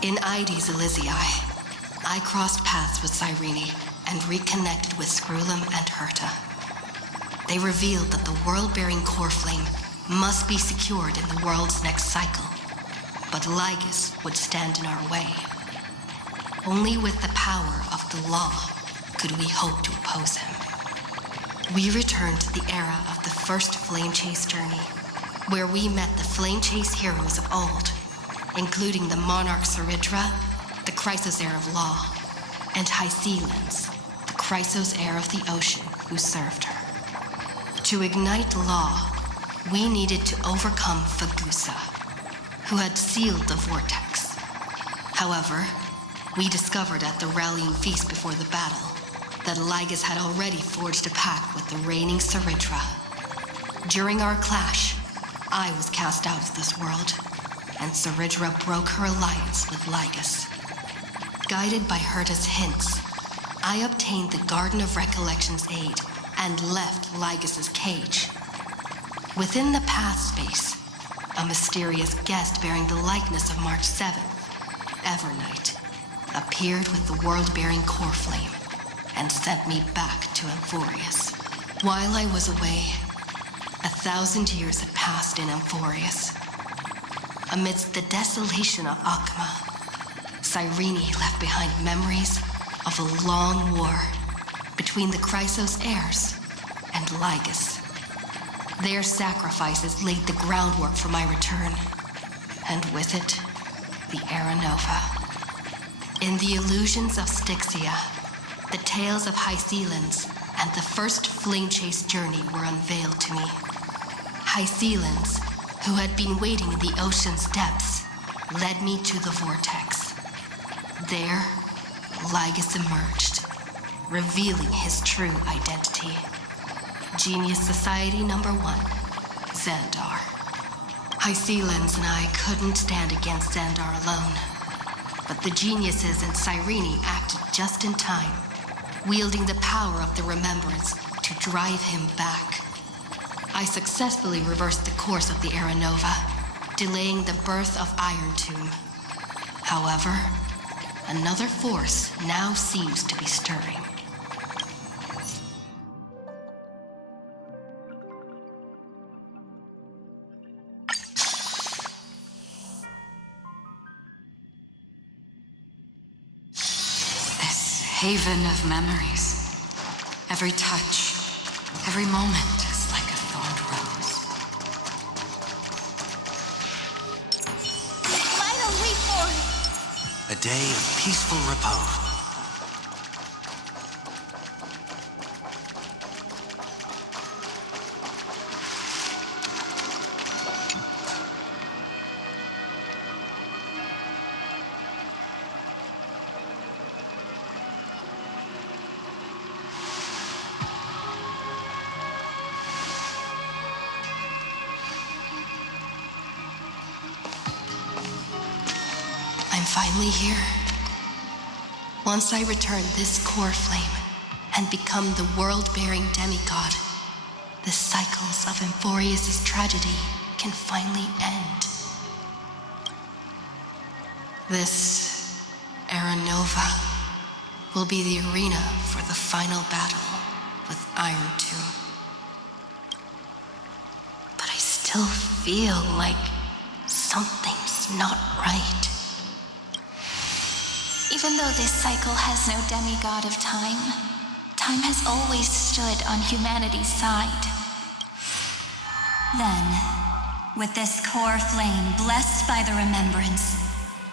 In Ides Elysiae, I crossed paths with Cyrene and reconnected with Screwlum and Herta. They revealed that the world-bearing core flame must be secured in the world's next cycle, but Lygus would stand in our way. Only with the power of the law could we hope to oppose him. We returned to the era of the first Flame Chase journey, where we met the Flame Chase heroes of old, including the Monarch Saridra, the Chrysos heir of law, and Hycelens, the Chrysos heir of the ocean who served her. To ignite law, we needed to overcome Fagusa, who had sealed the vortex. However, we discovered at the rallying feast before the battle that Lygus had already forged a pact with the reigning Saridra. During our clash, I was cast out of this world, and Saridra broke her alliance with Lygus. Guided by Herta's hints, I obtained the Garden of Recollection's aid and left Lygus's cage. Within the path space, a mysterious guest bearing the likeness of March 7th, Evernight, appeared with the world-bearing core flame and sent me back to Amphoreus. While I was away, 1,000 years had passed in Amphoreus. Amidst the desolation of Akma, Cyrene left behind memories of a long war between the Chrysos heirs and Lygus. Their sacrifices laid the groundwork for my return, and with it, the Era Nova. In the illusions of Styxia, the tales of Hycelens and the first Flame Chase journey were unveiled to me. Hycelens, who had been waiting in the ocean's depths, led me to the vortex. There, Lygus emerged, revealing his true identity. Genius Society number 1, Xandar. Hycelens and I couldn't stand against Xandar alone, but the geniuses in Cyrene acted just in time, wielding the power of the Remembrance to drive him back. I successfully reversed the course of the Era Nova, delaying the birth of Iron Tomb. However, another force now seems to be stirring. This haven of memories. Every touch, every moment is like a thorned rose. Finally born! A day of peaceful repose. I'm finally here. Once I return this core flame and become the world-bearing demigod, the cycles of Amphoreus' tragedy can finally end. This Era Nova will be the arena for the final battle with Iron Tomb. But I still feel like something's not right. Even though this cycle has no demigod of time, time has always stood on humanity's side. Then, with this core flame blessed by the Remembrance,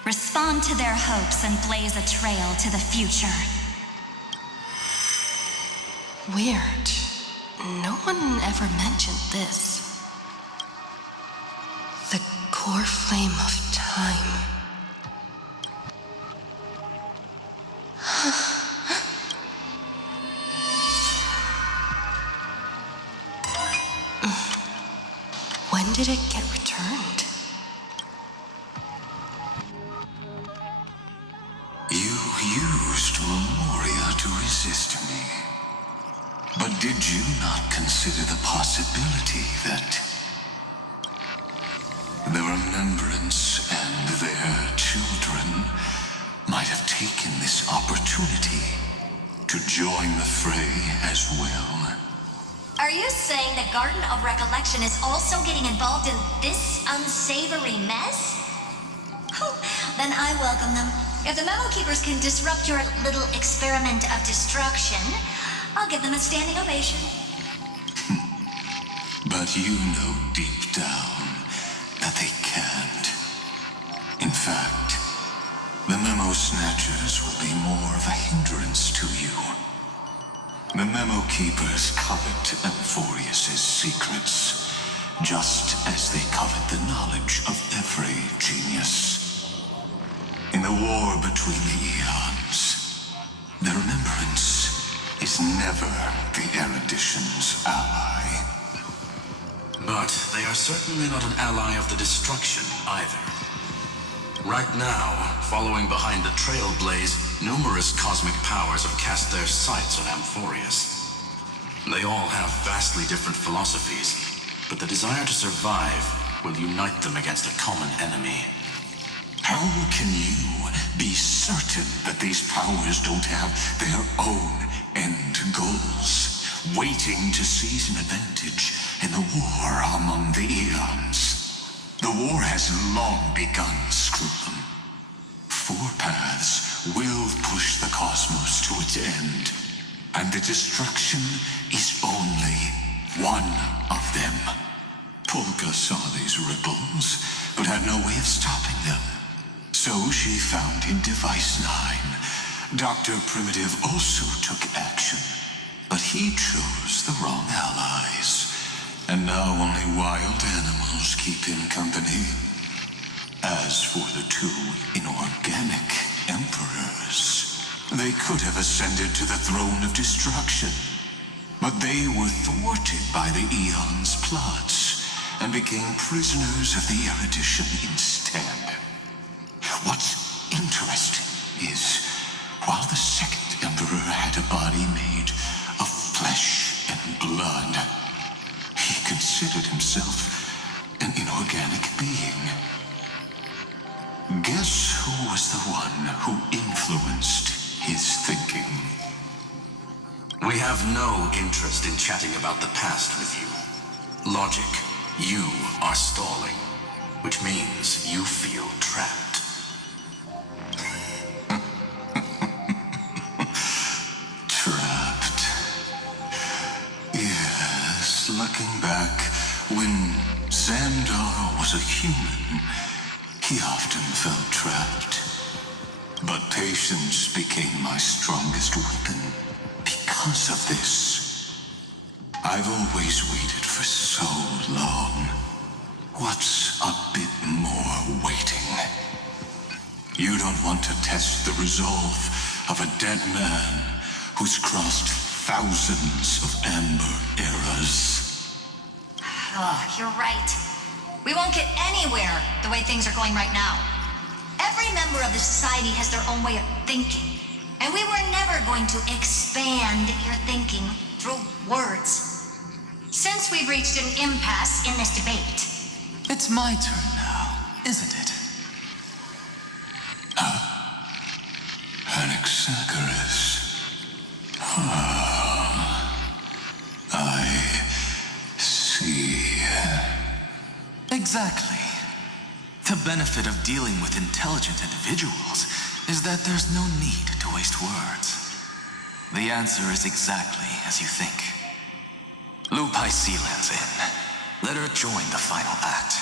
respond to their hopes and blaze a trail to the future. Weird. No one ever mentioned this. The core flame of time. When did it get returned? You used Memoria to resist me. But did you not consider the possibility that the Remembrance and their children taken this opportunity to join the fray as well. Are you saying the Garden of Recollection is also getting involved in this unsavory mess? Then I welcome them. If the Memo Keepers can disrupt your little experiment of destruction, I'll give them a standing ovation. But you know deep down that they can't. In fact, the Memo Snatchers will be more of a hindrance to you. The Memo Keepers covet Amphoreus' secrets, just as they covet the knowledge of every genius. In the war between the eons, the Remembrance is never the erudition's ally. But they are certainly not an ally of the destruction either. Right now, following behind the Trailblaze, numerous cosmic powers have cast their sights on Amphoreus. They all have vastly different philosophies, but the desire to survive will unite them against a common enemy. How can you be certain that these powers don't have their own end goals, waiting to seize an advantage in the war among the eons? The war has long begun, Screw'em. Four paths will push the cosmos to its end, and the destruction is only one of them. Polka saw these ripples, but had no way of stopping them. So she found in Device 9. Dr. Primitive also took action, but he chose the wrong allies. And now only wild animals keep him company. As for the two inorganic emperors, they could have ascended to the throne of destruction. But they were thwarted by the Eon's plots and became prisoners of the erudition instead. What's interesting is, while the second emperor had a body made of flesh and blood, he considered himself an inorganic being. Guess who was the one who influenced his thinking? We have no interest in chatting about the past with you. Logic, you are stalling, which means you feel trapped. Trapped. Yes, looking back, when Xandar was a human, he often felt trapped. But patience became my strongest weapon because of this. I've always waited for so long. What's a bit more waiting? You don't want to test the resolve of a dead man who's crossed thousands of amber eras. You're right. We won't get anywhere the way things are going right now. Every member of the society has their own way of thinking, and we were never going to expand your thinking through words. Since we've reached an impasse in this debate, It's my turn now, isn't it? Anaxagoras. I see. Exactly. The benefit of dealing with intelligent individuals is that there's no need to waste words. The answer is exactly as you think. Lupai Sealand's in. Let her join the final act.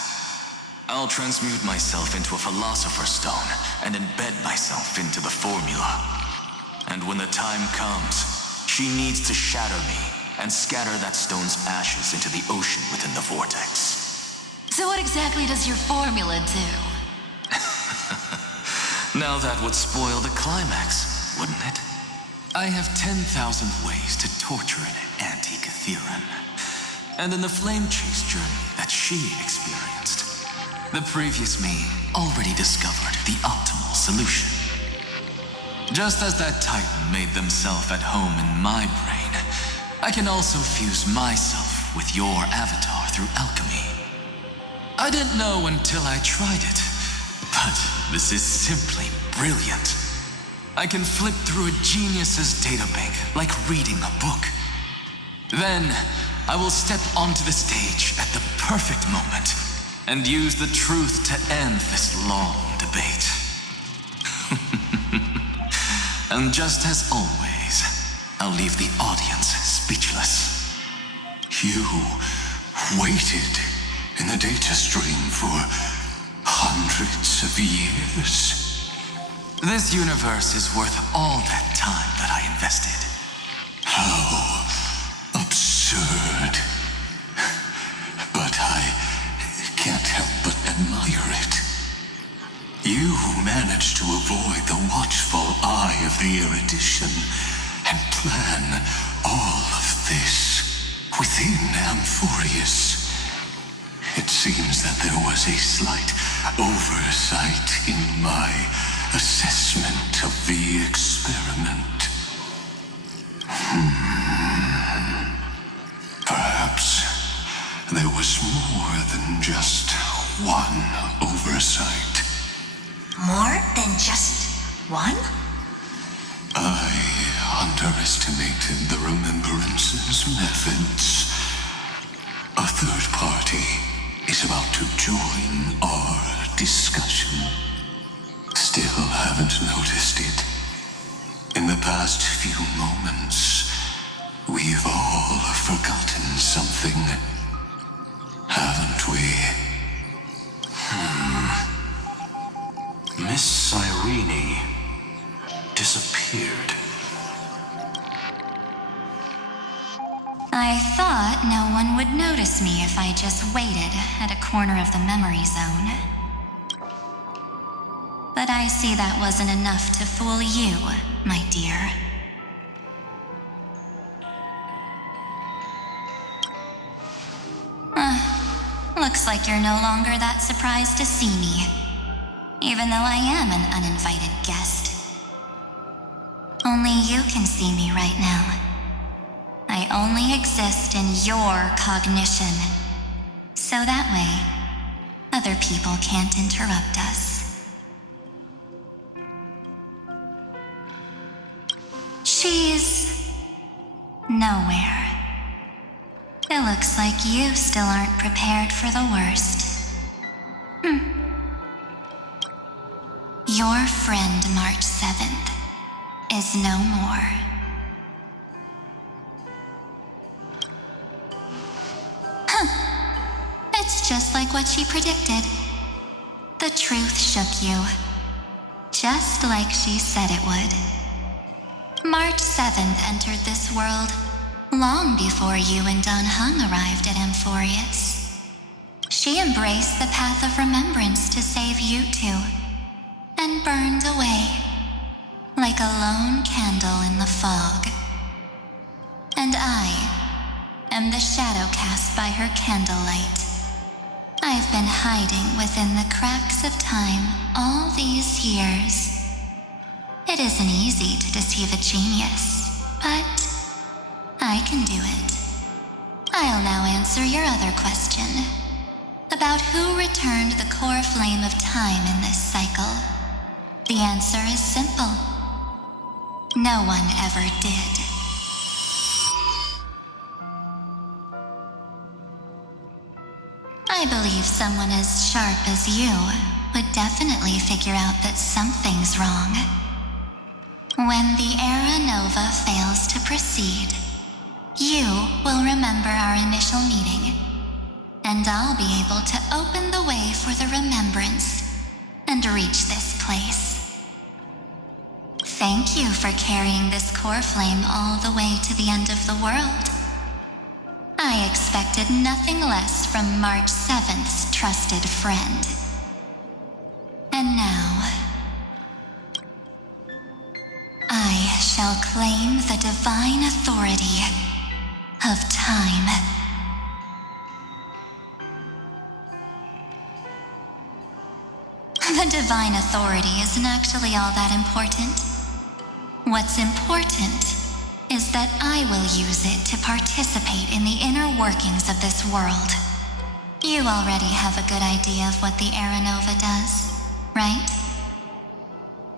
I'll transmute myself into a Philosopher's Stone and embed myself into the formula. And when the time comes, she needs to shatter me and scatter that stone's ashes into the ocean within the vortex. So what exactly does your formula do? Now that would spoil the climax, wouldn't it? I have 10,000 ways to torture an anti-Catheran. And in the flame chase journey that she experienced, the previous me already discovered the optimal solution. Just as that Titan made themselves at home in my brain, I can also fuse myself with your avatar through alchemy. I didn't know until I tried it, but this is simply brilliant. I can flip through a genius's databank like reading a book. Then, I will step onto the stage at the perfect moment and use the truth to end this long debate. And just as always, I'll leave the audience speechless. You waited in the data stream for hundreds of years. This universe is worth all that time that I invested. How absurd. But I can't help but admire it. You managed to avoid the watchful eye of the erudition and plan all of this within Amphoreus. It seems that there was a slight oversight in my assessment of the experiment. Perhaps there was more than just one oversight. More than just one? I underestimated the Remembrance's methods. A third party is about to join our discussion. Still haven't noticed it. In the past few moments, we've all forgotten something, haven't we? Miss Cyrene disappeared. I thought no one would notice me if I just waited at a corner of the memory zone. But I see that wasn't enough to fool you, my dear. Looks like you're no longer that surprised to see me, even though I am an uninvited guest. Only you can see me right now. I only exist in your cognition, so that way, other people can't interrupt us. She's nowhere. It looks like you still aren't prepared for the worst. Your friend March 7th is no more. It's just like what she predicted. The truth shook you, just like she said it would. March 7th entered this world long before you and Don Hung arrived at Amphoreus. She embraced the path of remembrance to save you two, and burned away like a lone candle in the fog. And I am the shadow cast by her candlelight. I've been hiding within the cracks of time all these years. It isn't easy to deceive a genius, but I can do it. I'll now answer your other question about who returned the core flame of time in this cycle. The answer is simple. No one ever did. I believe someone as sharp as you would definitely figure out that something's wrong. When the Era Nova fails to proceed, you will remember our initial meeting, and I'll be able to open the way for the remembrance and reach this place. Thank you for carrying this core flame all the way to the end of the world. I expected nothing less from March 7th's trusted friend. And now, I shall claim the divine authority of time. The divine authority isn't actually all that important. What's important is that I will use it to participate in the inner workings of this world. You already have a good idea of what the Era Nova does, right?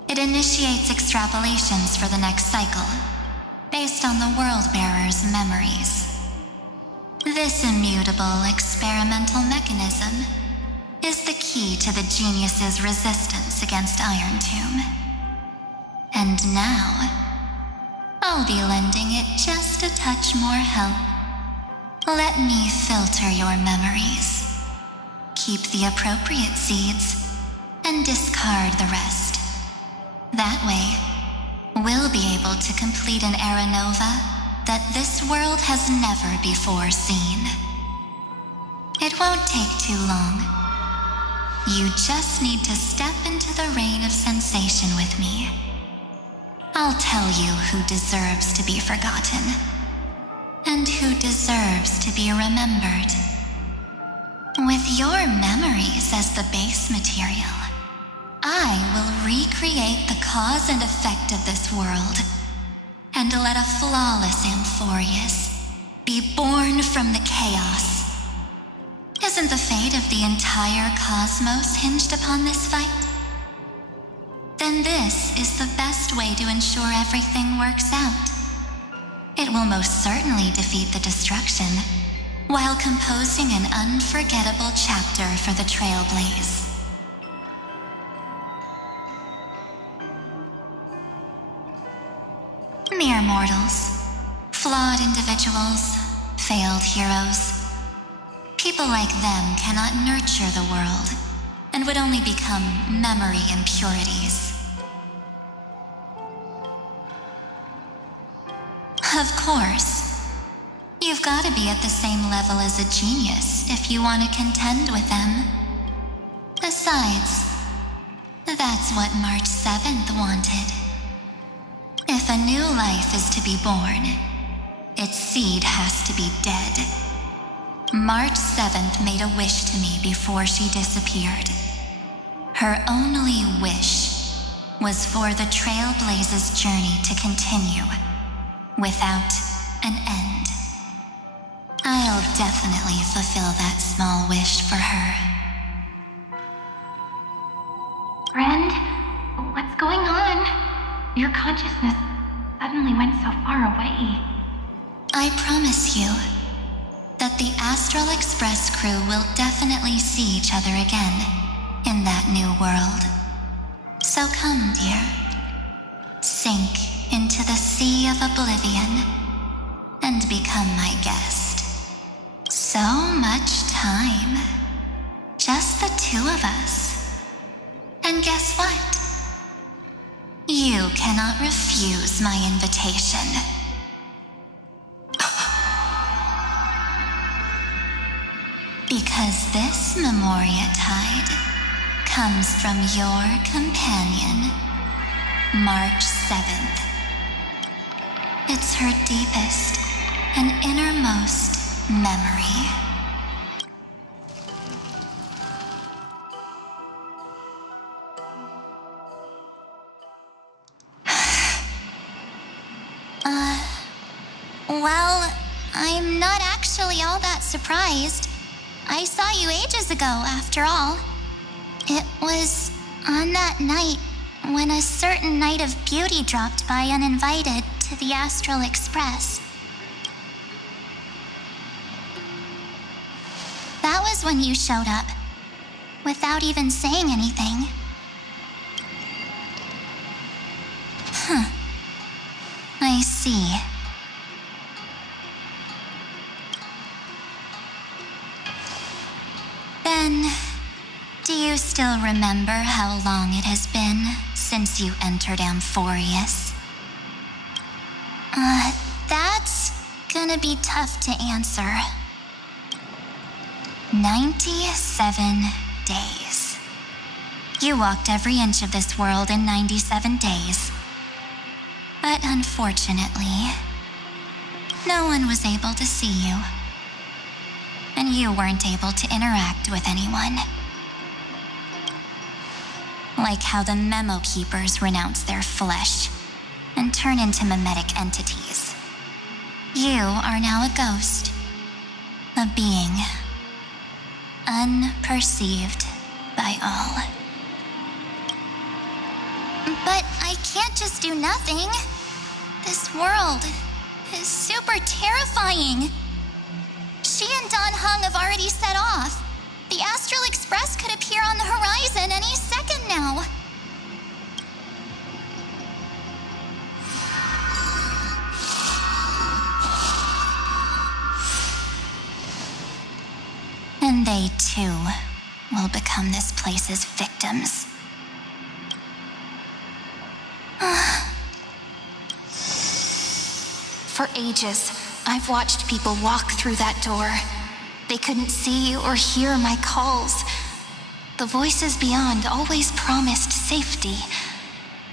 It initiates extrapolations for the next cycle, based on the World-Bearer's memories. This immutable experimental mechanism is the key to the genius's resistance against Iron Tomb. And now, I'll be lending it just a touch more help. Let me filter your memories. Keep the appropriate seeds, and discard the rest. That way, we'll be able to complete an era nova that this world has never before seen. It won't take too long. You just need to step into the rain of sensation with me. I'll tell you who deserves to be forgotten, and who deserves to be remembered. With your memories as the base material, I will recreate the cause and effect of this world, and let a flawless Amphoreus be born from the chaos. Isn't the fate of the entire cosmos hinged upon this fight? Then this is the best way to ensure everything works out. It will most certainly defeat the destruction, while composing an unforgettable chapter for the Trailblaze. Mere mortals, flawed individuals, failed heroes. People like them cannot nurture the world, and would only become memory impurities. Of course, you've got to be at the same level as a genius if you want to contend with them. Besides, that's what March 7th wanted. If a new life is to be born, its seed has to be dead. March 7th made a wish to me before she disappeared. Her only wish was for the Trailblaze's journey to continue, without an end. I'll definitely fulfill that small wish for her. Friend, what's going on? Your consciousness suddenly went so far away. I promise you that the Astral Express crew will definitely see each other again in that new world. So come, dear. Sink into the sea of oblivion and become my guest. So much time. Just the two of us. And guess what? You cannot refuse my invitation. Because this Memoria Tide comes from your companion, March 7th. It's her deepest and innermost memory. Well, I'm not actually all that surprised. I saw you ages ago, after all. It was on that night when a certain knight of beauty dropped by uninvited to the Astral Express. That was when you showed up, without even saying anything. I see. Then, do you still remember how long it has been since you entered Amphoreus? That's gonna be tough to answer. 97 days. You walked every inch of this world in 97 days. But unfortunately, no one was able to see you. And you weren't able to interact with anyone. Like how the Memo Keepers renounce their flesh and turn into mimetic entities. You are now a ghost, a being, unperceived by all. But I can't just do nothing. This world is super terrifying. She and Don Hung have already set off. The Astral Express could appear on the horizon any second now. And they, too, will become this place's victims. For ages, I've watched people walk through that door. They couldn't see or hear my calls. The voices beyond always promised safety,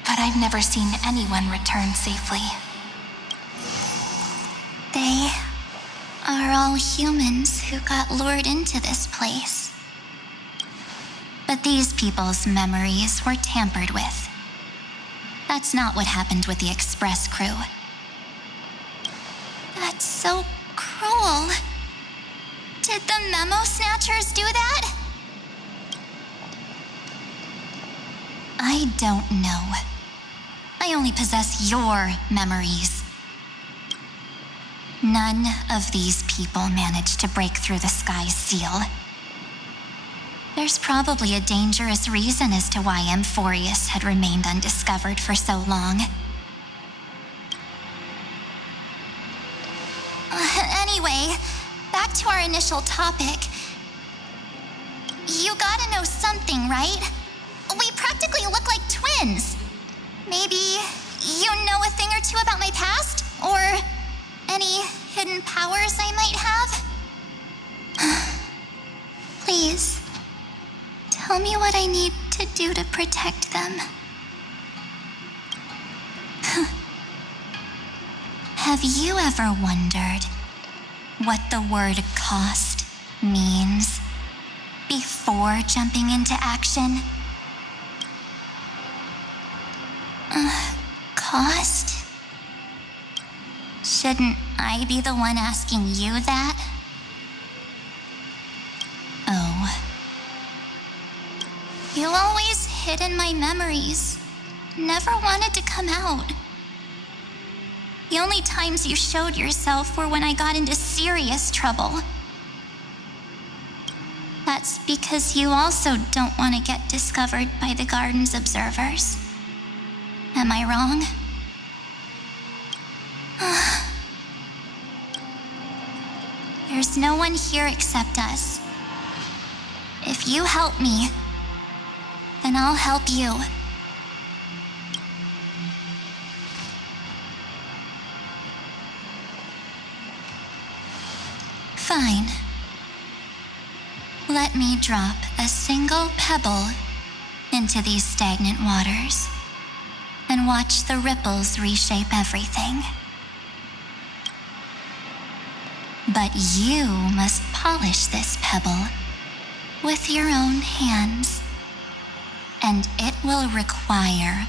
but I've never seen anyone return safely. They are all humans who got lured into this place. But these people's memories were tampered with. That's not what happened with the Express crew. That's so cruel. Did the Memo Snatchers do that? I don't know. I only possess your memories. None of these people managed to break through the sky's seal. There's probably a dangerous reason as to why Amphoreus had remained undiscovered for so long. Anyway, back to our initial topic. You gotta know something, right? We practically look like twins. Maybe you know a thing or two about my past? Or any hidden powers I might have? Please, tell me what I need to do to protect them. Have you ever wondered what the word cost means before jumping into action? Cost? Shouldn't I be the one asking you that? Oh. You always hid in my memories. Never wanted to come out. The only times you showed yourself were when I got into serious trouble. That's because you also don't want to get discovered by the garden's observers. Am I wrong? There's no one here except us. If you help me, then I'll help you. Fine. Let me drop a single pebble into these stagnant waters and watch the ripples reshape everything. But you must polish this pebble with your own hands, and it will require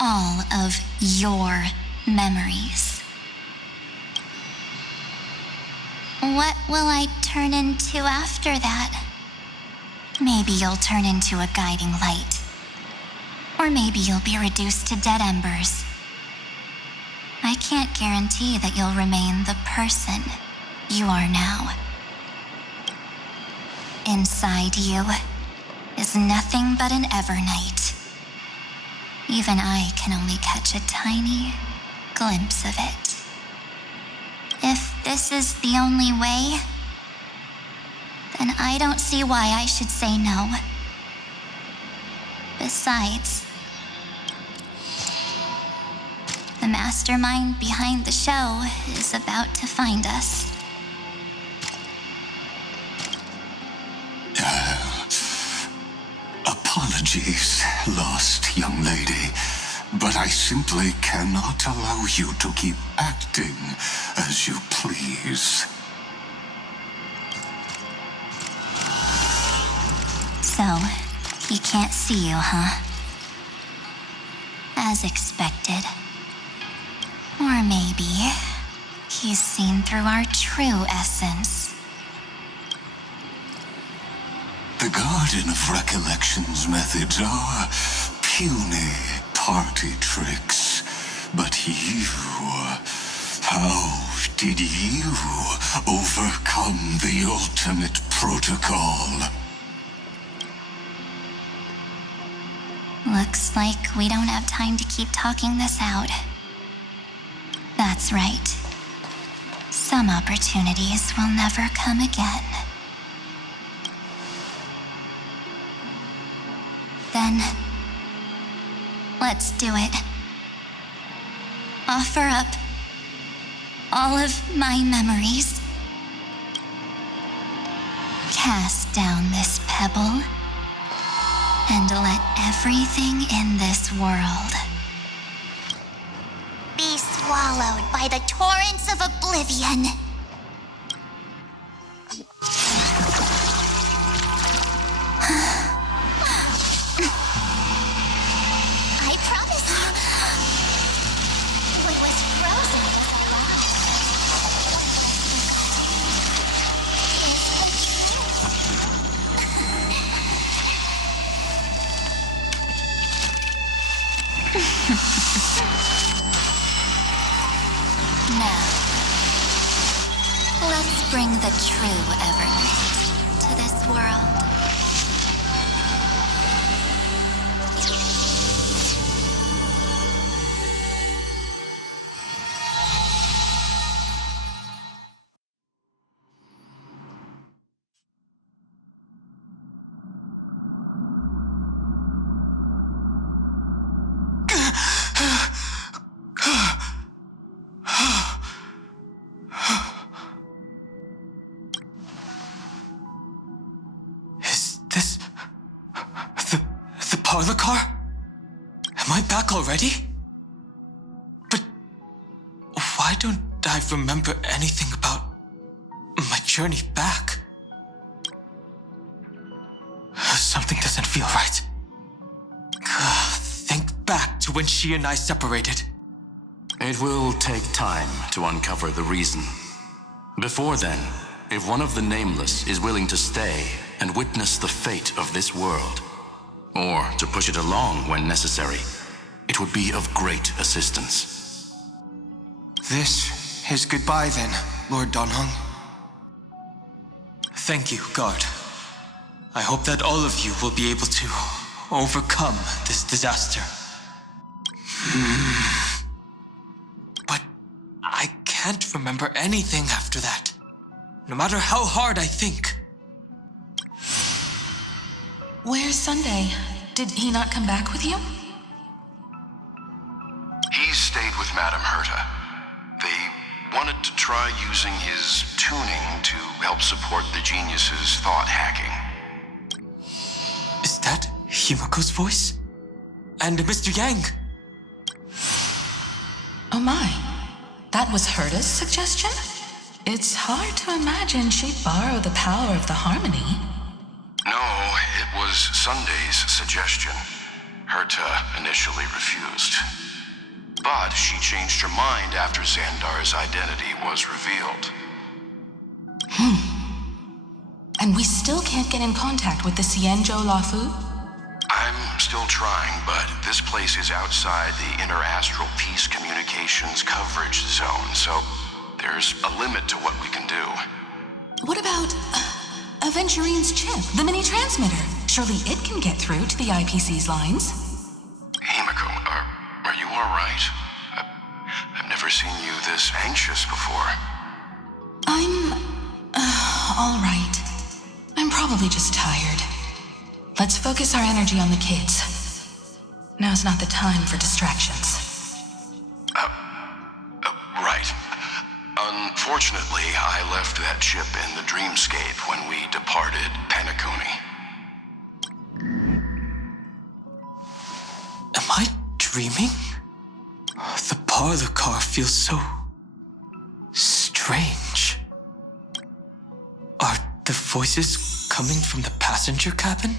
all of your memories. What will I turn into after that? Maybe you'll turn into a guiding light. Or maybe you'll be reduced to dead embers. I can't guarantee that you'll remain the person you are now. Inside you is nothing but an Evernight. Even I can only catch a tiny glimpse of it. If this is the only way, then I don't see why I should say no. Besides, the mastermind behind the show is about to find us. Apologies, lost young lady, but I simply cannot allow you to keep acting as you please. So, he can't see you, huh? As expected. Or maybe he's seen through our true essence. The Garden of Recollection's methods are puny, party tricks. But you... How did you overcome the ultimate protocol? Looks like we don't have time to keep talking this out. That's right. Some opportunities will never come again. Then, let's do it. Offer up all of my memories. Cast down this pebble and let everything in this world Be swallowed by the torrents of oblivion. I promise you, what was frozen was alive. now. Let's bring the true Evernight to this world. Parlor car? Am I back already? But why don't I remember anything about my journey back? Something doesn't feel right. Think back to when she and I separated. It will take time to uncover the reason. Before then, if one of the Nameless is willing to stay and witness the fate of this world, or to push it along when necessary, it would be of great assistance. This is goodbye then, Lord Donhong. Thank you, Guard. I hope that all of you will be able to overcome this disaster. But I can't remember anything after that, no matter how hard I think. Where's Sunday? Did he not come back with you? He stayed with Madame Herta. They wanted to try using his tuning to help support the genius's thought hacking. Is that Himako's voice? And Mr. Yang? Oh my. That was Herta's suggestion? It's hard to imagine she'd borrow the power of the harmony. No, it was Sunday's suggestion. Herta initially refused. But she changed her mind after Xandar's identity was revealed. And we still can't get in contact with the Xianzhou Lafu? I'm still trying, but this place is outside the inter-astral peace communications coverage zone, so there's a limit to what we can do. What about Aventurine's chip, the mini-transmitter? Surely it can get through to the IPC's lines. Himiko, are you all right? I've never seen you this anxious before. I'm all right. I'm probably just tired. Let's focus our energy on the kids. Now's not the time for distractions. Right. Unfortunately, I left that chip in the dreamscape when we departed Penacony. Am I dreaming? The parlor car feels so strange. Are the voices coming from the passenger cabin?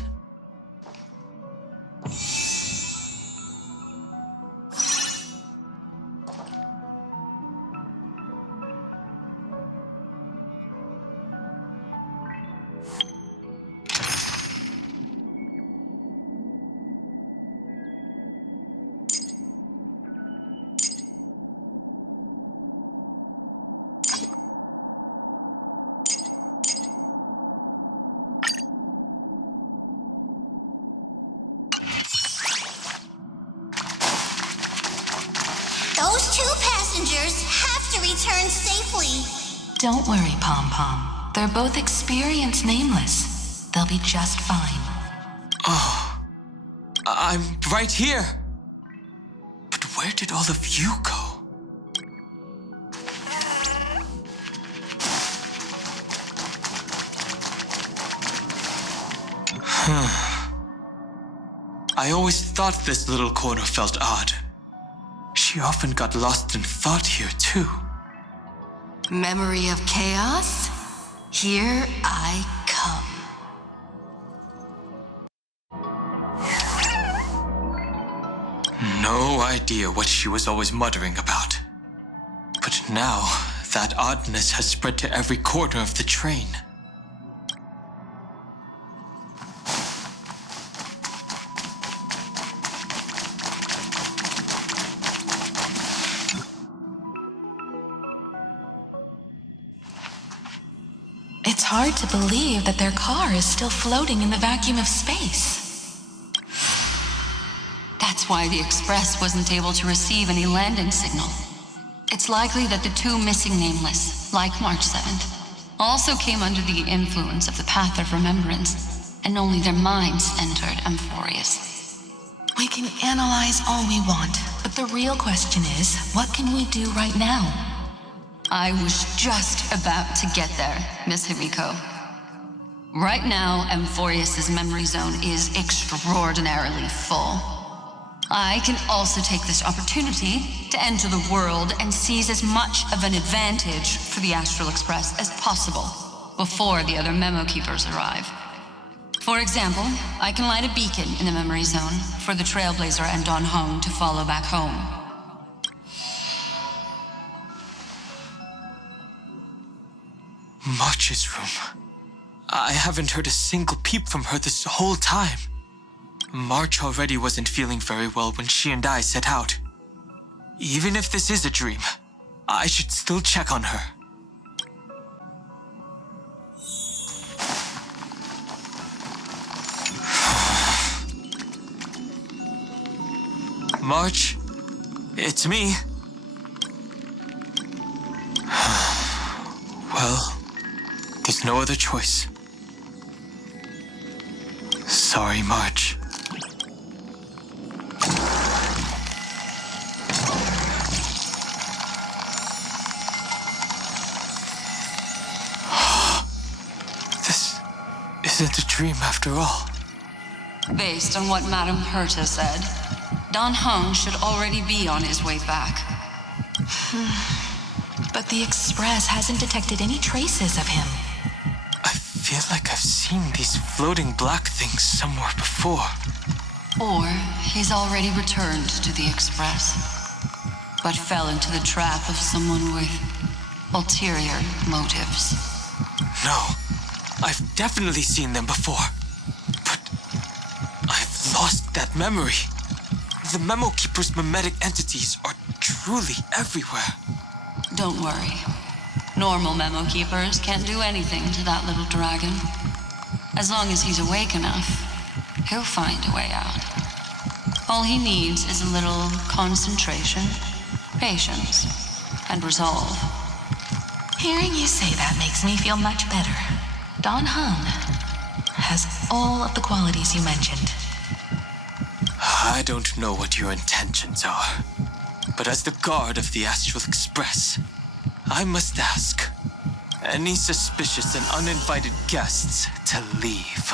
two passengers have to return safely. Don't worry, Pom Pom. They're both experienced nameless. They'll be just fine. Oh, I'm right here. But where did all of you go? I always thought this little corner felt odd. She often got lost in thought here, too. Memory of chaos? Here I come. No idea what she was always muttering about. But now, that oddness has spread to every corner of the train. It's hard to believe that their car is still floating in the vacuum of space. That's why the Express wasn't able to receive any landing signal. It's likely that the two missing nameless, like March 7th, also came under the influence of the Path of Remembrance, and only their minds entered Amphoreus. We can analyze all we want, but the real question is, what can we do right now? I was just about to get there, Miss Himiko. Right now, Amphoreus' memory zone is extraordinarily full. I can also take this opportunity to enter the world and seize as much of an advantage for the Astral Express as possible before the other memo keepers arrive. For example, I can light a beacon in the memory zone for the Trailblazer and Don Hong to follow back home. March's room. I haven't heard a single peep from her this whole time. March already wasn't feeling very well when she and I set out. Even if this is a dream, I should still check on her. March, it's me. Well, there's no other choice. Sorry, March. This isn't a dream after all. Based on what Madame Herta said, Don Hung should already be on his way back. But the Express hasn't detected any traces of him. I feel like I've seen these floating black things somewhere before. Or he's already returned to the Express, but fell into the trap of someone with ulterior motives. No, I've definitely seen them before. But I've lost that memory. The Memo Keeper's mimetic entities are truly everywhere. Don't worry. Normal Memo Keepers can't do anything to that little dragon. As long as he's awake enough, he'll find a way out. All he needs is a little concentration, patience, and resolve. Hearing you say that makes me feel much better. Don Hung has all of the qualities you mentioned. I don't know what your intentions are, but as the guard of the Astral Express, I must ask any suspicious and uninvited guests to leave.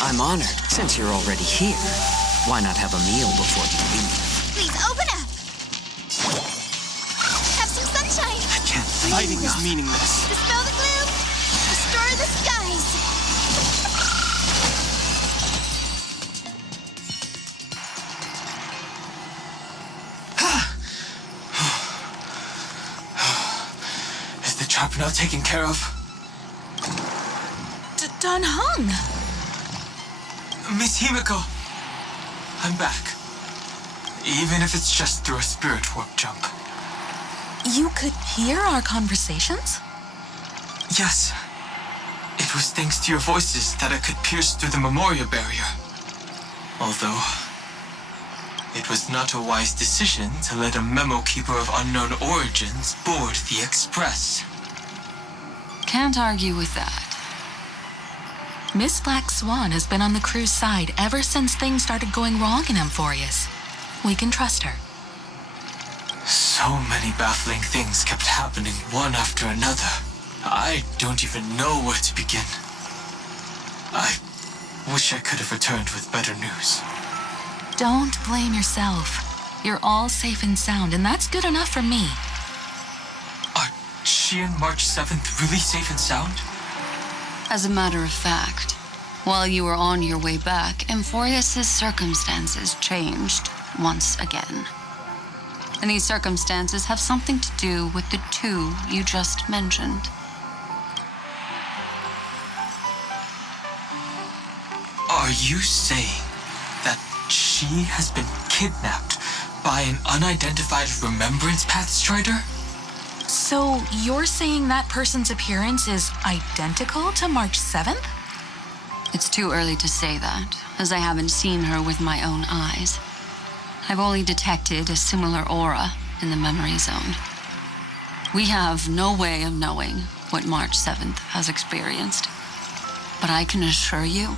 I'm honored. Since you're already here, why not have a meal before you leave? Please open up! Have some sunshine! I can't. Fighting is meaningless. Dispel the gloom! Restore the skies! Is the trap now taken care of? Don Hung! Miss Himiko, I'm back. Even if it's just through a spirit warp jump. You could hear our conversations? Yes. It It was thanks to your voices that I could pierce through the memorial barrier. Although, it was not a wise decision to let a memo keeper of unknown origins board the Express. Can't argue with that. Miss Black Swan has been on the crew's side ever since things started going wrong in Amphoreus. We can trust her. So many baffling things kept happening one after another. I don't even know where to begin. I wish I could have returned with better news. Don't blame yourself. You're all safe and sound, and that's good enough for me. Are she and March 7th really safe and sound? As a matter of fact, while you were on your way back, Amphoreus' circumstances changed once again. And these circumstances have something to do with the two you just mentioned. Are you saying that she has been kidnapped by an unidentified Remembrance Path Strider? So you're saying that person's appearance is identical to March 7th? It's too early to say that, as I haven't seen her with my own eyes. I've only detected a similar aura in the memory zone. We have no way of knowing what March 7th has experienced. But I can assure you,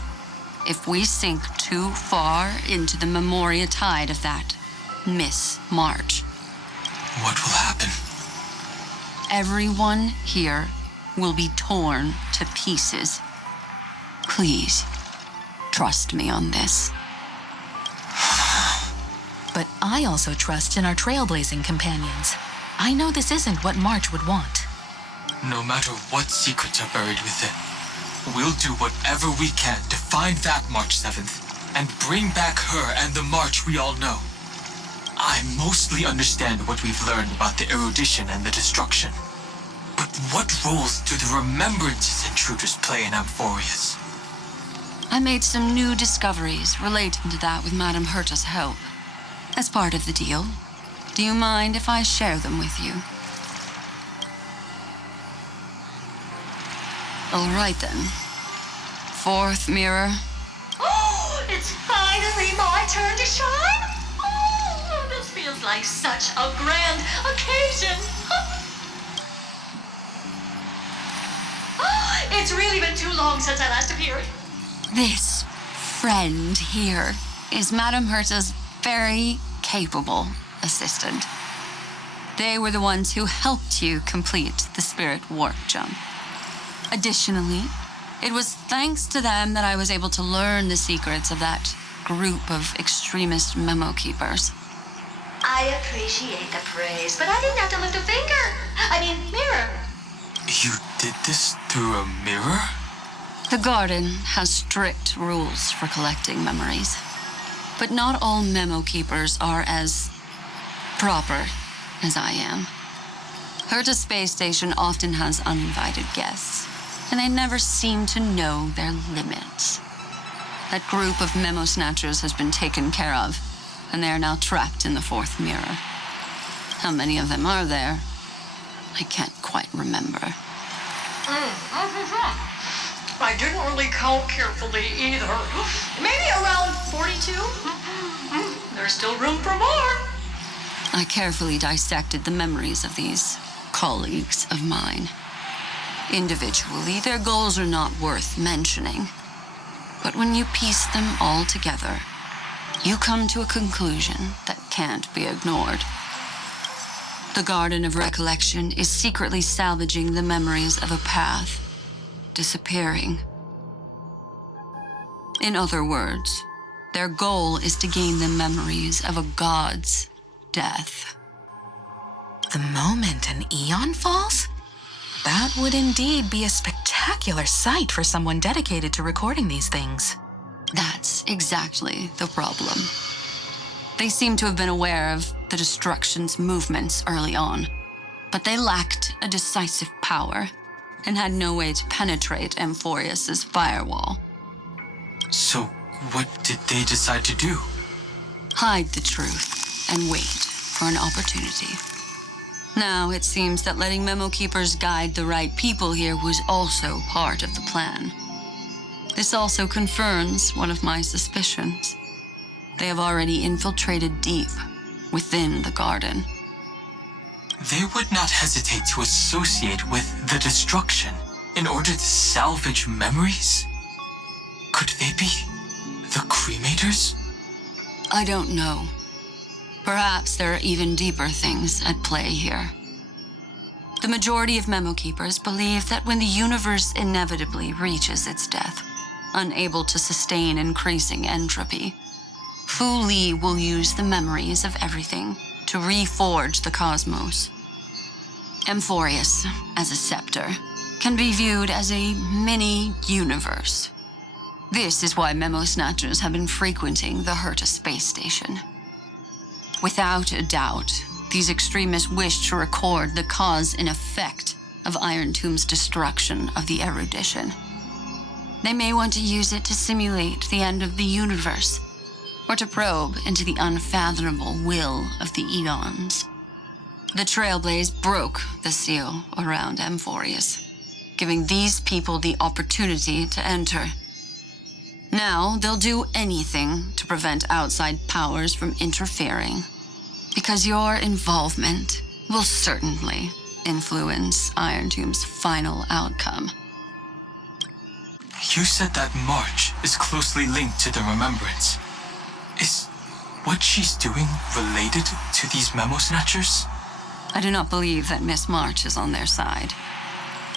if we sink too far into the memoria tide of that Miss March, what will happen? Everyone here will be torn to pieces. Please, trust me on this. But I also trust in our trailblazing companions. I know this isn't what March would want. No matter what secrets are buried within, we'll do whatever we can to find that March 7th and bring back her and the March we all know. I mostly understand what we've learned about the erudition and the destruction. But what roles do the remembrances intruders play in Amphoreus? I made some new discoveries relating to that with Madame Herta's help. As part of the deal, do you mind if I share them with you? All right then. Fourth mirror. Oh, it's finally my turn to shine! Oh, this feels like such a grand occasion! Oh, it's really been too long since I last appeared. This friend here is Madame Herta's very capable assistant. They were the ones who helped you complete the spirit warp jump. Additionally, it was thanks to them that I was able to learn the secrets of that group of extremist memo keepers. I appreciate the praise, but I didn't have to lift a finger. Mirror. You did this through a mirror? The garden has strict rules for collecting memories. But not all memo keepers are as proper as I am. Herta Space Station often has uninvited guests, and they never seem to know their limits. That group of memo snatchers has been taken care of, and they are now trapped in the fourth mirror. How many of them are there? I can't quite remember. I didn't really count carefully either. Maybe around 42? There's still room for more. I carefully dissected the memories of these colleagues of mine. Individually, their goals are not worth mentioning. But when you piece them all together, you come to a conclusion that can't be ignored. The Garden of Recollection is secretly salvaging the memories of a path disappearing. In other words, their goal is to gain the memories of a god's death. The moment an eon falls? That would indeed be a spectacular sight for someone dedicated to recording these things. That's exactly the problem. They seem to have been aware of the destruction's movements early on, but they lacked a decisive power and had no way to penetrate Amphoreus' firewall. So, what did they decide to do? Hide the truth and wait for an opportunity. Now, it seems that letting Memo Keepers guide the right people here was also part of the plan. This also confirms one of my suspicions. They have already infiltrated deep within the garden. They would not hesitate to associate with the destruction in order to salvage memories? Could they be the cremators? I don't know. Perhaps there are even deeper things at play here. The majority of Memo Keepers believe that when the universe inevitably reaches its death, unable to sustain increasing entropy, Fu Li will use the memories of everything to reforge the cosmos. Amphoreus, as a scepter, can be viewed as a mini-universe. This is why Memo Snatchers have been frequenting the Herta space station. Without a doubt, these extremists wish to record the cause and effect of Iron Tomb's destruction of the erudition. They may want to use it to simulate the end of the universe, or to probe into the unfathomable will of the Eons. The Trailblaze broke the seal around Amphoreus, giving these people the opportunity to enter. Now, they'll do anything to prevent outside powers from interfering, because your involvement will certainly influence Iron Tomb's final outcome. You said that March is closely linked to the Remembrance. Is what she's doing related to these Memo Snatchers? I do not believe that Miss March is on their side.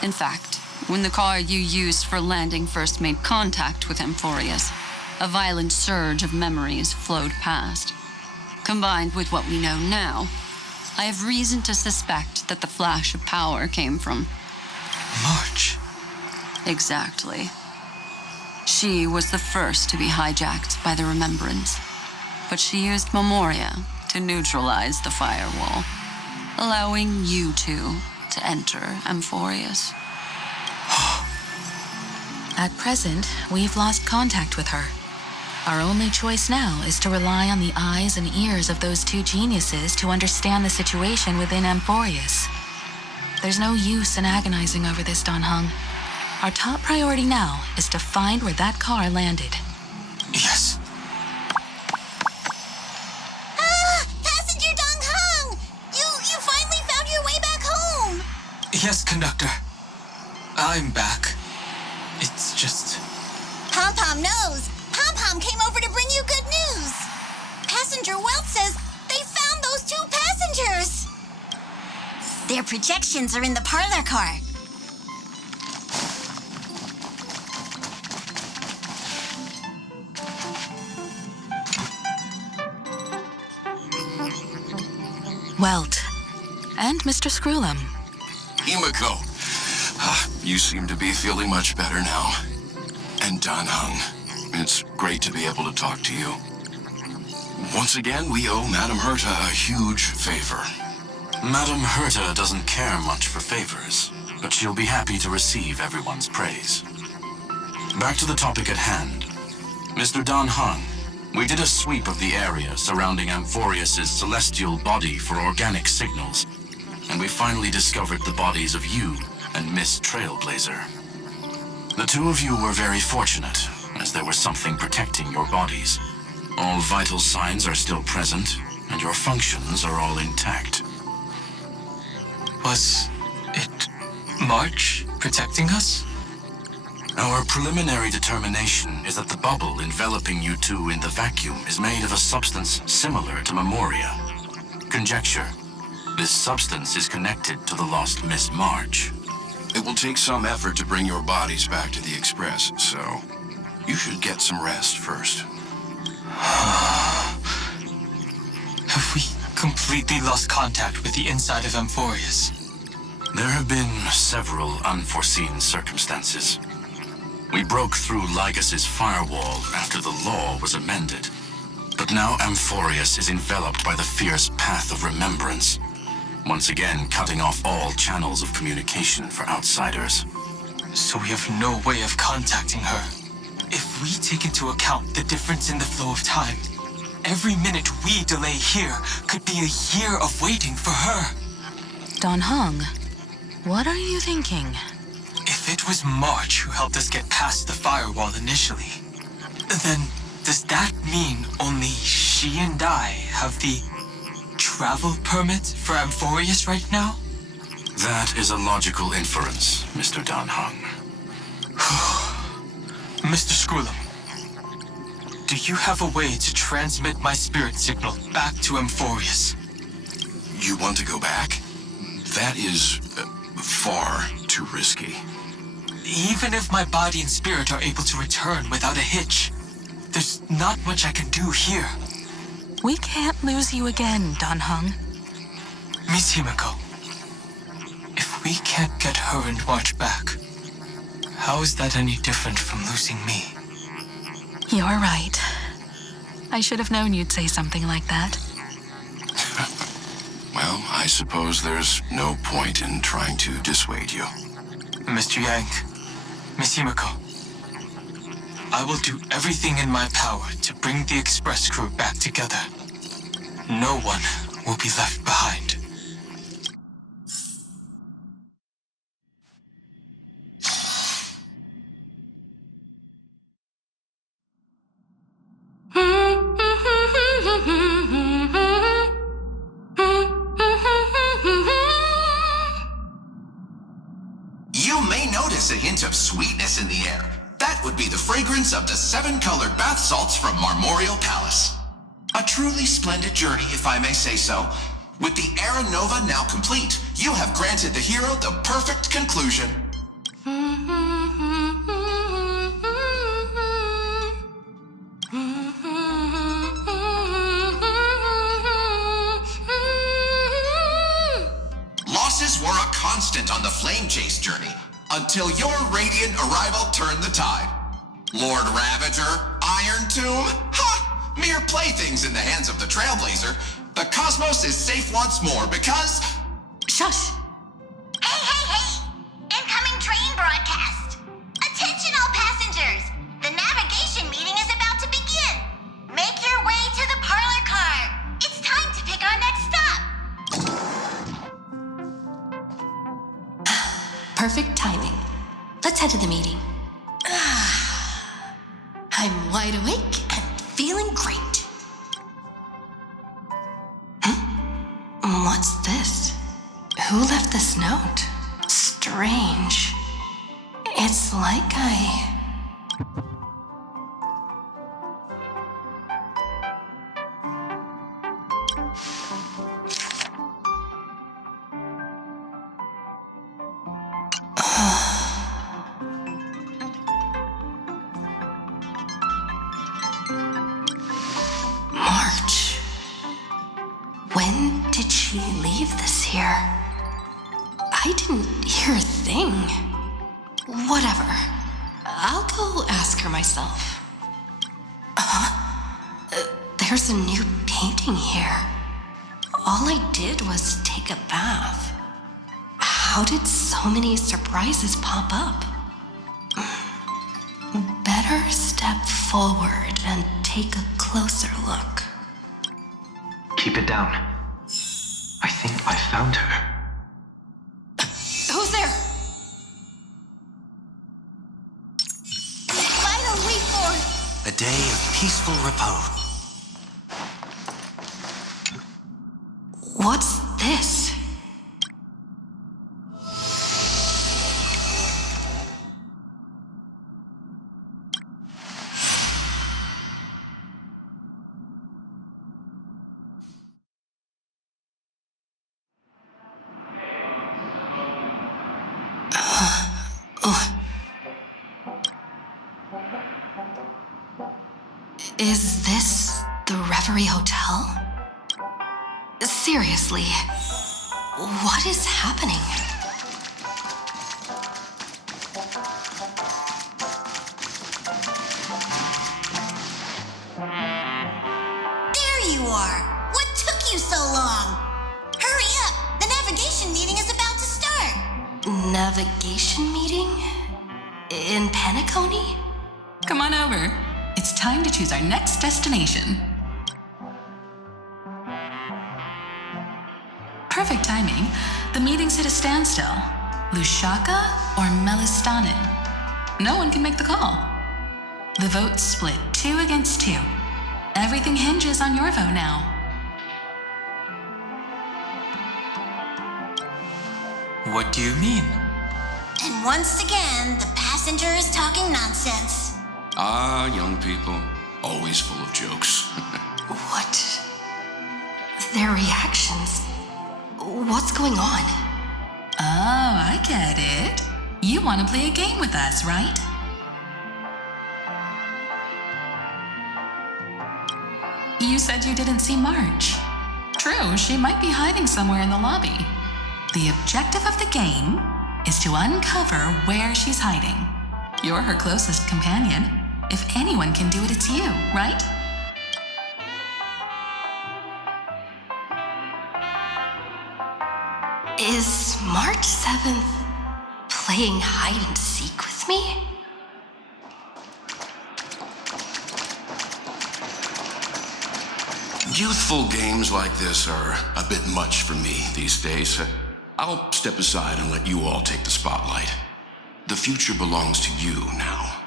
In fact, when the car you used for landing first made contact with Amphoreus, a violent surge of memories flowed past. Combined with what we know now, I have reason to suspect that the flash of power came from March. Exactly. She was the first to be hijacked by the Remembrance, but she used Memoria to neutralize the firewall, allowing you two to enter Amphoreus. At present, we've lost contact with her. Our only choice now is to rely on the eyes and ears of those two geniuses to understand the situation within Amphoreus. There's no use in agonizing over this, Dan Heng. Our top priority now is to find where that car landed. Yes. Passenger Dong Heng! You finally found your way back home! Yes, conductor. I'm back. It's just... Pom-Pom knows. Pom-Pom came over to bring you good news. Passenger Welt says they found those two passengers. Their projections are in the parlor car. Welt. And Mr. Screwlum. Himiko, you seem to be feeling much better now. And Dan Heng, it's great to be able to talk to you. Once again, we owe Madame Herta a huge favor. Madame Herta doesn't care much for favors, but she'll be happy to receive everyone's praise. Back to the topic at hand. Mr. Dan Heng, we did a sweep of the area surrounding Amphoreus' celestial body for organic signals, and we finally discovered the bodies of you and Miss Trailblazer. The two of you were very fortunate, as there was something protecting your bodies. All vital signs are still present, and your functions are all intact. Was it March protecting us? Our preliminary determination is that the bubble enveloping you two in the vacuum is made of a substance similar to Memoria. Conjecture. This substance is connected to the lost Miss March. It will take some effort to bring your bodies back to the Express, so you should get some rest first. Have we completely lost contact with the inside of Amphoreus? There have been several unforeseen circumstances. We broke through Lygas's firewall after the law was amended. But now Amphoreus is enveloped by the fierce path of remembrance, once again cutting off all channels of communication for outsiders. So we have no way of contacting her. If we take into account the difference in the flow of time, every minute we delay here could be a year of waiting for her. Don Hong, what are you thinking? If it was March who helped us get past the firewall initially, then does that mean only she and I have the travel permit for Amphoreus right now? That is a logical inference, Mr. Don Hung. Mr. Skrullum, do you have a way to transmit my spirit signal back to Amphoreus? You want to go back? That is far too risky. Even if my body and spirit are able to return without a hitch, there's not much I can do here. We can't lose you again, Don Hung. Miss Himiko, if we can't get her and March back, how is that any different from losing me? You're right. I should have known you'd say something like that. Well, I suppose there's no point in trying to dissuade you. Mr. Yang, Miss Himiko, I will do everything in my power to bring the Express crew back together. No one will be left behind. You may notice a hint of sweetness in the air. That would be the fragrance of the 7-colored bath salts from Marmorial Palace. A truly splendid journey, if I may say so. With the Era Nova now complete, you have granted the hero the perfect conclusion. Losses were a constant on the Flame Chase journey, until your radiant arrival turned the tide. Lord Ravager, Iron Tomb, ha! Mere playthings in the hands of the Trailblazer. The cosmos is safe once more because... Shush! Hey! Incoming train broadcast! Attention all passengers! The navigation meeting is about to begin! Make your way to the parlor car! It's time to pick our next stop! Perfect timing. Let's head to the meeting. I'm wide awake and feeling great. What's this? Who left this note? Strange. It's like March. When did she leave this here? I didn't hear a thing. Whatever. I'll go ask her myself. There's a new painting here. All I did was take a bath. How did so many surprises pop up? Better step forward and take a closer look. Keep it down. I think I found her. Who's there? Vital reform! A day of peaceful repose. What's this? Is this the Reverie Hotel? Seriously, what is happening? There you are! What took you so long? Hurry up! The navigation meeting is about to start! Navigation meeting? In Penacony? Come on over. It's time to choose our next destination. Perfect timing. The meeting's at a standstill. Lushaka or Melistanin? No one can make the call. The vote's split 2 against 2. Everything hinges on your vote now. What do you mean? And once again, the passenger is talking nonsense. Ah, young people, always full of jokes. What? Their reactions? What's going on? Oh, I get it. You want to play a game with us, right? You said you didn't see March. True, she might be hiding somewhere in the lobby. The objective of the game is to uncover where she's hiding. You're her closest companion. If anyone can do it, it's you, right? Is March 7th playing hide and seek with me? Youthful games like this are a bit much for me these days. I'll step aside and let you all take the spotlight. The future belongs to you now.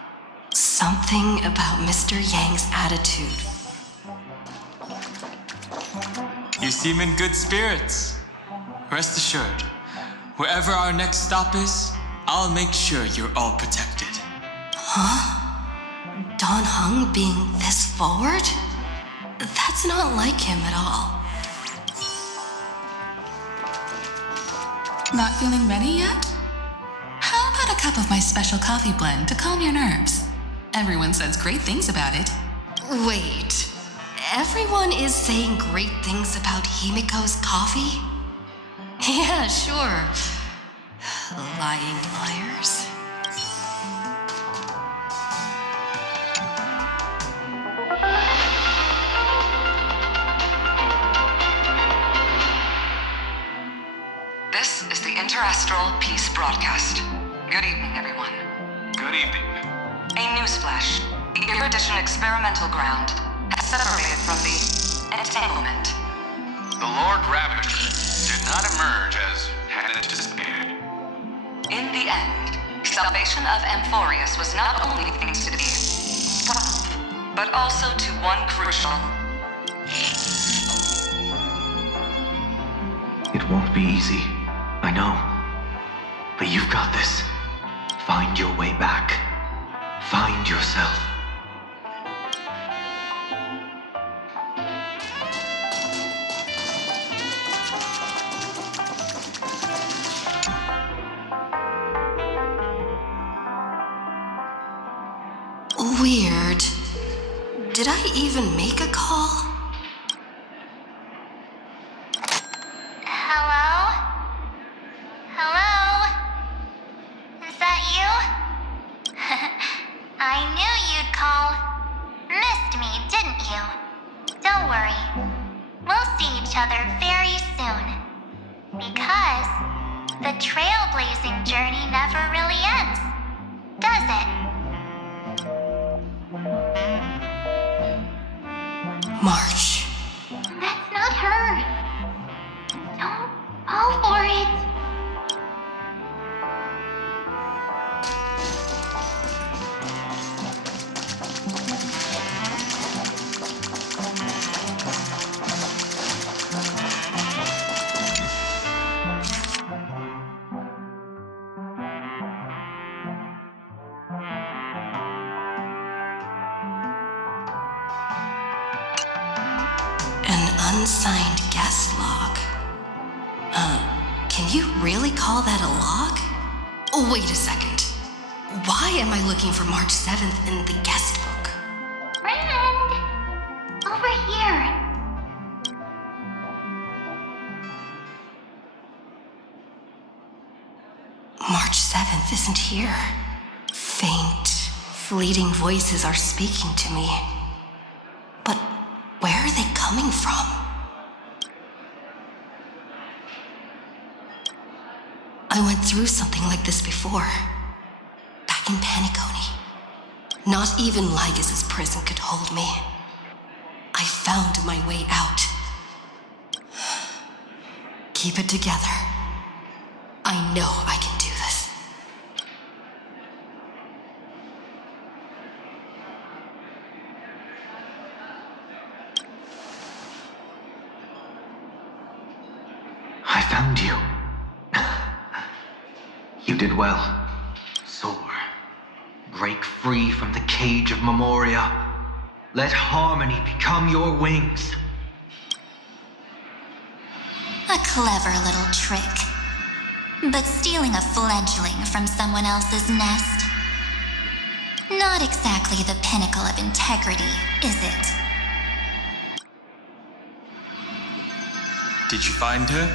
Something about Mr. Yang's attitude. You seem in good spirits. Rest assured, wherever our next stop is, I'll make sure you're all protected. Huh? Don Hung being this forward? That's not like him at all. Not feeling ready yet? How about a cup of my special coffee blend to calm your nerves? Everyone says great things about it. Wait, everyone is saying great things about Himiko's coffee? Yeah, sure. Lying liars. This is the Interastral Peace Broadcast. Good evening, everyone. Good evening. A newsflash. The Erudition experimental ground has separated from the entanglement. The Lord Ravager did not emerge as had anticipated. In the end, salvation of Amphoreus was not only things to be, but also to one crucial. It won't be easy, I know. But you've got this. Find your way back. Find yourself. Weird. Did I even make a call? Hello? Hello? Is that you? I knew you'd call. Missed me, didn't you? Don't worry. We'll see each other very soon. Because the trailblazing journey never really ends, does it? March. That's not her. Don't fall for it. Unsigned guest log. Can you really call that a log? Oh, wait a second. Why am I looking for March 7th in the guest book? Friend! Over here. March 7th isn't here. Faint, fleeting voices are speaking to me. But where are they coming from? I went through something like this before. Back in Paniconi. Not even Lygas's prison could hold me. I found my way out. Keep it together. I know I can do this. I found you. You did well. Soar. Break free from the cage of Memoria. Let harmony become your wings. A clever little trick. But stealing a fledgling from someone else's nest? Not exactly the pinnacle of integrity, is it? Did you find her?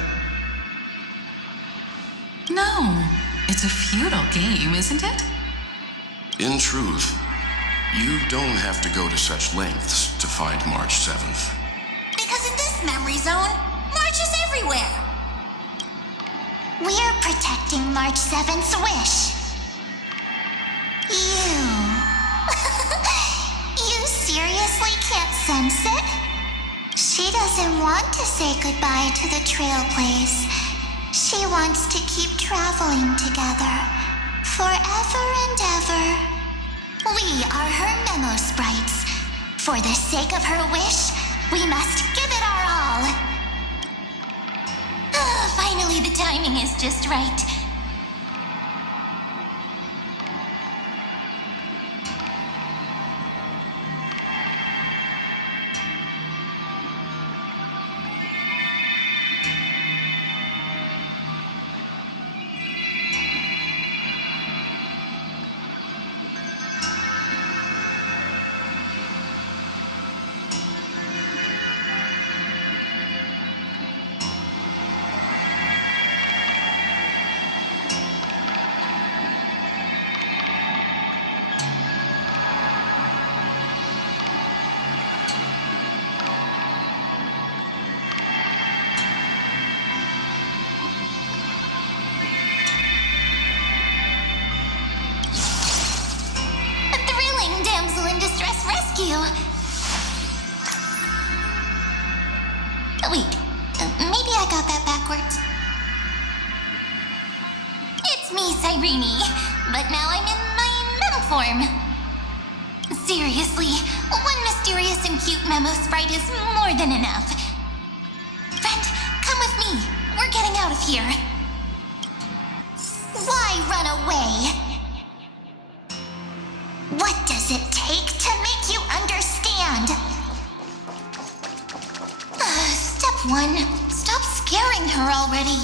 No, it's a futile game, isn't it? In truth, you don't have to go to such lengths to find March 7th. Because in this memory zone, March is everywhere. We're protecting March 7th's wish. You... you seriously can't sense it? She doesn't want to say goodbye to the Trailblaze. She wants to keep traveling together, forever and ever. We are her memo sprites. For the sake of her wish, we must give it our all. Finally, the timing is just right. Wait, maybe I got that backwards. It's me, Cyrene, but now I'm in my mem form. Seriously, one mysterious and cute memo sprite is more than enough. Friend, come with me. We're getting out of here. Why run away? What does it take to make you understand? Step 1, stop scaring her already.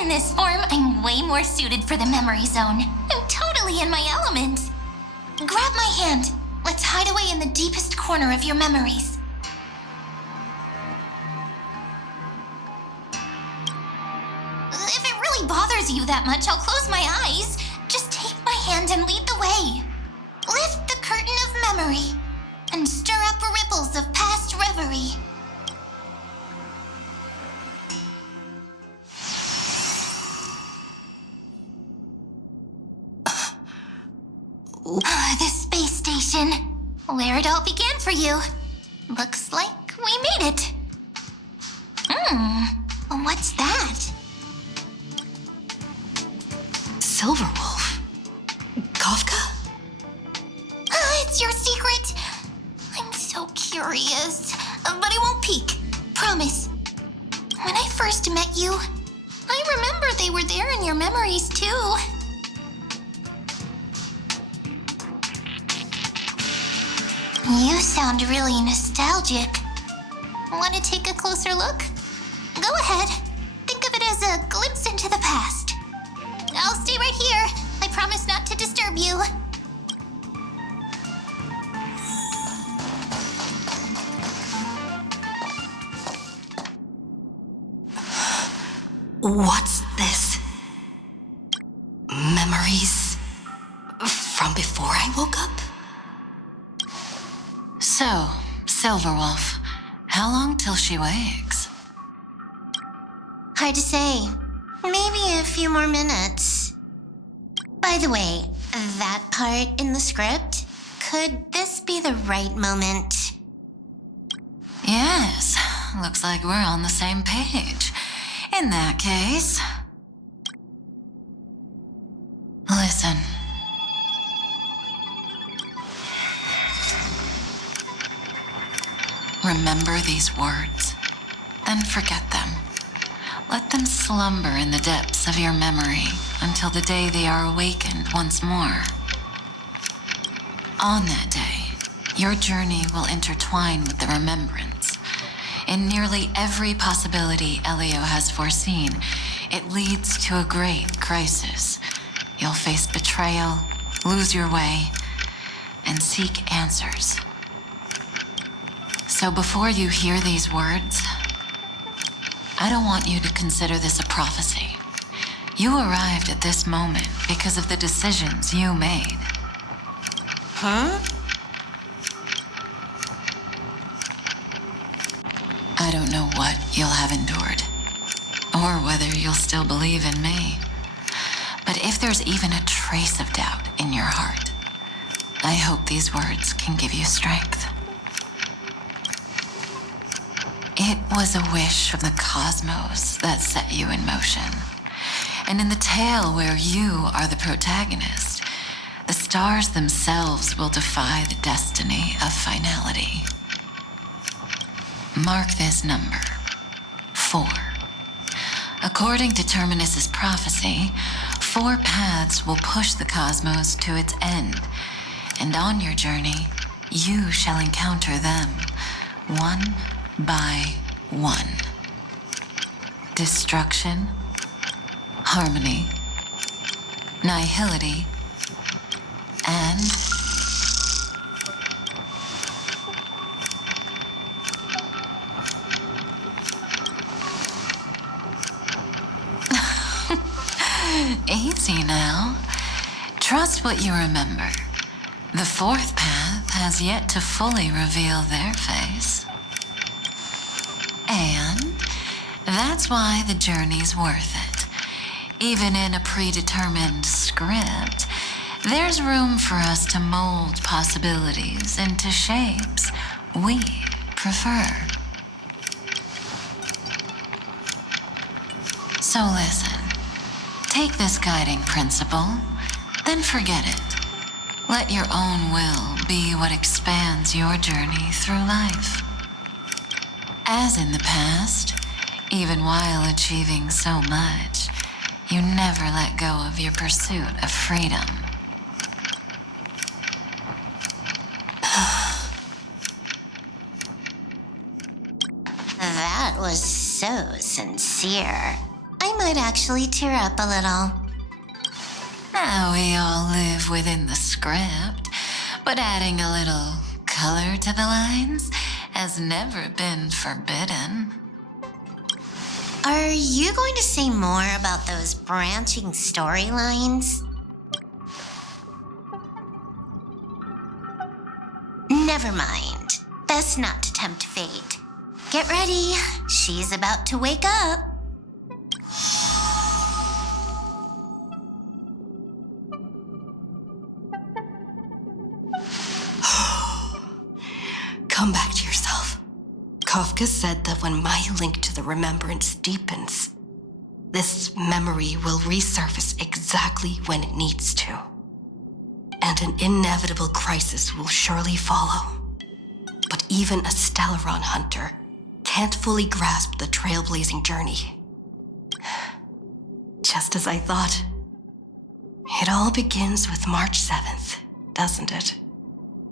In this form, I'm way more suited for the memory zone. I'm totally in my element. Grab my hand. Let's hide away in the deepest corner of your memories. If it really bothers you that much, I'll close my eyes. Just take my hand and lead the way. Lift the curtain of memory and stir up ripples of past reverie. The space station, where it all began for you. Looks like we made it. What's that? Silverwolf? Kafka? It's your secret. I'm so curious, but I won't peek. Promise. When I first met you, I remember they were there in your memories too. You sound really nostalgic. Want to take a closer look? Go ahead. Think of it as a glimpse into the past. I'll stay right here. I promise not to disturb you. What's this? Memories from before I woke up? So, Silverwolf, how long till she wakes? Hard to say. Maybe a few more minutes. By the way, That part in the script? Could this be the right moment? Yes, looks like we're on the same page. In that case, listen. Remember these words, then forget them. Let them slumber in the depths of your memory until the day they are awakened once more. On that day, your journey will intertwine with the remembrance. In nearly every possibility Elio has foreseen, it leads to a great crisis. You'll face betrayal, lose your way, and seek answers. So before you hear these words, I don't want you to consider this a prophecy. You arrived at this moment because of the decisions you made. Huh? I don't know what you'll have endured, or whether you'll still believe in me. But if there's even a trace of doubt in your heart, I hope these words can give you strength. It was a wish from the cosmos that set you in motion. And in the tale where you are the protagonist, the stars themselves will defy the destiny of finality. Mark this number, 4. According to Terminus's prophecy, 4 paths will push the cosmos to its end, and on your journey, you shall encounter them, one by one. Destruction, harmony, nihility, and easy now. Trust what you remember. The 4th path has yet to fully reveal their face. And that's why the journey's worth it. Even in a predetermined script, there's room for us to mold possibilities into shapes we prefer. So listen, take this guiding principle, then forget it. Let your own will be what expands your journey through life. As in the past, even while achieving so much, you never let go of your pursuit of freedom. That was so sincere. I might actually tear up a little. Now we all live within the script, but adding a little color to the lines has never been forbidden. Are you going to say more about those branching storylines? Never mind. Best not to tempt fate. Get ready. She's about to wake up. Come back to yourself. Kafka said that when my link to the remembrance deepens, this memory will resurface exactly when it needs to. And an inevitable crisis will surely follow. But even a Stellaron hunter can't fully grasp the trailblazing journey. Just as I thought. It all begins with March 7th, doesn't it?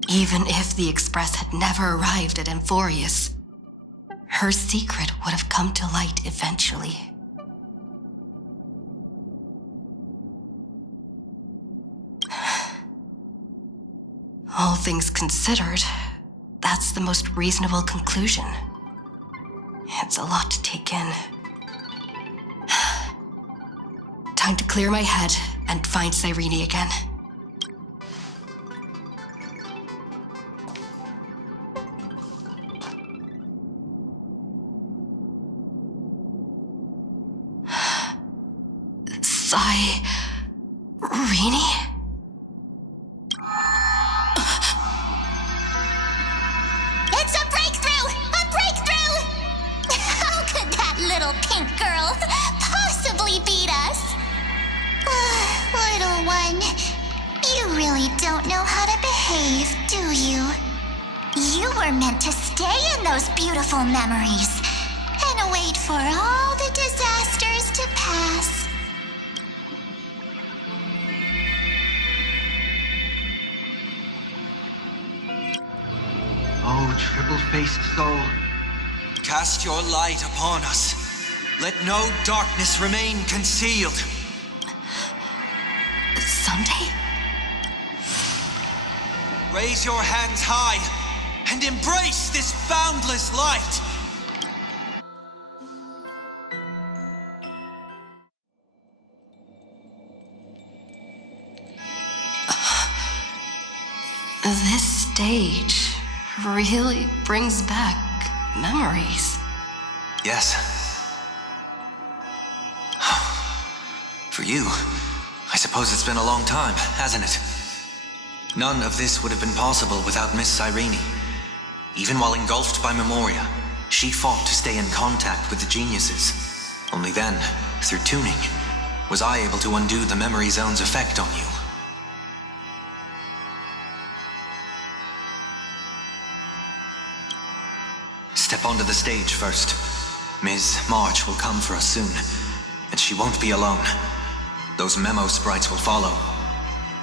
Even if the Express had never arrived at Amphoreus, her secret would have come to light eventually. All things considered, that's the most reasonable conclusion. It's a lot to take in. Time to clear my head and find Cyrene again. Cyrene? don't know how to behave, do you? You were meant to stay in those beautiful memories and wait for all the disasters to pass. Oh, triple-faced soul. Cast your light upon us. Let no darkness remain concealed. Sunday? Raise your hands high and embrace this boundless light. This stage really brings back memories. Yes. For you, I suppose it's been a long time, hasn't it? None of this would have been possible without Miss Cyrene. Even while engulfed by Memoria, she fought to stay in contact with the geniuses. Only then, through tuning, was I able to undo the memory zone's effect on you. Step onto the stage first. Ms. March will come for us soon, and she won't be alone. Those memo sprites will follow.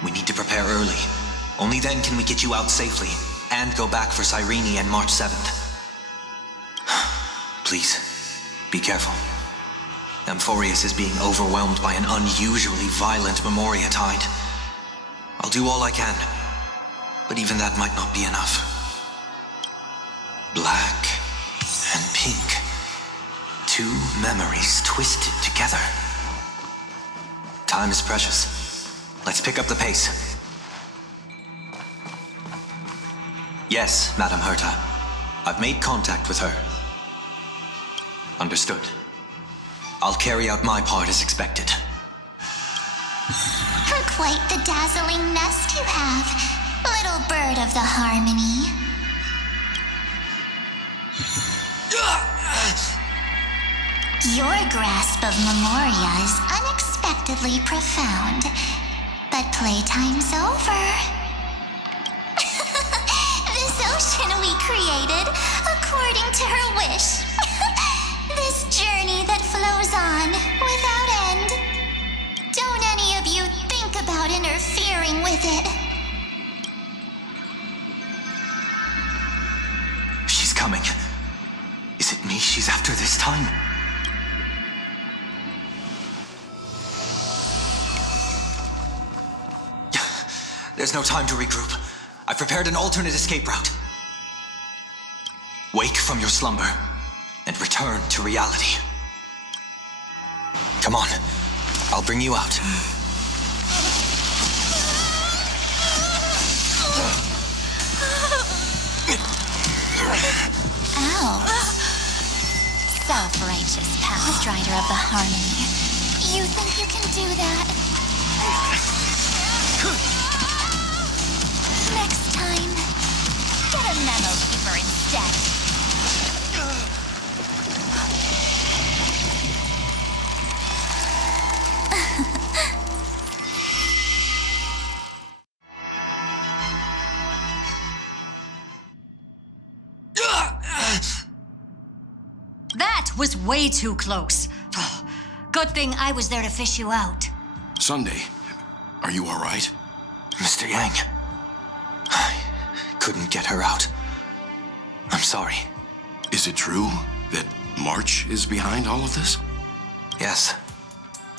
We need to prepare early. Only then can we get you out safely, and go back for Cyrene and March 7th. Please, be careful. Amphoreus is being overwhelmed by an unusually violent Memoria tide. I'll do all I can, but even that might not be enough. Black and pink. Two memories twisted together. Time is precious. Let's pick up the pace. Yes, Madame Herta. I've made contact with her. Understood. I'll carry out my part as expected. Quite the dazzling nest you have, little bird of the harmony. Your grasp of Memoria is unexpectedly profound, but playtime's over. This ocean we created according to her wish. This journey that flows on without end. Don't any of you think about interfering with it. She's coming. Is it me she's after this time? There's no time to regroup. I've prepared an alternate escape route. Wake from your slumber and return to reality. Come on, I'll bring you out. Ow. Self-righteous past rider of the harmony. You think you can do that? Next time, get a memo keeper instead. That was way too close. Good thing I was there to fish you out. Sunday, are you all right? Mr. Yang, I couldn't get her out. I'm sorry. Is it true that March is behind all of this? Yes.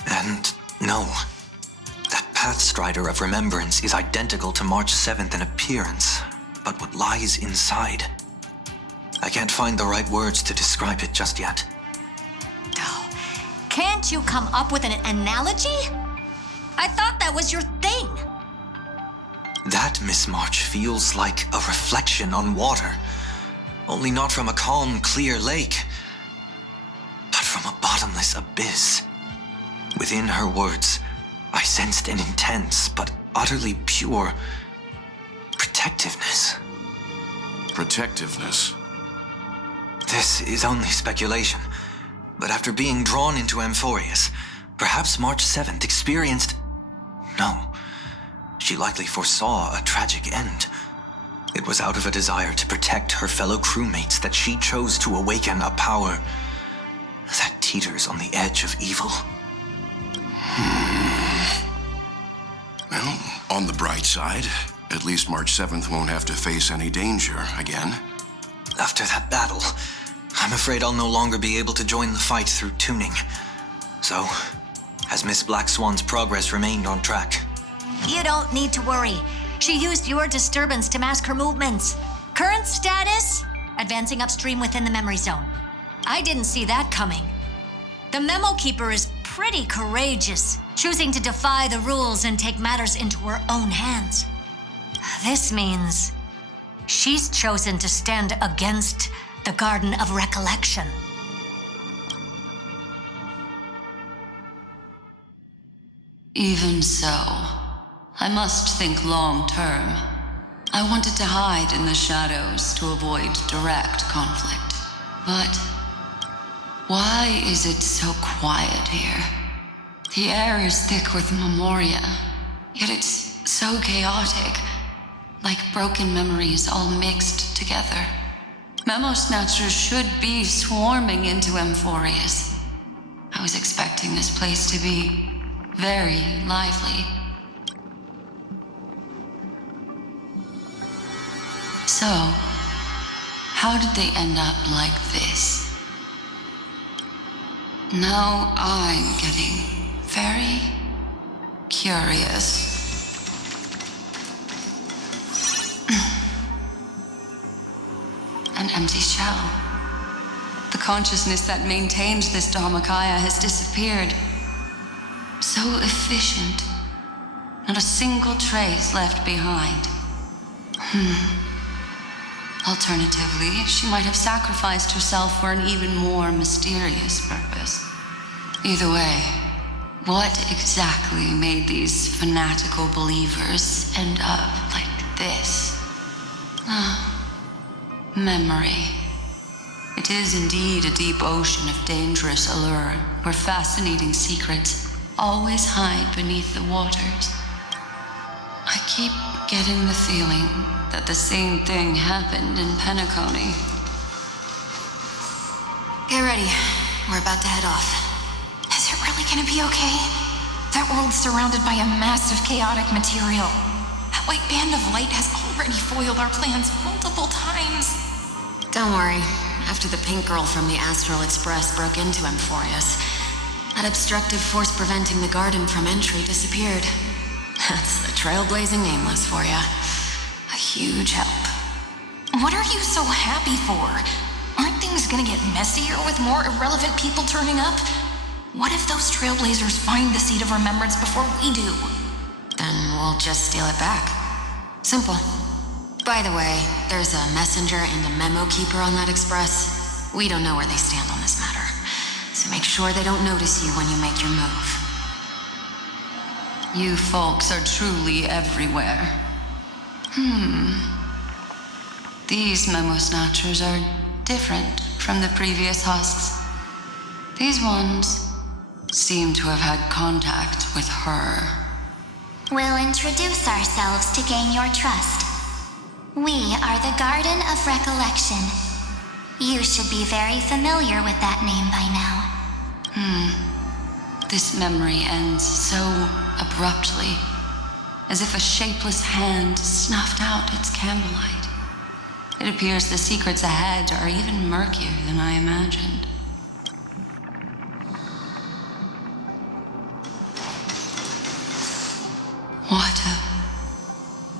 And no. That Pathstrider of Remembrance is identical to March 7th in appearance, but what lies inside? I can't find the right words to describe it just yet. Oh, can't you come up with an analogy? I thought that was your thing. That Miss March feels like a reflection on water. Only not from a calm, clear lake, but from a bottomless abyss. Within her words, I sensed an intense but utterly pure protectiveness. Protectiveness? This is only speculation, but after being drawn into Amphoreus, perhaps March 7th experienced... No, she likely foresaw a tragic end. It was out of a desire to protect her fellow crewmates that she chose to awaken a power that teeters on the edge of evil. Well, on the bright side, at least March 7th won't have to face any danger again. After that battle, I'm afraid I'll no longer be able to join the fight through tuning. So, has Miss Black Swan's progress remained on track? You don't need to worry. She used your disturbance to mask her movements. Current status? Advancing upstream within the memory zone. I didn't see that coming. The Memo Keeper is pretty courageous, choosing to defy the rules and take matters into her own hands. This means she's chosen to stand against the Garden of Recollection. Even so, I must think long term. I wanted to hide in the shadows to avoid direct conflict. But why is it so quiet here? The air is thick with memoria, yet it's so chaotic, like broken memories all mixed together. Memo Snatchers should be swarming into Amphoreus. I was expecting this place to be very lively. So, how did they end up like this? Now I'm getting very curious. An empty shell. The consciousness that maintains this Dharmakaya has disappeared. So efficient. Not a single trace left behind. Alternatively, she might have sacrificed herself for an even more mysterious purpose. Either way, what exactly made these fanatical believers end up like this? Memory. It is indeed a deep ocean of dangerous allure, where fascinating secrets always hide beneath the waters. I keep getting the feeling that the same thing happened in Penacony. Get ready. We're about to head off. Is it really gonna be okay? That world's surrounded by a massive chaotic material. That white band of light has already foiled our plans multiple times. Don't worry. After the pink girl from the Astral Express broke into Amphoreus, that obstructive force preventing the garden from entry disappeared. That's the Trailblazing Nameless for ya. A huge help. What are you so happy for? Aren't things gonna get messier with more irrelevant people turning up? What if those Trailblazers find the Seed of Remembrance before we do? Then we'll just steal it back. Simple. By the way, there's a messenger and a memo keeper on that express. We don't know where they stand on this matter, so make sure they don't notice you when you make your move. You folks are truly everywhere. These Memo Snatchers are different from the previous husks. These ones seem to have had contact with her. We'll introduce ourselves to gain your trust. We are the Garden of Recollection. You should be very familiar with that name by now. This memory ends so abruptly, as if a shapeless hand snuffed out its candlelight. It appears the secrets ahead are even murkier than I imagined. What a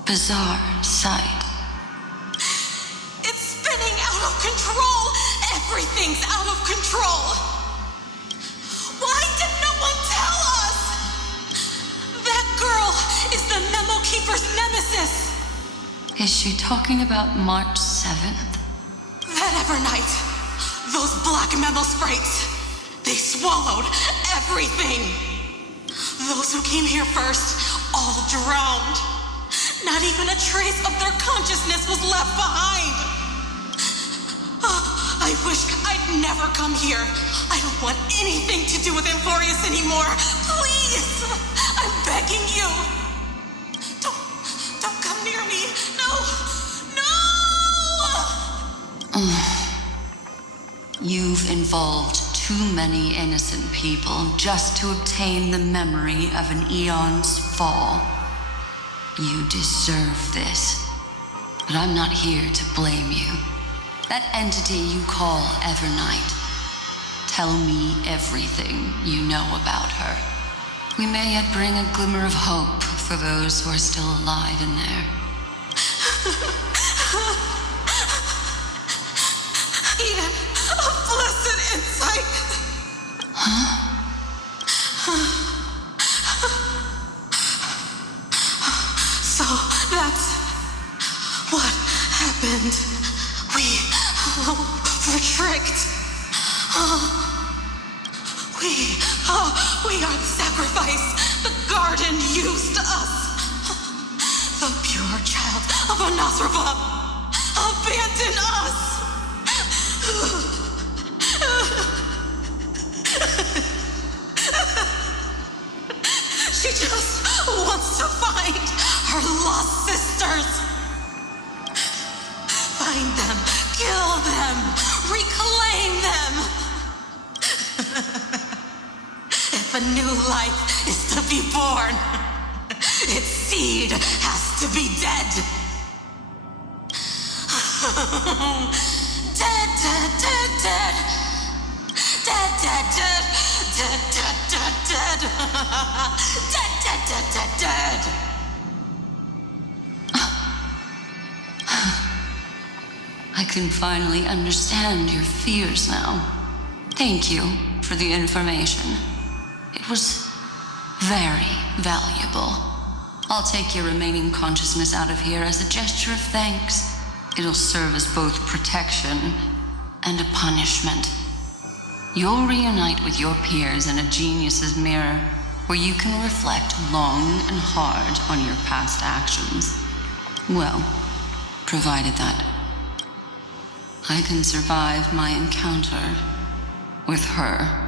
bizarre sight. It's spinning out of control! Everything's out of control! Why did no one tell us? That girl is the Memo Keeper's nemesis! Is she talking about March 7th? That Evernight! Those black memo sprites! They swallowed everything! Those who came here first all drowned. Not even a trace of their consciousness was left behind. I wish I'd never come here. I don't want anything to do with Amphoreus anymore. Please! I'm begging you. Don't You've involved too many innocent people just to obtain the memory of an eon's fall. You deserve this, but I'm not here to blame you. That entity you call Evernight, tell me everything you know about her. We may yet bring a glimmer of hope for those who are still alive in there. Eden, a blessed insight. So that's what happened. We were tricked. We are the sacrifice the garden used us. The pure child of Anasrava abandoned us. She just wants to find her lost sisters. Find them, kill them, reclaim them. If a new life is to be born, its seed has to be dead. Dead, dead, dead, dead. Dead, dead, dead. Dead, dead, dead, dead. Dead, dead, dead, dead, dead. I can finally understand your fears now. Thank you for the information. It was very valuable. I'll take your remaining consciousness out of here as a gesture of thanks. It'll serve as both protection and a punishment. You'll reunite with your peers in a genius's mirror, where you can reflect long and hard on your past actions. Well, provided that I can survive my encounter with her.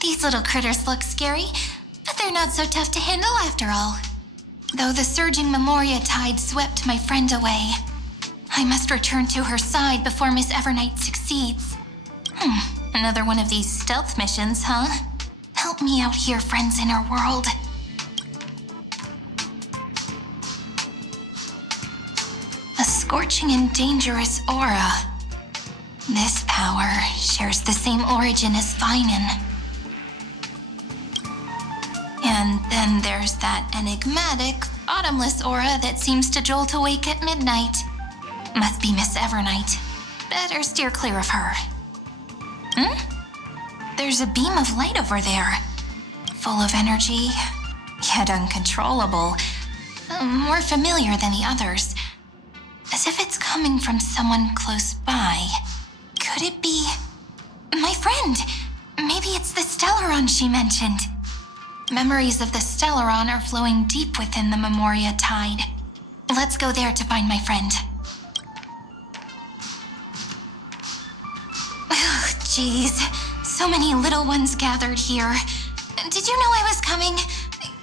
These little critters look scary, but they're not so tough to handle after all. Though the surging Memoria tide swept my friend away, I must return to her side before Miss Evernight succeeds. Another one of these stealth missions, huh? Help me out here, friends in her world. A scorching and dangerous aura. This power shares the same origin as Vinen. And then there's that enigmatic, bottomless aura that seems to jolt awake at midnight. Must be Miss Evernight. Better steer clear of her. There's a beam of light over there. Full of energy, yet uncontrollable. More familiar than the others. As if it's coming from someone close by. Could it be my friend? Maybe it's the Stellaron she mentioned. Memories of the Stellaron are flowing deep within the Memoria tide. Let's go there to find my friend. Jeez, so many little ones gathered here. Did you know I was coming?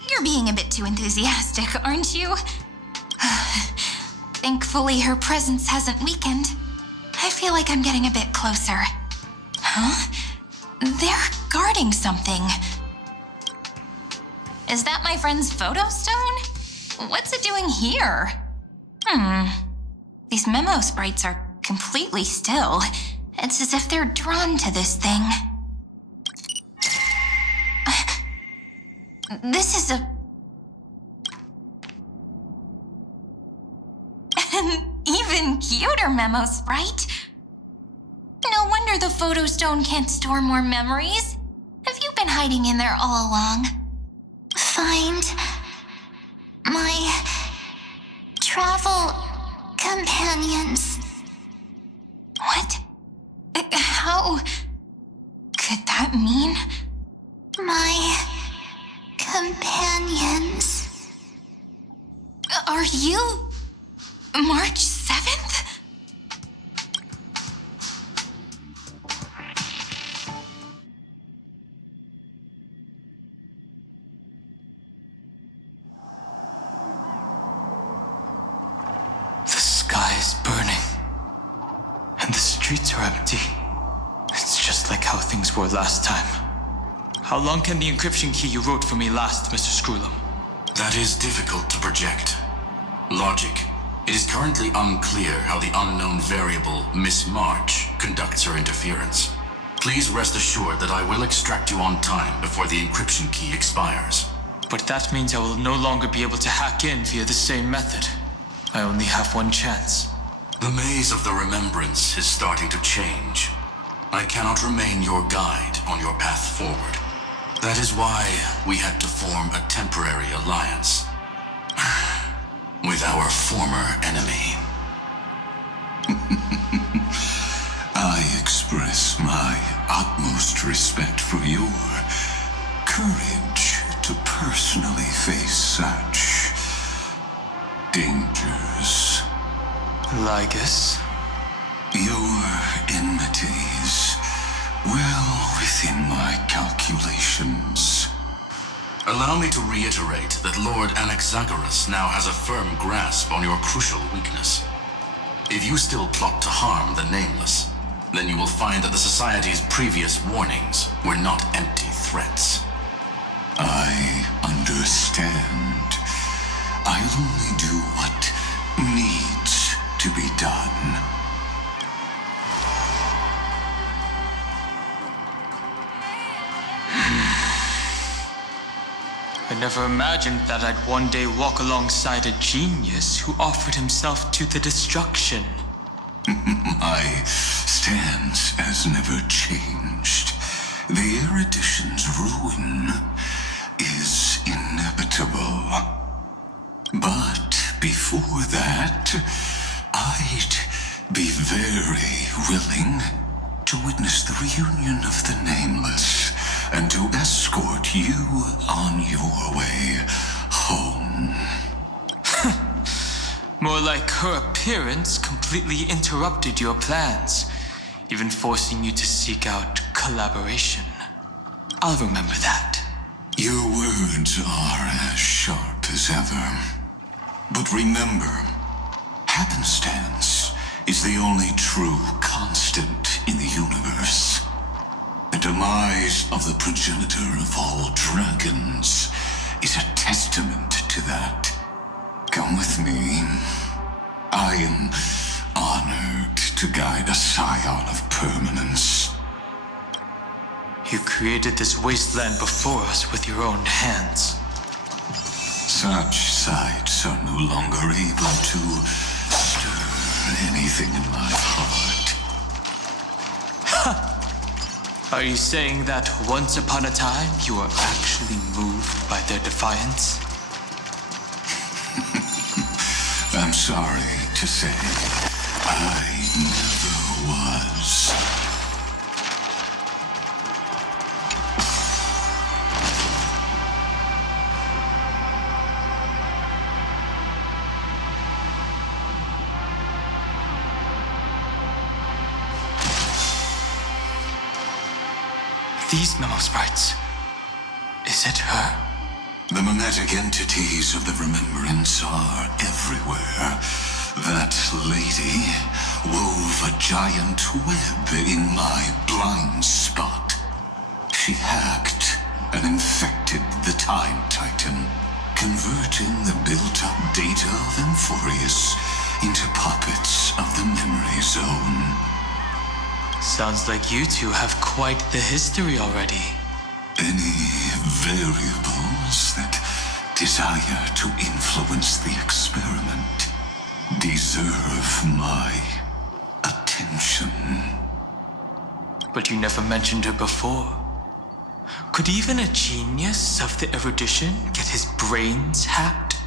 You're being a bit too enthusiastic, aren't you? Thankfully, her presence hasn't weakened. I feel like I'm getting a bit closer. Huh? They're guarding something. Is that my friend's photo stone? What's it doing here? These memo sprites are completely still. It's as if they're drawn to this thing. This is an even cuter memo sprite. No wonder the photo stone can't store more memories. Have you been hiding in there all along? Find my travel companions. What? How could that mean? My companions. Are you March 7th? is burning. And the streets are empty. It's just like how things were last time. How long can the encryption key you wrote for me last, Mr. Screwlum? That is difficult to project. Logic. It is currently unclear how the unknown variable, Miss March, conducts her interference. Please rest assured that I will extract you on time before the encryption key expires. But that means I will no longer be able to hack in via the same method. I only have one chance. The maze of the remembrance is starting to change. I cannot remain your guide on your path forward. That is why we had to form a temporary alliance with our former enemy. I express my utmost respect for your courage to personally face such dangers. Lygus? Your enmities, well within my calculations. Allow me to reiterate that Lord Anaxagoras now has a firm grasp on your crucial weakness. If you still plot to harm the Nameless, then you will find that the Society's previous warnings were not empty threats. I understand. I'll only do what needs to be done. I never imagined that I'd one day walk alongside a genius who offered himself to the destruction. My stance has never changed. The erudition's ruin is inevitable. But before that, I'd be very willing to witness the reunion of the Nameless and to escort you on your way home. More like her appearance completely interrupted your plans, even forcing you to seek out collaboration. I'll remember that. Your words are as sharp as ever. But remember, happenstance is the only true constant in the universe. The demise of the progenitor of all dragons is a testament to that. Come with me. I am honored to guide a scion of permanence. You created this wasteland before us with your own hands. Such sights are no longer able to stir anything in my heart. Ha! Are you saying that once upon a time you were actually moved by their defiance? I'm sorry to say, I never was. These memo sprites. Is it her? The mimetic entities of the remembrance are everywhere. That lady wove a giant web in my blind spot. She hacked and infected the Time Titan, converting the built-up data of Amphoreus into puppets of the memory zone. Sounds like you two have quite the history already. Any variables that desire to influence the experiment deserve my attention. But you never mentioned her before. Could even a genius of the erudition get his brains hacked?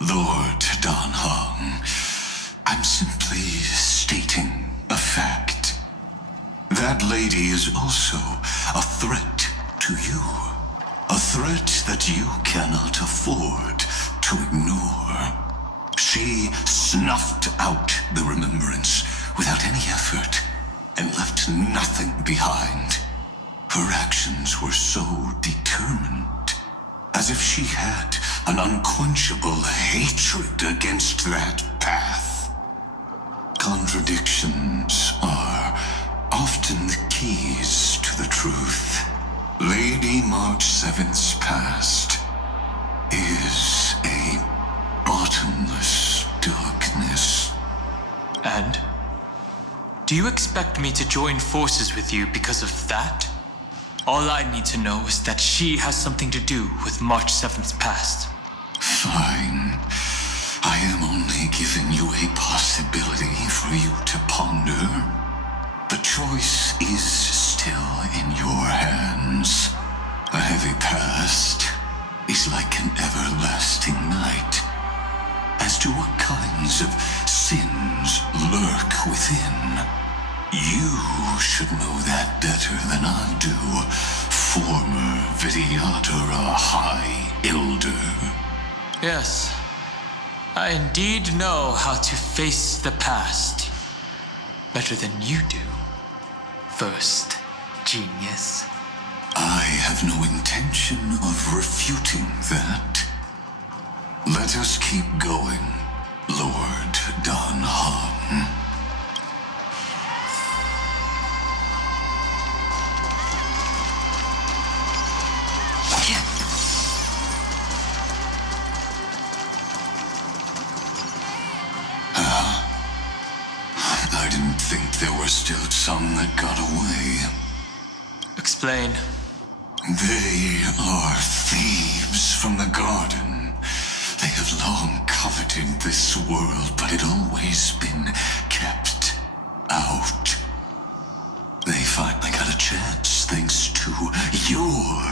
Lord Don Hong, I'm simply stating a fact. That lady is also a threat to you. A threat that you cannot afford to ignore. She snuffed out the remembrance without any effort and left nothing behind. Her actions were so determined, as if she had an unquenchable hatred against that path. Contradictions are often the keys to the truth. Lady March 7th's past is a bottomless darkness. And? Do you expect me to join forces with you because of that? All I need to know is that she has something to do with March 7th's past. Fine. I am only giving you a possibility for you to ponder. The choice is still in your hands. A heavy past is like an everlasting night. As to what kinds of sins lurk within, you should know that better than I do, former Vidyadhara High Elder. Yes, I indeed know how to face the past. Better than you do, first genius. I have no intention of refuting that. Let us keep going, Lord Don Han. I didn't think there were still some that got away. Explain. They are thieves from the garden. They have long coveted this world, but it always been kept out. They finally got a chance thanks to your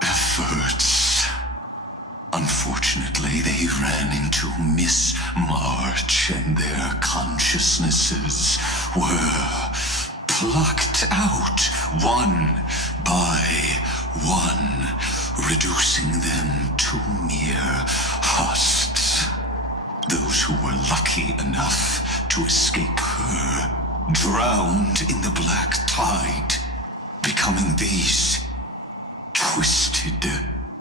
efforts. Unfortunately, they ran into Miss March, and their consciousnesses were plucked out one by one, reducing them to mere husks. Those who were lucky enough to escape her drowned in the black tide, becoming these twisted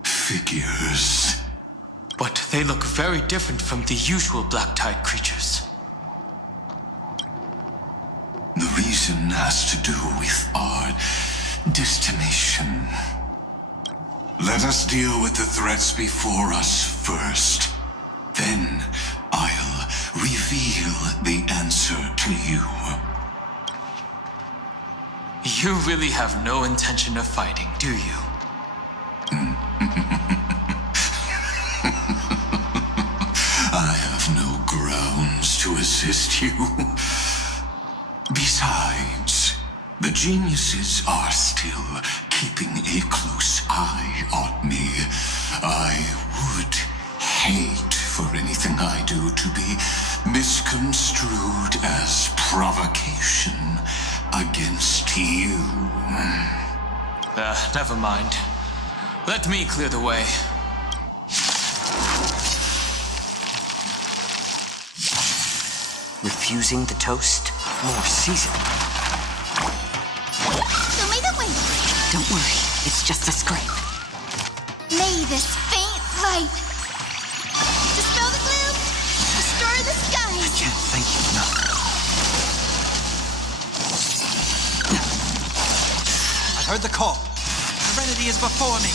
figures. But they look very different from the usual black tide creatures. The reason has to do with our destination. Let us deal with the threats before us first. Then I'll reveal the answer to you. You really have no intention of fighting, do you? I have no grounds to assist you. Besides, the geniuses are still keeping a close eye on me. I would hate for anything I do to be misconstrued as provocation against you. Never mind. Let me clear the way. Refusing the toast? More season. Don't worry, it's just a scrape. May this faint light dispel the gloom, destroy the skies. I can't thank you enough. I've heard the call. Serenity is before me.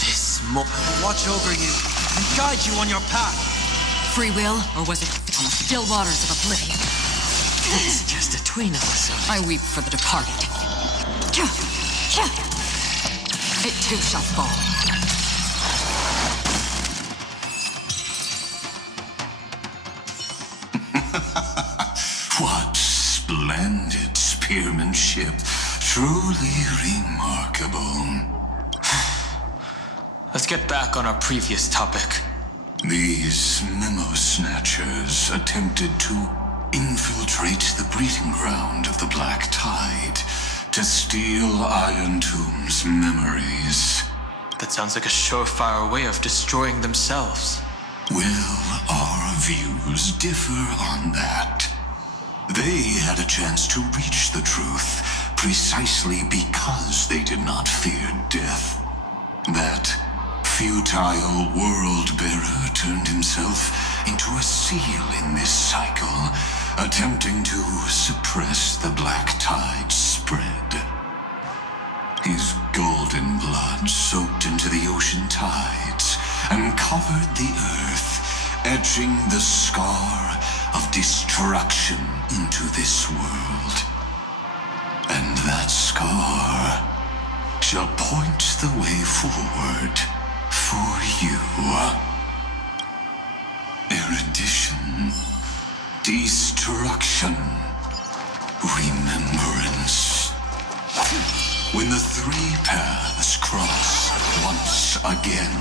This more watch over you and guide you on your path. Free will, or was it on the still waters of oblivion? It's just between us. I weep for the departed. It too shall fall. What splendid spearmanship. Truly remarkable. Let's get back on our previous topic. These memo snatchers attempted to infiltrate the breeding ground of the Black Tide to steal Iron Tomb's memories. That sounds like a surefire way of destroying themselves. Well, our views differ on that. They had a chance to reach the truth precisely because they did not fear death. That futile world-bearer turned himself into a seal in this cycle, attempting to suppress the black tide spread. His golden blood soaked into the ocean tides and covered the earth, etching the scar of destruction into this world. And that scar shall point the way forward for you. Erudition, destruction, remembrance. When the three paths cross once again,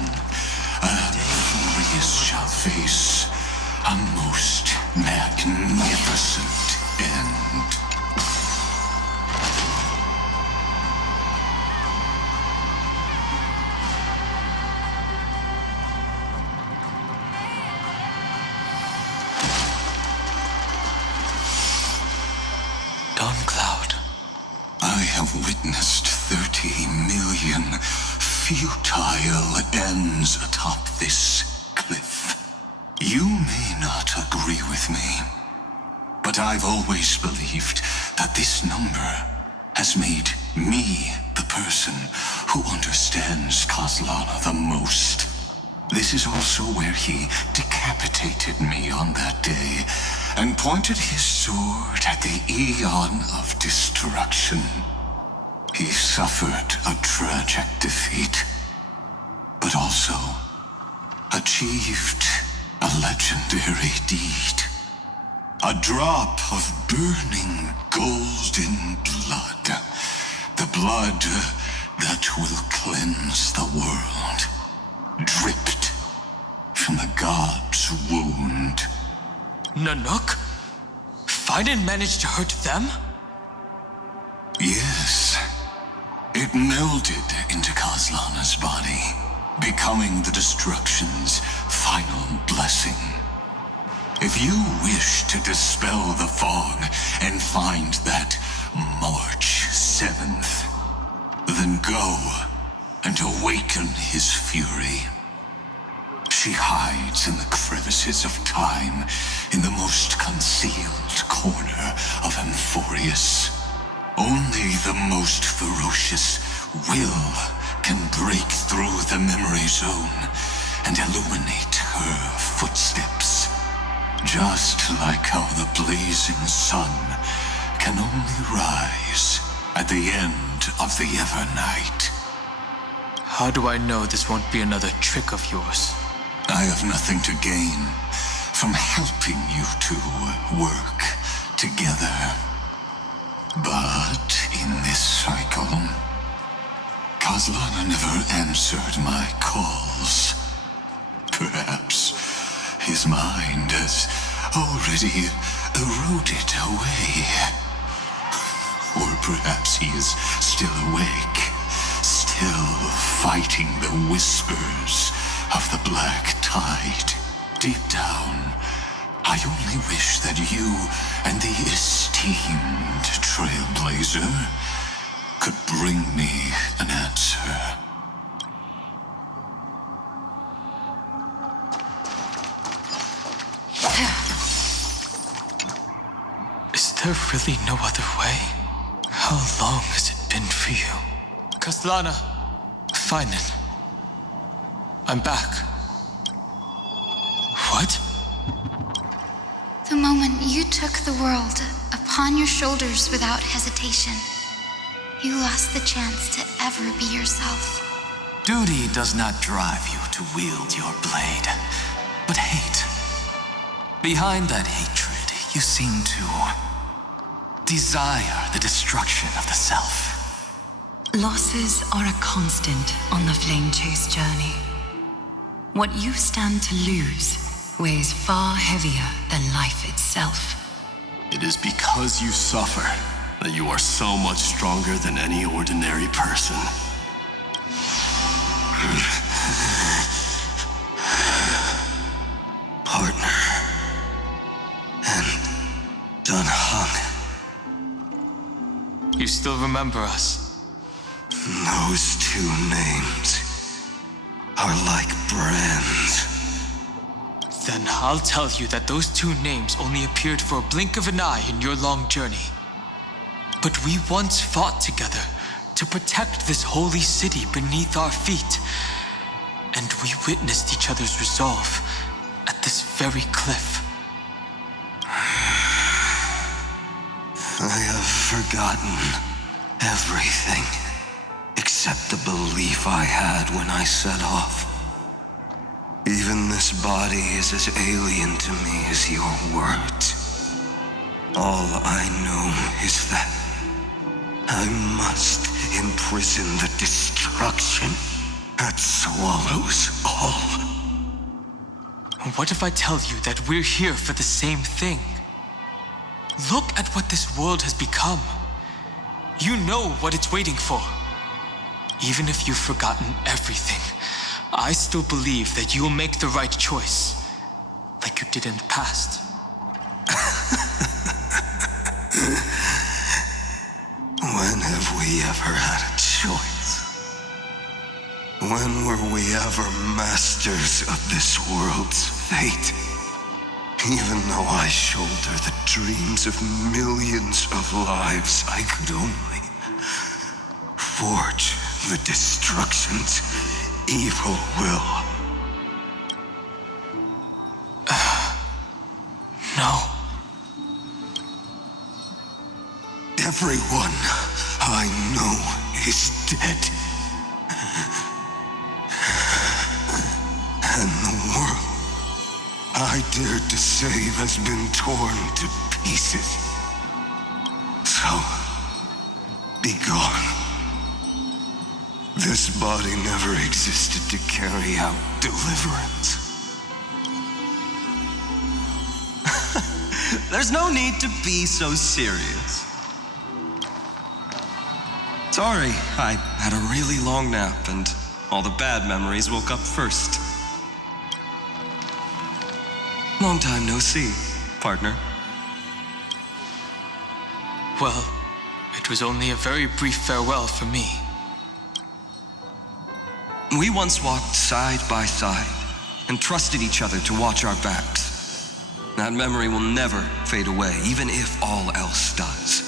Amphoreus shall face a most magnificent end. I have witnessed 30 million futile ends atop this cliff. You may not agree with me, but I've always believed that this number has made me the person who understands Kozlana the most. This is also where he decapitated me on that day and pointed his sword at the Aeon of Destruction. He suffered a tragic defeat, but also achieved a legendary deed. A drop of burning golden blood. The blood that will cleanse the world. Dripped from the god's wound. Nanook? Fiden managed to hurt them? Yes. It melded into Kozlana's body, becoming the destruction's final blessing. If you wish to dispel the fog and find that March 7th, then go and awaken his fury. She hides in the crevices of time, in the most concealed corner of Amphoreus. Only the most ferocious will can break through the memory zone and illuminate her footsteps. Just like how the blazing sun can only rise at the end of the Evernight. How do I know this won't be another trick of yours? I have nothing to gain from helping you two work together. But in this cycle, Kozlana never answered my calls. Perhaps his mind has already eroded away. Or perhaps he is still awake, still fighting the whispers of the black tide. Deep down, I only wish that you and the esteemed Trailblazer could bring me an answer. Is there really no other way? How long has it been for you? Kozlana, Finen. I'm back. What? The moment you took the world upon your shoulders without hesitation, you lost the chance to ever be yourself. Duty does not drive you to wield your blade, but hate. Behind that hatred, you seem to desire the destruction of the self. Losses are a constant on the Flame Chase journey. What you stand to lose weighs far heavier than life itself. It is because you suffer that you are so much stronger than any ordinary person. Partner. And Dunhung. You still remember us? Those two names. are like brands. Then I'll tell you that those two names only appeared for a blink of an eye in your long journey. But we once fought together to protect this holy city beneath our feet. And we witnessed each other's resolve at this very cliff. I have forgotten everything except the belief I had when I set off. Even this body is as alien to me as your words. All I know is that I must imprison the destruction that swallows all. What if I tell you that we're here for the same thing? Look at what this world has become. You know what it's waiting for. Even if you've forgotten everything, I still believe that you'll make the right choice, like you did in the past. When have we ever had a choice? When were we ever masters of this world's fate? Even though I shoulder the dreams of millions of lives, I could only forge the destruction's evil will. No. Everyone I know is dead. And the world I dared to save has been torn to pieces. So, be gone. This body never existed to carry out deliverance. There's no need to be so serious. Sorry, I had a really long nap and all the bad memories woke up first. Long time no see, partner. Well, it was only a very brief farewell for me. We once walked side by side and trusted each other to watch our backs. That memory will never fade away, even if all else does.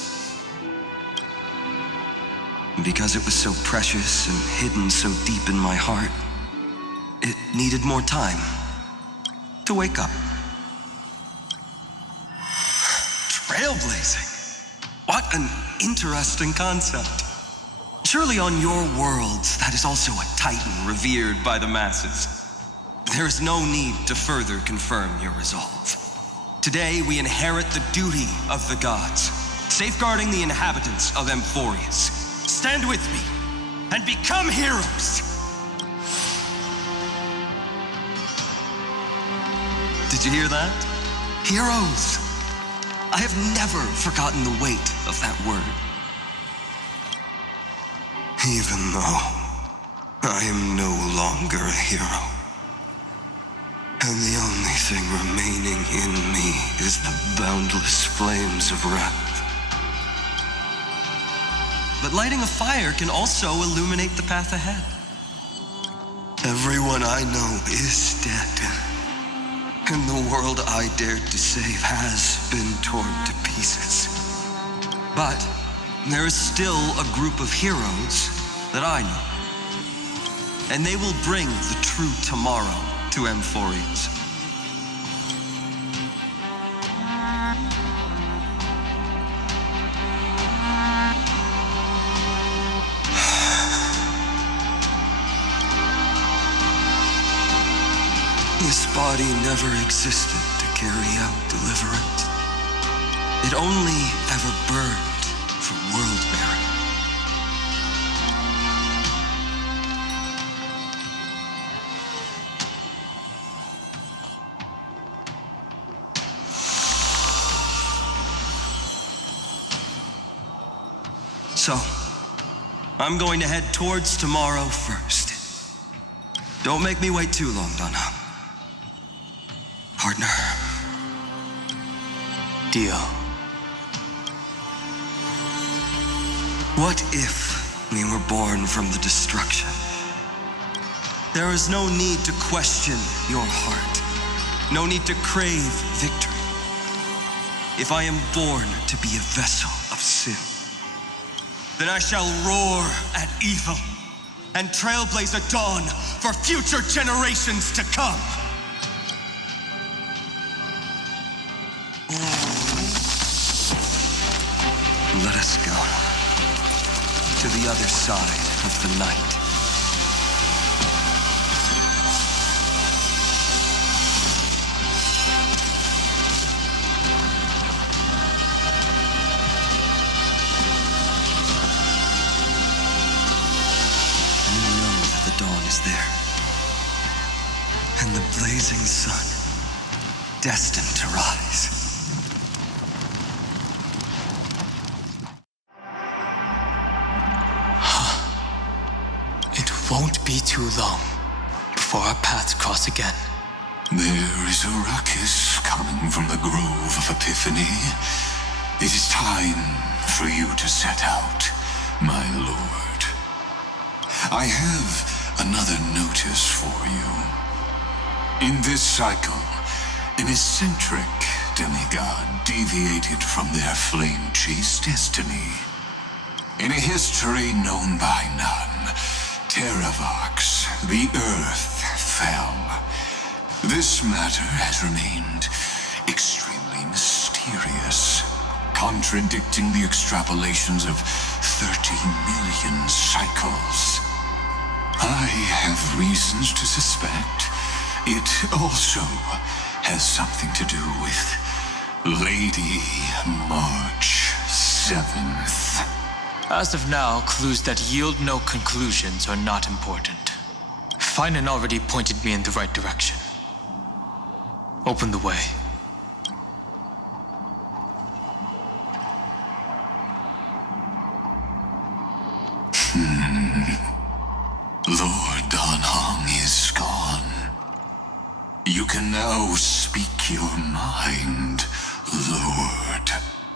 Because it was so precious and hidden so deep in my heart, it needed more time to wake up. Trailblazing. What an interesting concept. Surely on your worlds, that is also a titan revered by the masses. There is no need to further confirm your resolve. Today, we inherit the duty of the gods, safeguarding the inhabitants of Amphoreus. Stand with me and become heroes! Did you hear that? Heroes! I have never forgotten the weight of that word. Even though I am no longer a hero, and the only thing remaining in me is the boundless flames of wrath. But lighting a fire can also illuminate the path ahead. Everyone I know is dead, and the world I dared to save has been torn to pieces. But there is still a group of heroes that I know, and they will bring the true tomorrow to Amphoreus. This body never existed to carry out deliverance. It only ever burned for world bearing. So, I'm going to head towards tomorrow first. Don't make me wait too long, Donna. Partner. Deal. What if we were born from the destruction? There is no need to question your heart. No need to crave victory. If I am born to be a vessel of sin, then I shall roar at evil and trailblaze a dawn for future generations to come. Let us go to the other side of the night. Is there, and the blazing sun destined to rise. It won't be too long before our paths cross again. There is a ruckus coming from the Grove of Epiphany. It is time for you to set out, my lord. I have another notice for you. In this cycle, an eccentric demigod deviated from their flame-chased destiny. In a history known by none, Terravox, the Earth, fell. This matter has remained extremely mysterious, contradicting the extrapolations of 30 million cycles. I have reasons to suspect it also has something to do with Lady March 7th. As of now, clues that yield no conclusions are not important. Finan already pointed me in the right direction. Open the way. Lord Donhong is gone. You can now speak your mind, Lord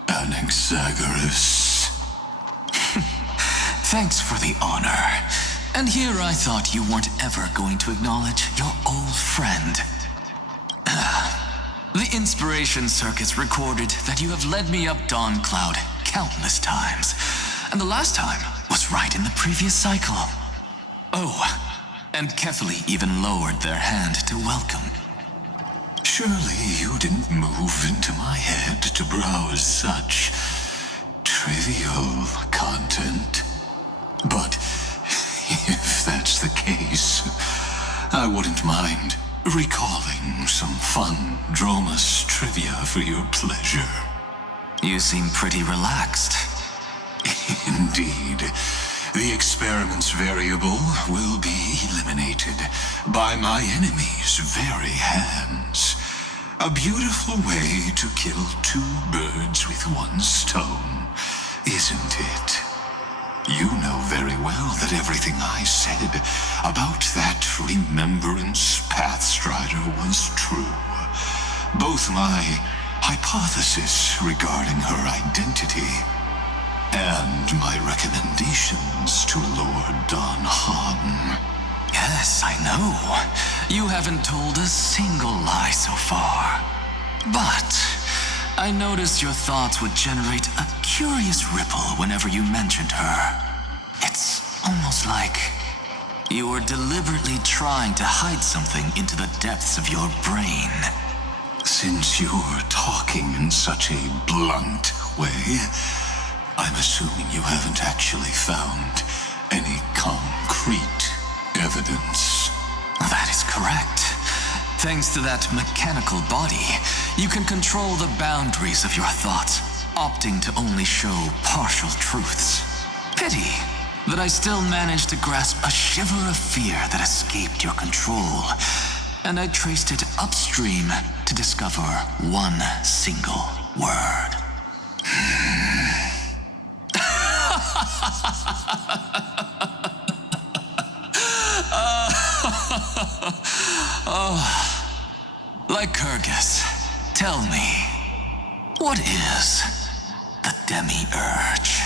Anaxagoras. Thanks for the honor. And here I thought you weren't ever going to acknowledge your old friend. The Inspiration Circuits recorded that you have led me up Dawn Cloud countless times. And the last time was right in the previous cycle. Oh, and Kefali even lowered their hand to welcome. Surely you didn't move into my head to browse such trivial content. But if that's the case, I wouldn't mind recalling some fun Dromus trivia for your pleasure. You seem pretty relaxed. Indeed. The experiment's variable will be eliminated by my enemy's very hands. A beautiful way to kill two birds with one stone, isn't it? You know very well that everything I said about that Remembrance Pathstrider was true. Both my hypothesis regarding her identity and my recommendations to Lord Donhong. Yes, I know. You haven't told a single lie so far. But I noticed your thoughts would generate a curious ripple whenever you mentioned her. It's almost like you were deliberately trying to hide something into the depths of your brain. Since you're talking in such a blunt way, I'm assuming you haven't actually found any concrete evidence. That is correct. Thanks to that mechanical body, you can control the boundaries of your thoughts, opting to only show partial truths. Pity that I still managed to grasp a shiver of fear that escaped your control, and I traced it upstream to discover one single word. Lycurgus, tell me, what is the Demi-Urge?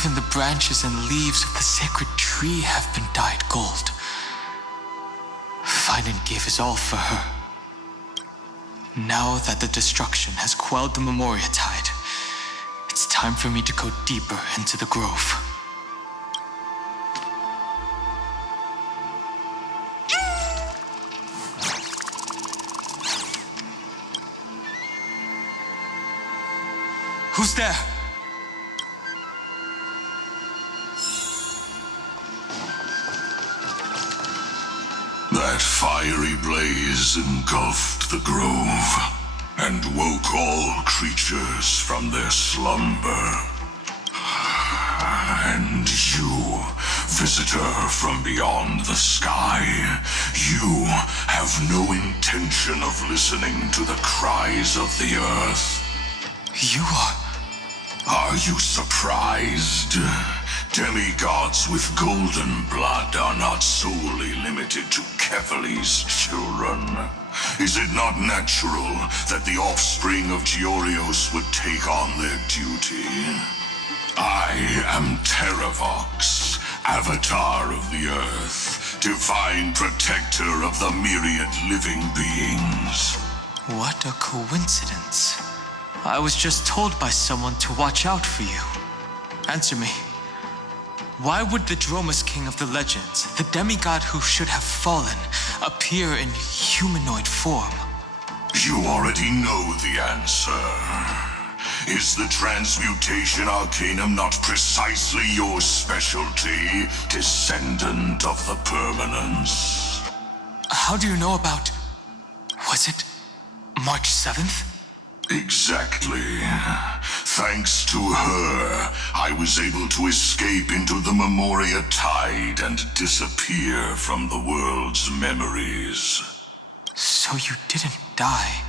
Even the branches and leaves of the sacred tree have been dyed gold. Finan gave his all for her. Now that the destruction has quelled the Memoria tide, it's time for me to go deeper into the grove. Who's there? That fiery blaze engulfed the grove and woke all creatures from their slumber. And you, visitor from beyond the sky, you have no intention of listening to the cries of the earth. You are... Are you surprised? Demigods with golden blood are not solely limited to Kefali's children. Is it not natural that the offspring of Georios would take on their duty? I am Terravox, Avatar of the Earth, divine protector of the myriad living beings. What a coincidence. I was just told by someone to watch out for you. Answer me. Why would the Dromus King of the legends, the demigod who should have fallen, appear in humanoid form? You already know the answer. Is the transmutation arcanum not precisely your specialty, descendant of the permanence? How do you know about... was it March 7th? Exactly. Thanks to her, I was able to escape into the Memoria tide and disappear from the world's memories. So you didn't die.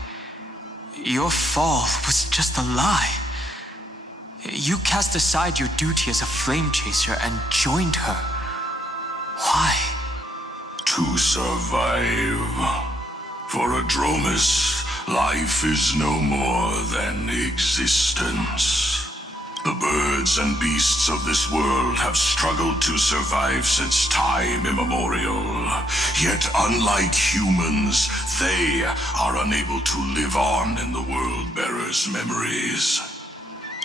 Your fall was just a lie. You cast aside your duty as a flame chaser and joined her. Why? To survive. For a Dromus, life is no more than existence. The birds and beasts of this world have struggled to survive since time immemorial. Yet unlike humans, they are unable to live on in the World-Bearer's memories.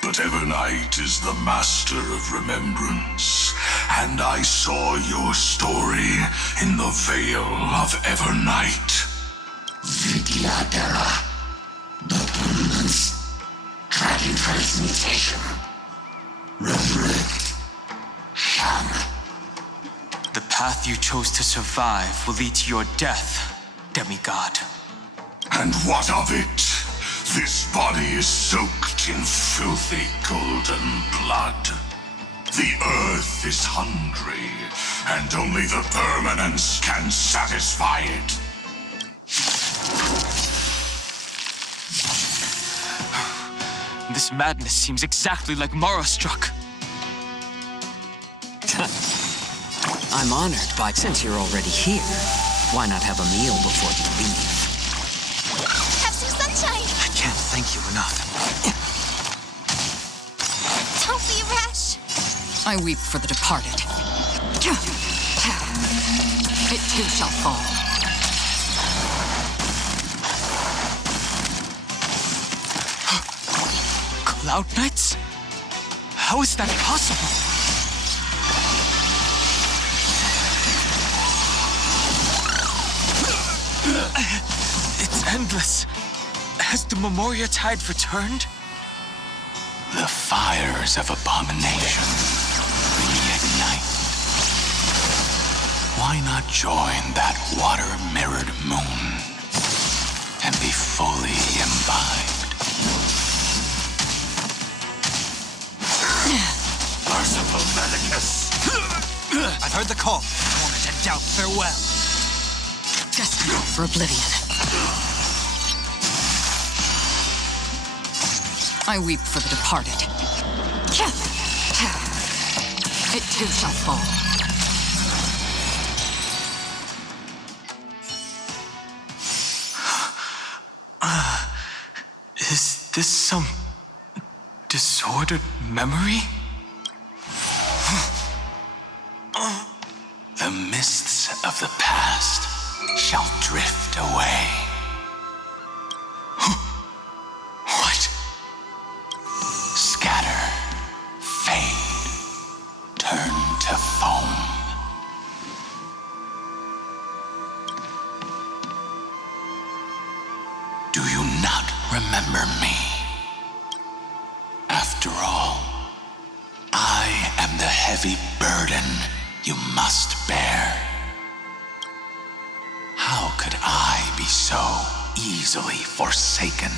But Evernight is the master of remembrance, and I saw your story in the Veil of Evernight. Vidyadhara, the permanence, dragon transmutation, resurrect, Shan. The path you chose to survive will lead to your death, demigod. And what of it? This body is soaked in filthy golden blood. The earth is hungry, and only the permanence can satisfy it. This madness seems exactly like Mara struck. I'm honored, but since you're already here, why not have a meal before you leave? Have some sunshine! I can't thank you enough. Don't be rash! I weep for the departed. It too shall fall. Cloud Knights? How is that possible? It's endless. Has the Memoria tide returned? The fires of abomination reignite. Why not join that water-mirrored moon and be fully imbibed? Merciful Medicus! I've heard the call. Torment and doubt, farewell. Destined for oblivion. I weep for the departed. It too shall fall. Is this some disordered memory? The mists of the past shall drift away. What? Scatter, fade, turn to foam. Do you not remember me? After all, I am the heavy burden you must bear. How could I be so easily forsaken?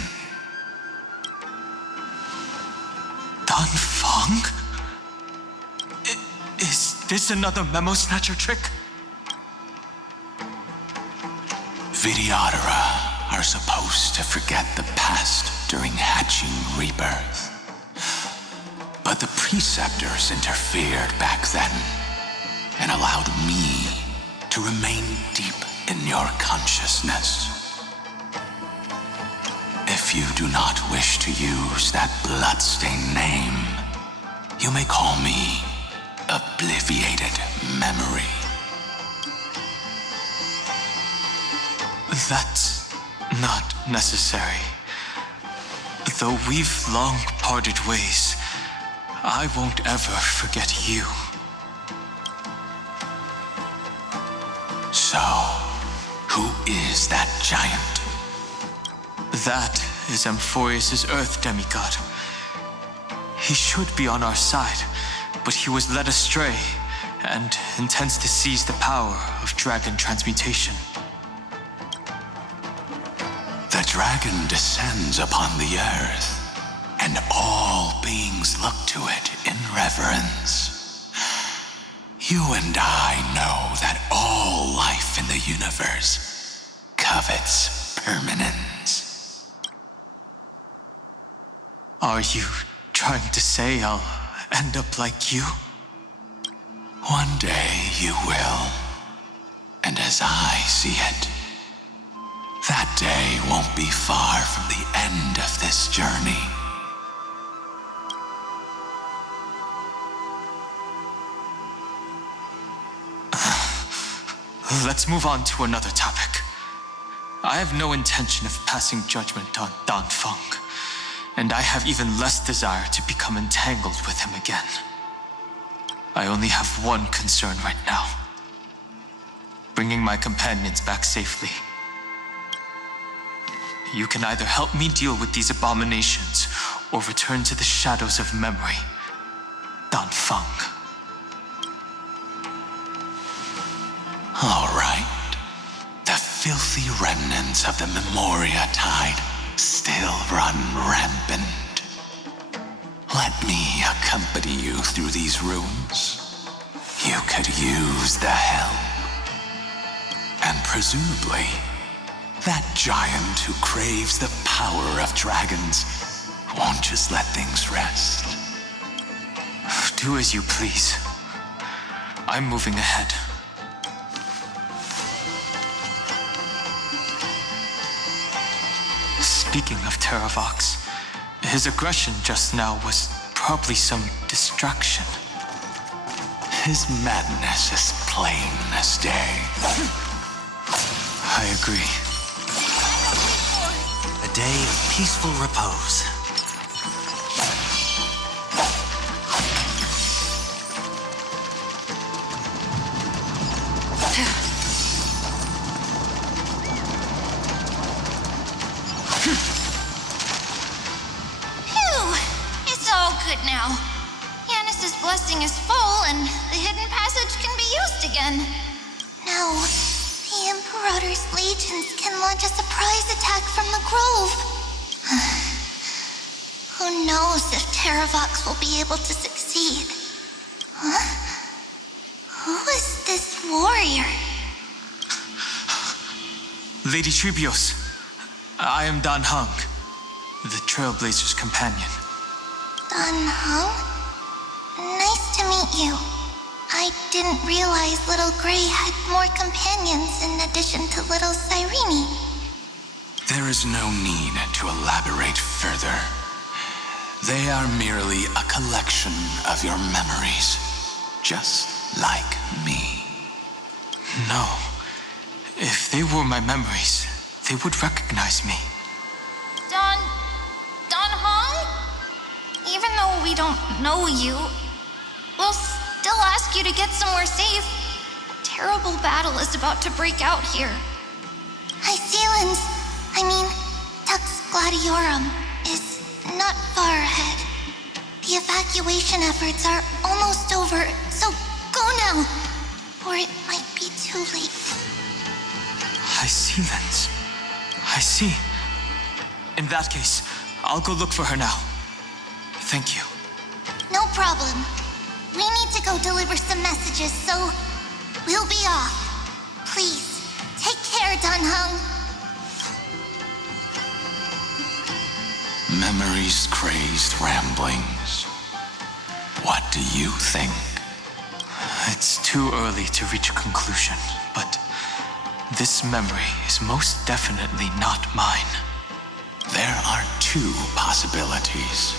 Dan Feng? Is this another memo snatcher trick? Vidyadhara are supposed to forget the past during hatching rebirth. But the preceptors interfered back then and allowed me to remain deep in your consciousness. If you do not wish to use that bloodstained name, you may call me Obliviated Memory. That's not necessary. Though we've long parted ways, I won't ever forget you. So, who is that giant? That is Amphoreus' Earth demigod. He should be on our side, but he was led astray and intends to seize the power of dragon transmutation. The dragon descends upon the earth, and all beings look to it in reverence. You and I know that all life in the universe covets permanence. Are you trying to say I'll end up like you? One day you will, and as I see it, that day won't be far from the end of this journey. Let's move on to another topic. I have no intention of passing judgment on Dan Feng, and I have even less desire to become entangled with him again. I only have one concern right now: bringing my companions back safely. You can either help me deal with these abominations or return to the shadows of memory. Dan Feng. All right. The filthy remnants of the Memoria tide still run rampant. Let me accompany you through these ruins. You could use the help. And presumably, that giant who craves the power of dragons won't just let things rest. Do as you please. I'm moving ahead. Speaking of Terravox, his aggression just now was probably some distraction. His madness is plain as day. I agree. A day of peaceful repose. Good now. Yanis's blessing is full, and the hidden passage can be used again. No, the Emperor's legions can launch a surprise attack from the grove. Who knows if Terravox will be able to succeed? Huh? Who is this warrior? Lady Trebios, I am Dan Heng, the Trailblazer's companion. Dan Heng? Nice to meet you. I didn't realize Little Gray had more companions in addition to Little Cyrene. There is no need to elaborate further. They are merely a collection of your memories, just like me. No. If they were my memories, they would recognize me. Don Hong? Even though we don't know you, we'll still ask you to get somewhere safe. A terrible battle is about to break out here. Hycelans, Tux Gladiorum, is not far ahead. The evacuation efforts are almost over, so go now, or it might be too late. Hycelans. I see. In that case, I'll go look for her now. Thank you. No problem. We need to go deliver some messages, so we'll be off. Please, take care, Don Hung. Memories crazed ramblings. What do you think? It's too early to reach a conclusion, but this memory is most definitely not mine. There are two possibilities.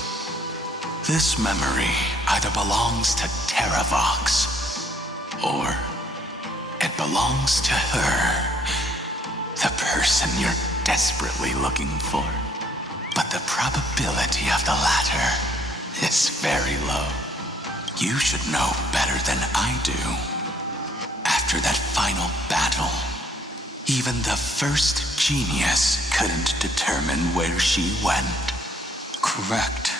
This memory either belongs to Terravox, or it belongs to her, the person you're desperately looking for. But the probability of the latter is very low. You should know better than I do. After that final battle, even the first genius couldn't determine where she went. Correct.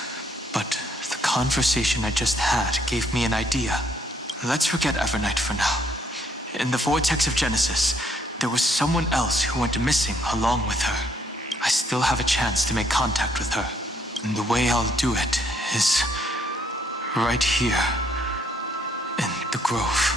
But the conversation I just had gave me an idea. Let's forget Evernight for now. In the Vortex of Genesis, there was someone else who went missing along with her. I still have a chance to make contact with her. And the way I'll do it is right here in the grove.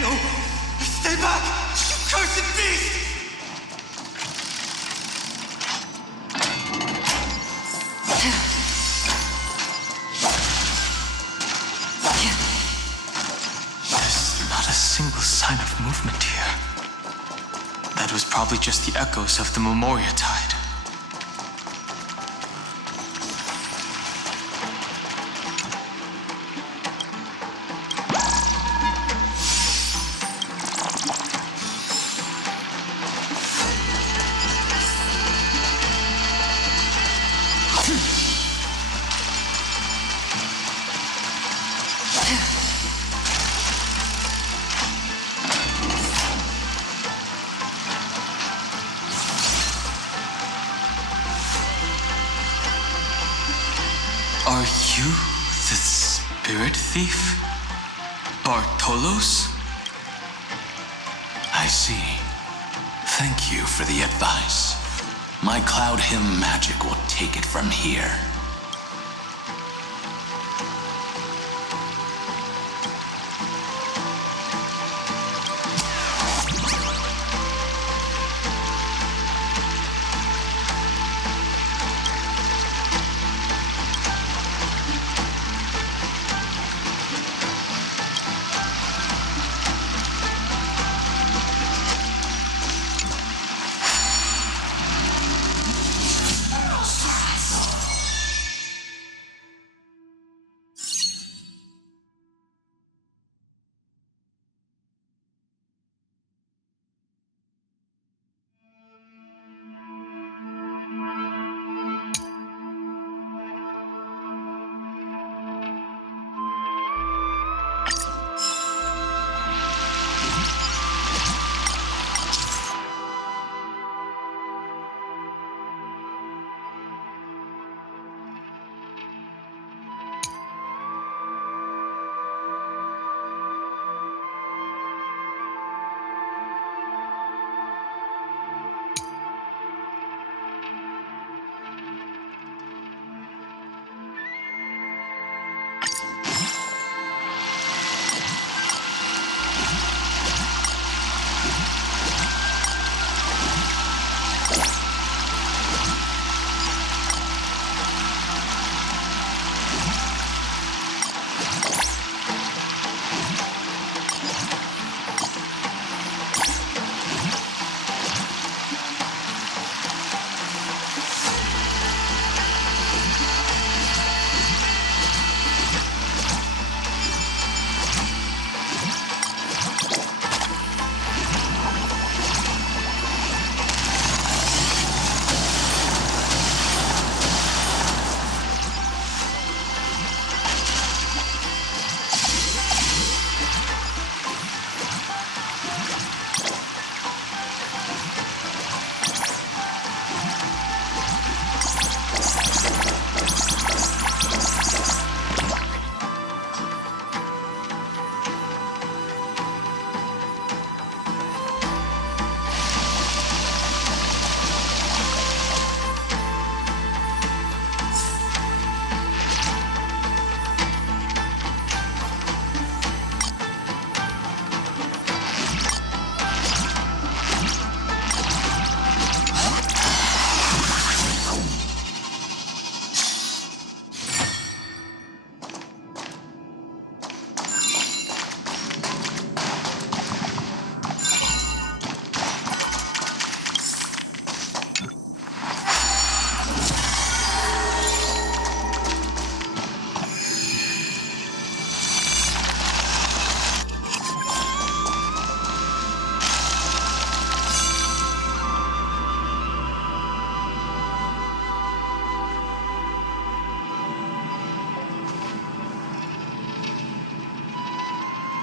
No! Stay back! You cursed beast! There's not a single sign of movement here. That was probably just the echoes of the Memoria tide. Are you the spirit thief? Bartolos? I see. Thank you for the advice. My Cloud Hymn magic will take it from here.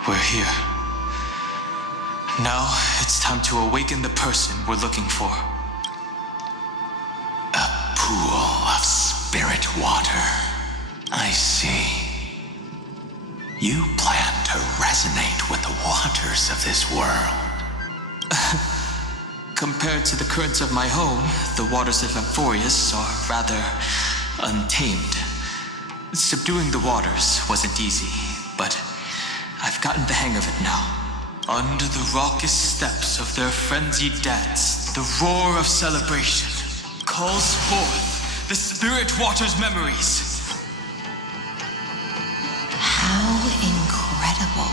We're here. Now, it's time to awaken the person we're looking for. A pool of spirit water. I see. You plan to resonate with the waters of this world. Compared to the currents of my home, the waters of Amphoreus are rather untamed. Subduing the waters wasn't easy, but I've gotten the hang of it now. Under the raucous steps of their frenzied dance, the roar of celebration calls forth the spirit water's memories. How incredible.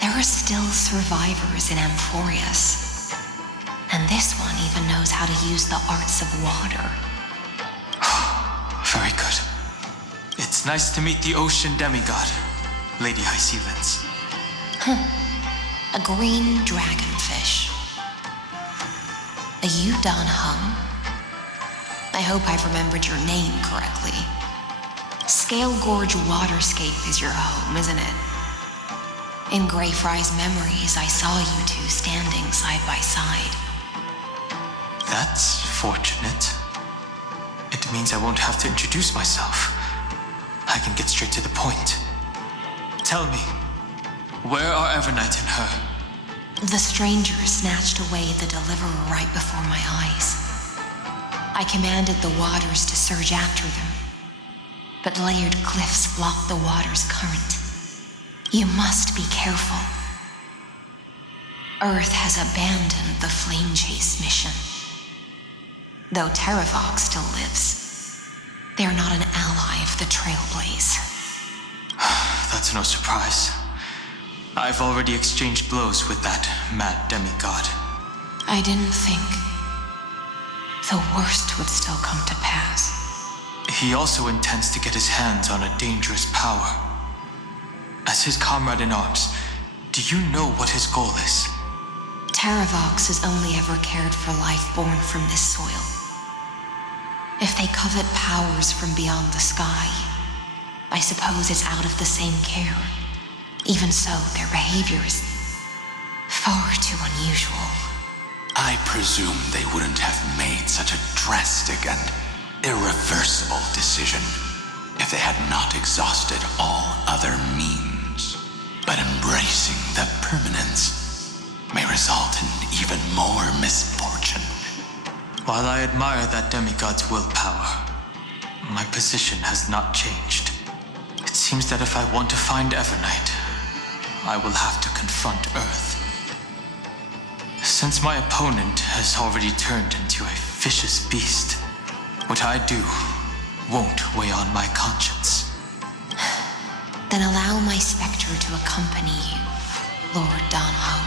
There are still survivors in Amphoreus. And this one even knows how to use the arts of water. Very good. It's nice to meet the ocean demigod, Lady Hysealence. A green dragonfish. A Yudon Hum. I hope I've remembered your name correctly. Scale Gorge Waterscape is your home, isn't it? In Greyfry's memories, I saw you two standing side by side. That's fortunate. It means I won't have to introduce myself. I can get straight to the point. Tell me, where are Evernight and her? The stranger snatched away the deliverer right before my eyes. I commanded the waters to surge after them, but layered cliffs blocked the water's current. You must be careful. Earth has abandoned the Flame Chase mission. Though Terravox still lives, they're not an ally of the Trailblaze. That's no surprise. I've already exchanged blows with that mad demigod. I didn't think the worst would still come to pass. He also intends to get his hands on a dangerous power. As his comrade in arms, do you know what his goal is? Terravox has only ever cared for life born from this soil. If they covet powers from beyond the sky, I suppose it's out of the same care. Even so, their behavior is far too unusual. I presume they wouldn't have made such a drastic and irreversible decision if they had not exhausted all other means. But embracing the permanence may result in even more misfortune. While I admire that demigod's willpower, my position has not changed. It seems that if I want to find Evernight, I will have to confront Earth. Since my opponent has already turned into a vicious beast, what I do won't weigh on my conscience. Then allow my specter to accompany you, Lord Donho.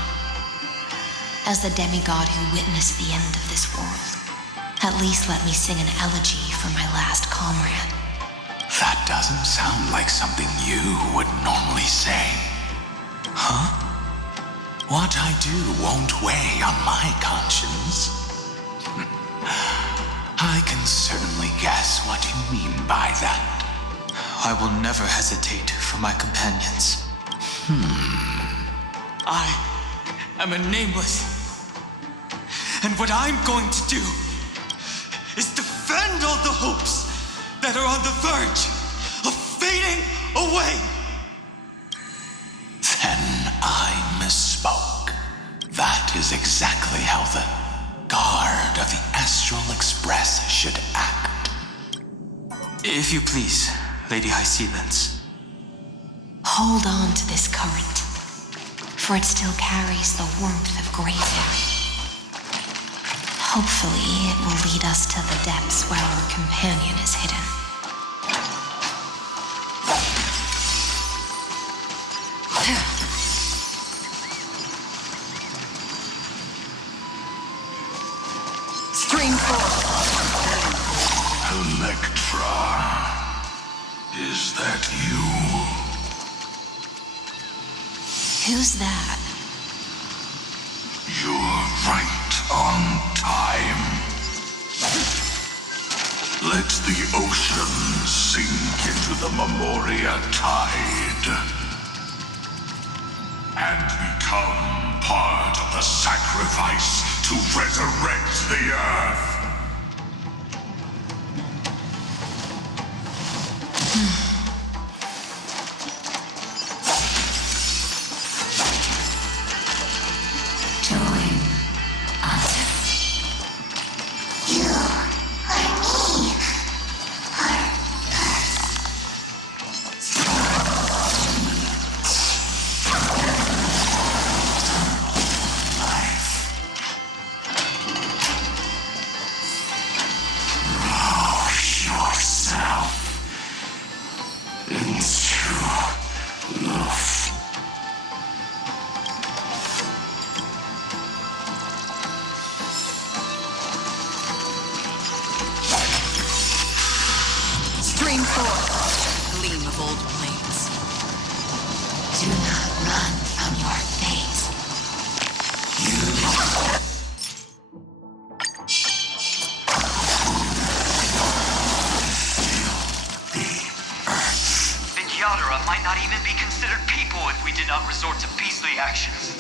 As the demigod who witnessed the end of this world, at least let me sing an elegy for my last comrade. That doesn't sound like something you would normally say. Huh? What I do won't weigh on my conscience. I can certainly guess what you mean by that. I will never hesitate for my companions. I am a nameless. And what I'm going to do is defend all the hopes that are on the verge of fading away. Then I misspoke. That is exactly how the guard of the Astral Express should act. If you please, Lady Hysealence. Hold on to this current, for it still carries the warmth of graveyard. Hopefully, it will lead us to the depths where our companion is hidden. Stream forth. Electra, is that you? Who's that? You're right on time. Let the ocean sink into the Memoria tide. and become part of the sacrifice to resurrect the Earth. Join us. You are me. Stream forth, gleam of old plains. Do not run from your fate. Vidyadhara might not even be considered people if we did not resort to beastly actions.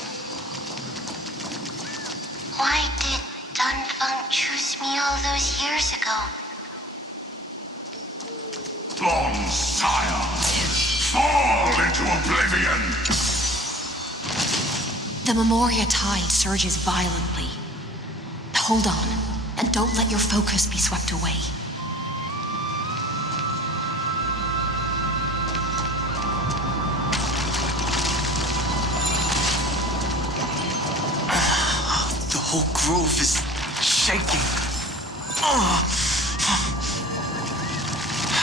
Why did Dunfeng choose me all those years ago? Long sire, fall into oblivion! The Memoria tide surges violently. Hold on, and don't let your focus be swept away. The whole grove is shaking.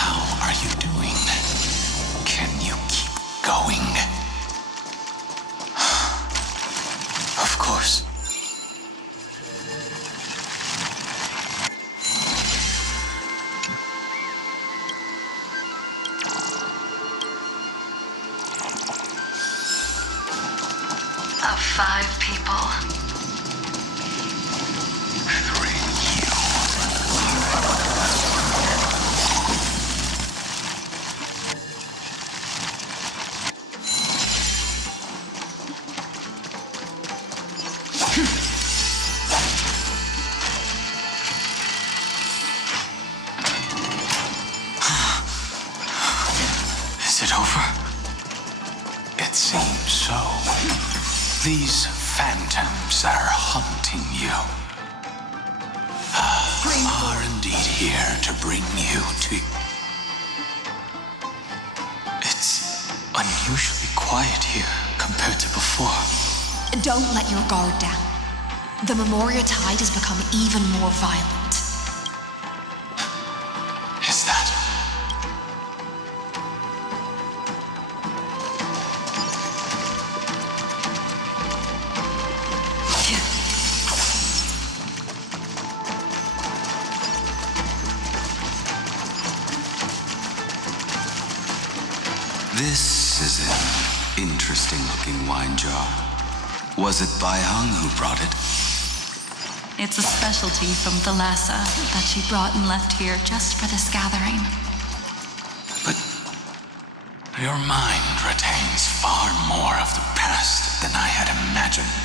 How are you doing? Can you keep going? Of course. Of 5 people. Is it over? It seems so. These phantoms are hunting you. Are indeed here to bring you to... It's unusually quiet here compared to before. Don't let your guard down. The Memoria tide has become even more violent. Is that... This is an interesting-looking wine jar. Was it Baihang who brought it? It's a specialty from Thalassa that she brought and left here just for this gathering. Your mind retains far more of the past than I had imagined.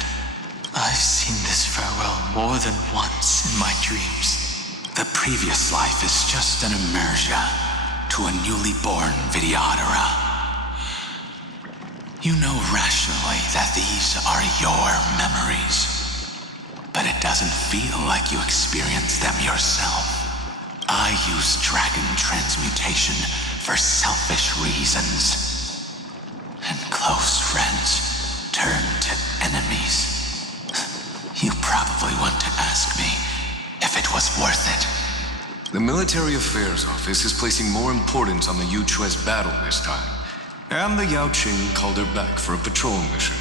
I've seen this farewell more than once in my dreams. The previous life is just an immersion to a newly born Vidyadhara. You know rationally that these are your memories, but it doesn't feel like you experienced them yourself. I use dragon transmutation for selfish reasons, and close friends turn to enemies. You probably want to ask me if it was worth it. The Military Affairs Office is placing more importance on the Yuchue's battle this time. And the Yao Qing called her back for a patrol mission.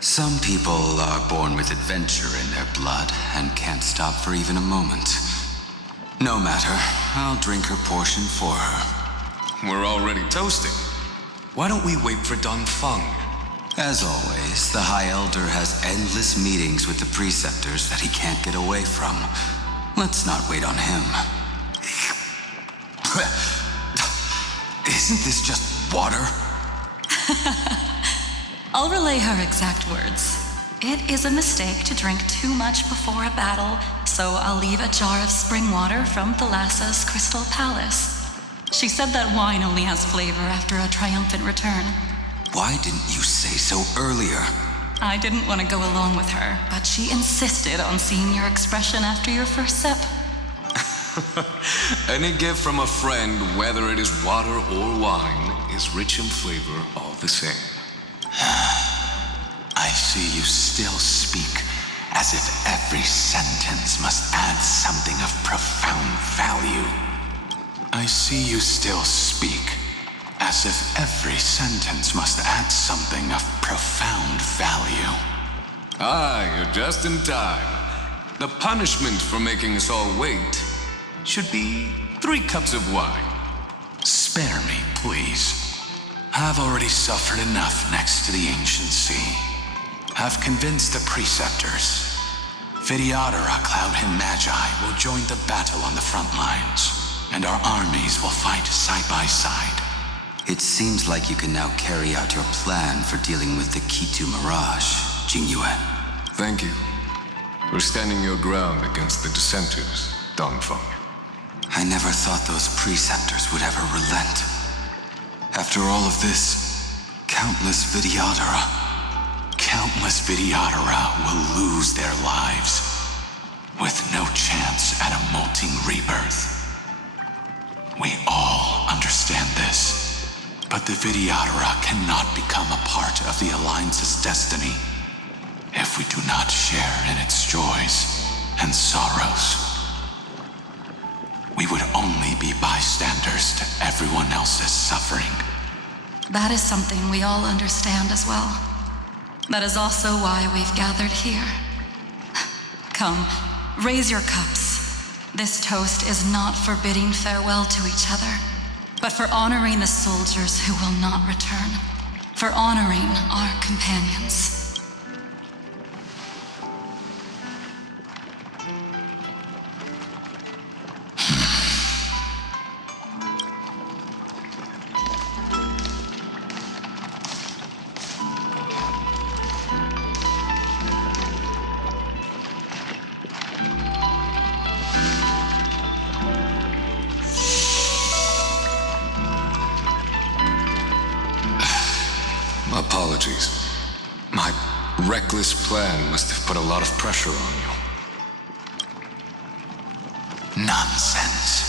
Some people are born with adventure in their blood and can't stop for even a moment. No matter, I'll drink her portion for her. We're already toasting. Why don't we wait for Dunfeng? As always, the High Elder has endless meetings with the preceptors that he can't get away from. Let's not wait on him. Isn't this just water? I'll relay her exact words. It is a mistake to drink too much before a battle, so I'll leave a jar of spring water from Thalassa's Crystal Palace. She said that wine only has flavor after a triumphant return. Why didn't you say so earlier? I didn't want to go along with her, but she insisted on seeing your expression after your first sip. Any gift from a friend, whether it is water or wine, is rich in flavor all the same. I see you still speak as if every sentence must add something of profound value. I see you still speak as if every sentence must add something of profound value. Ah, you're just in time. The punishment for making us all wait should be 3 cups of wine. Spare me, please. I've already suffered enough next to the ancient sea. I've convinced the preceptors. Vidyadhara, Cloud and Magi will join the battle on the front lines, and our armies will fight side by side. It seems like you can now carry out your plan for dealing with the Kitu Mirage, Jingyue. Thank you for standing your ground against the dissenters, Dongfeng. I never thought those preceptors would ever relent. After all of this, countless Vidyadhara will lose their lives, with no chance at a molting rebirth. We all understand this, but the Vidyadhara cannot become a part of the Alliance's destiny if we do not share in its joys and sorrows. We would only be bystanders to everyone else's suffering. That is something we all understand as well. That is also why we've gathered here. Come, raise your cups. This toast is not for bidding farewell to each other, but for honoring the soldiers who will not return, for honoring our companions. Apologies. My reckless plan must have put a lot of pressure on you. Nonsense.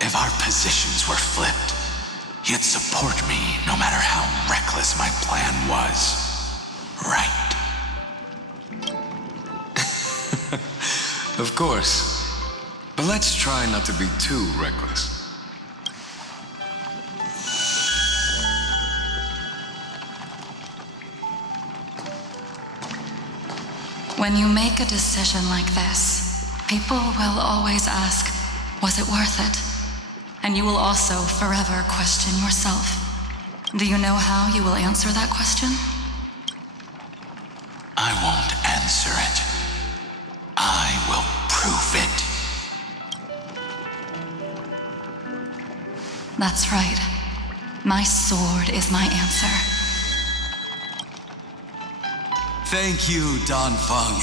If our positions were flipped, you'd support me no matter how reckless my plan was. Right? Of course. But let's try not to be too reckless. When you make a decision like this, people will always ask, was it worth it? And you will also forever question yourself. Do you know how you will answer that question? I won't answer it. I will prove it. That's right. My sword is my answer. Thank you, Dongfeng.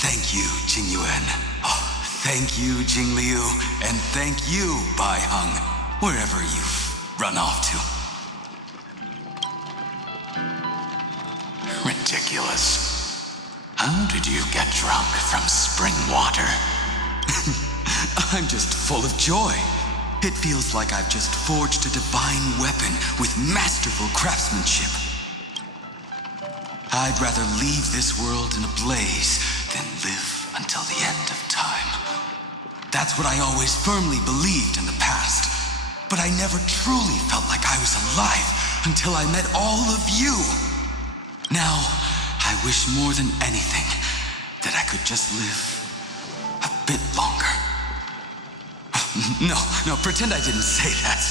Thank you, Jingyuan. Oh, thank you, Jingliu. And thank you, Baiheng, wherever you've run off to. Ridiculous. How did you get drunk from spring water? I'm just full of joy. It feels like I've just forged a divine weapon with masterful craftsmanship. I'd rather leave this world in a blaze than live until the end of time. That's what I always firmly believed in the past. But I never truly felt like I was alive until I met all of you. Now, I wish more than anything that I could just live a bit longer. No, pretend I didn't say that.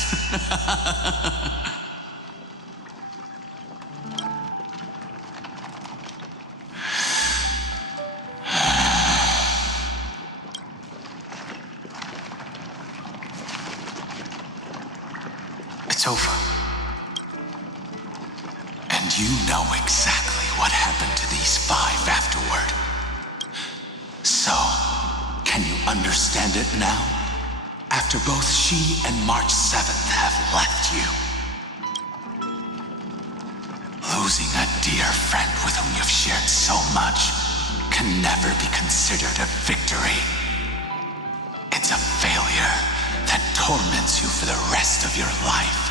It's over. And you know exactly what happened to these 5 afterward. So, can you understand it now? After both she and March 7th have left you. Losing a dear friend with whom you've shared so much can never be considered a victory. It's a failure that torments you for the rest of your life.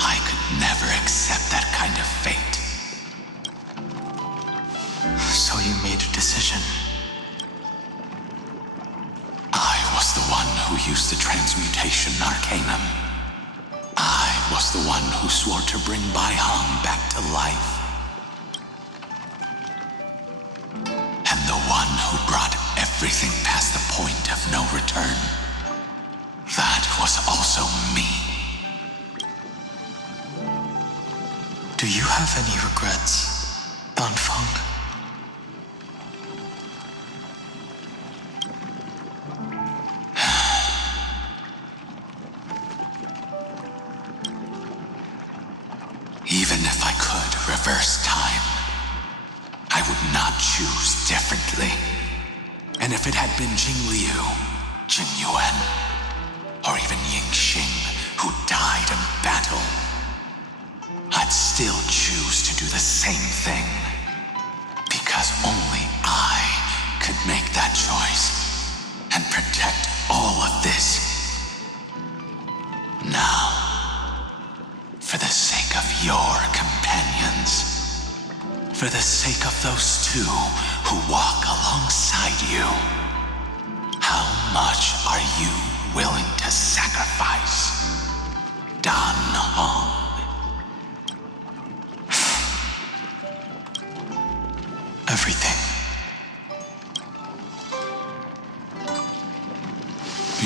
I could never accept that kind of fate. So you made a decision. I was the one who used the transmutation arcanum. I was the one who swore to bring Baihang back to life. And the one who brought everything past the point of no return. That was also me. Do you have any regrets, Danfeng? Even if I could reverse time, I would not choose differently. And if it had been Jing Liu, Jing Yuan, or even Ying Xing who died in battle, I'd still choose to do the same thing. Because only I could make that choice and protect all of this. Now, for the sake of your companions, for the sake of those 2 who walk alongside you, how much are you willing to sacrifice, Dan Hong? Everything.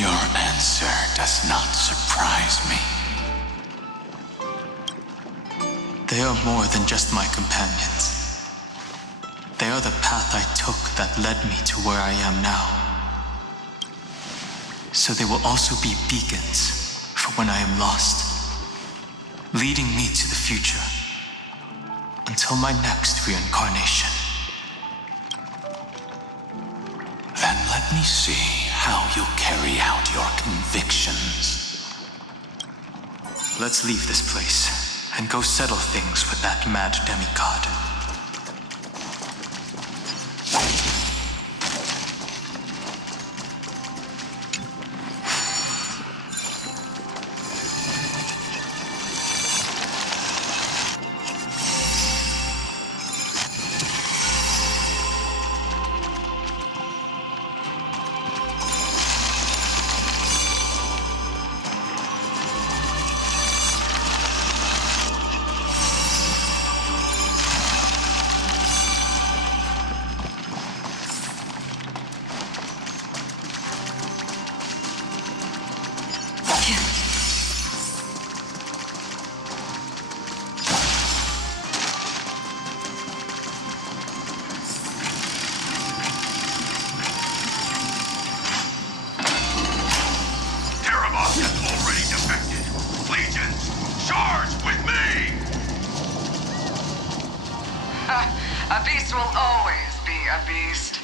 Your answer does not surprise me. They are more than just my companions. They are the path I took that led me to where I am now. So they will also be beacons for when I am lost, leading me to the future until my next reincarnation. Then let me see how you'll carry out your convictions. Let's leave this place and go settle things with that mad demigod. A beast will always be a beast.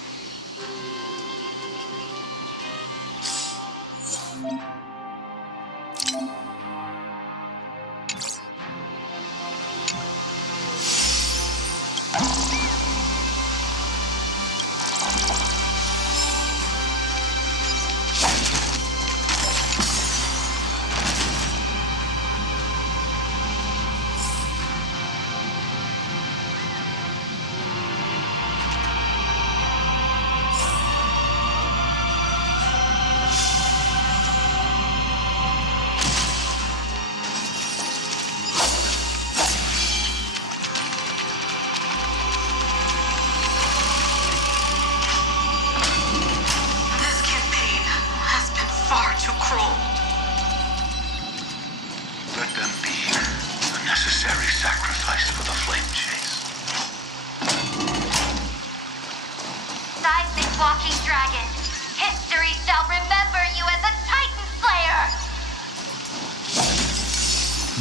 Walking dragon, history shall remember you as a Titan Slayer!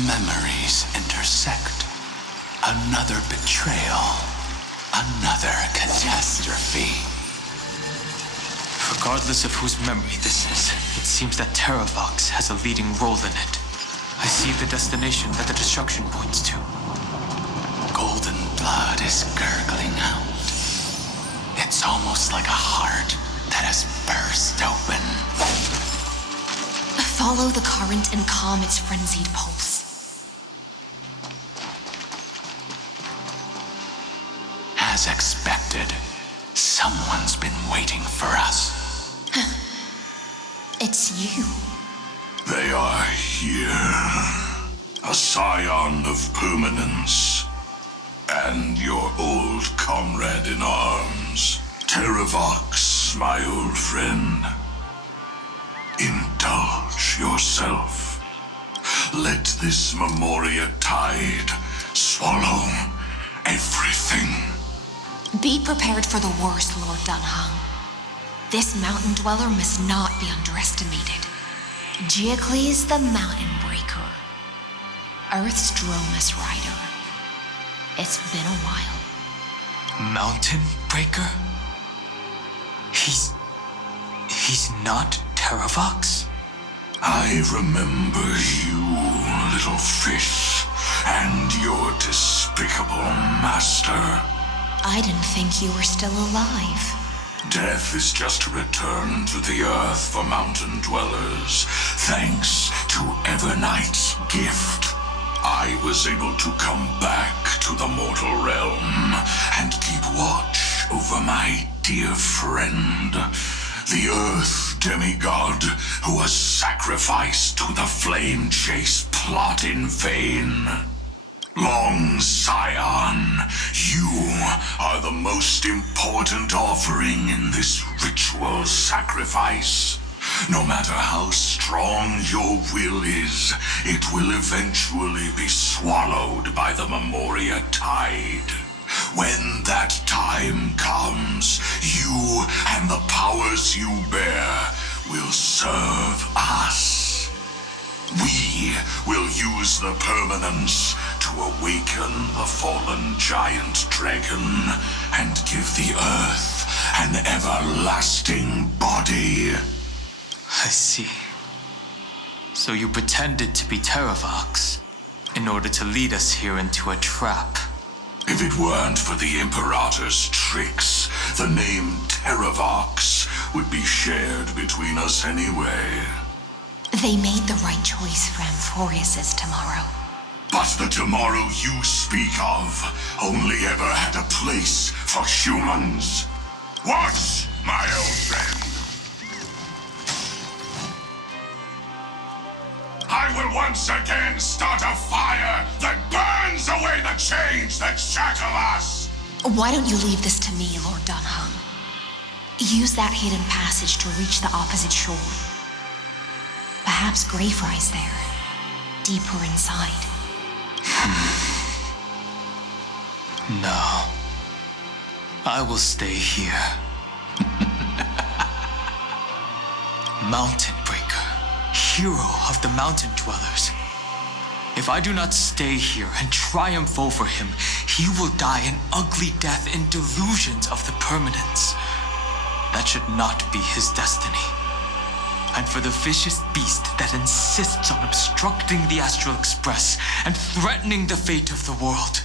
Memories intersect. Another betrayal. Another catastrophe. Regardless of whose memory this is, it seems that Terravox has a leading role in it. I see the destination that the destruction points to. Golden blood is gurgling out. It's almost like a heart that has burst open. Follow the current and calm its frenzied pulse. As expected, someone's been waiting for us. It's you. They are here. A scion of permanence. And your old comrade in arms. Terravox, my old friend. Indulge yourself. Let this Memoria tide swallow everything. Be prepared for the worst, Lord Dunhung. This mountain dweller must not be underestimated. Giacles the Mountain Breaker. Earth's Dromus Rider. It's been a while. Mountain Breaker? He's not Terravox? I remember you, little fish, and your despicable master. I didn't think you were still alive. Death is just a return to the earth for mountain dwellers, thanks to Evernight's gift. I was able to come back to the mortal realm and keep watch over my dear friend, the Earth demigod who was sacrificed to the flame chase plot in vain. Long Scion, you are the most important offering in this ritual sacrifice. No matter how strong your will is, it will eventually be swallowed by the Memoria tide. When that time comes, you and the powers you bear will serve us. We will use the permanence to awaken the fallen giant dragon and give the earth an everlasting body. I see. So you pretended to be Terravox in order to lead us here into a trap. If it weren't for the Imperator's tricks, the name Terravox would be shared between us anyway. They made the right choice for Amphoreus' tomorrow. But the tomorrow you speak of only ever had a place for humans. What, my old friend? I will once again start a fire that burns away the chains that shackle us! Why don't you leave this to me, Lord Dunhung? Use that hidden passage to reach the opposite shore. Perhaps Greyfry's there, deeper inside. No. I will stay here. Mountain Breaker, hero of the mountain dwellers. If I do not stay here and triumph over him, he will die an ugly death in delusions of the permanence. That should not be his destiny. And for the vicious beast that insists on obstructing the Astral Express and threatening the fate of the world.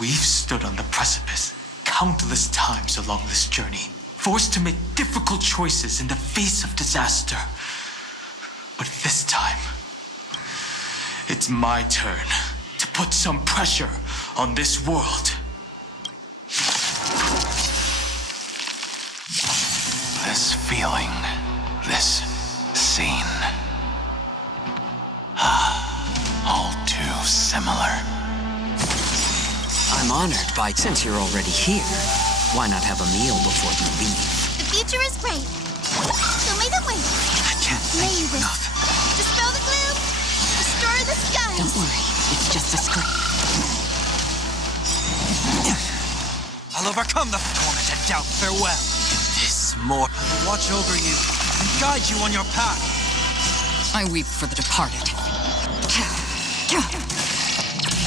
We've stood on the precipice countless times along this journey, forced to make difficult choices in the face of disaster. But this time, it's my turn to put some pressure on this world. This feeling, this scene. All too similar. I'm honored by, since you're already here, why not have a meal before you leave? The future is great. Show me the way. I can't thank you enough. Dispel the gloom. Destroy the skies. Don't worry, it's just a scrape. I'll overcome the torment and doubt farewell. This more. I will watch over you and guide you on your path. I weep for the departed.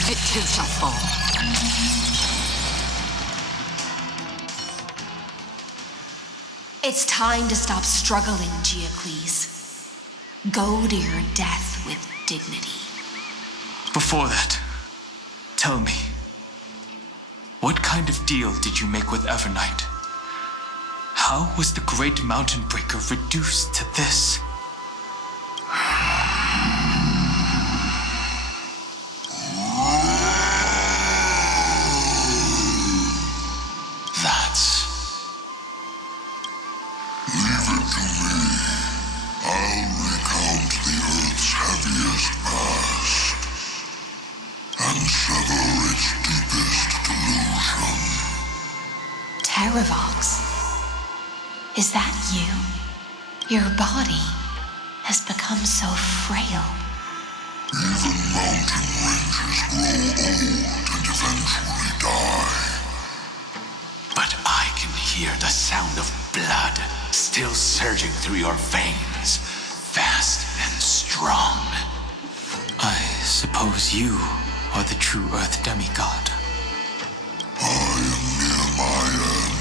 It too shall fall. It's time to stop struggling, Geocles. Go to your death with dignity. Before that, tell me, what kind of deal did you make with Evernight? How was the Great Mountain Breaker reduced to this? Leave it to me. I'll recount the Earth's heaviest past and sever its deepest delusion. Terravox? Is that you? Your body has become so frail. Even mountain ranges grow old and eventually die. But I can hear the sound of blood still surging through your veins, fast and strong. I suppose you are the true Earth demigod. I am near my end,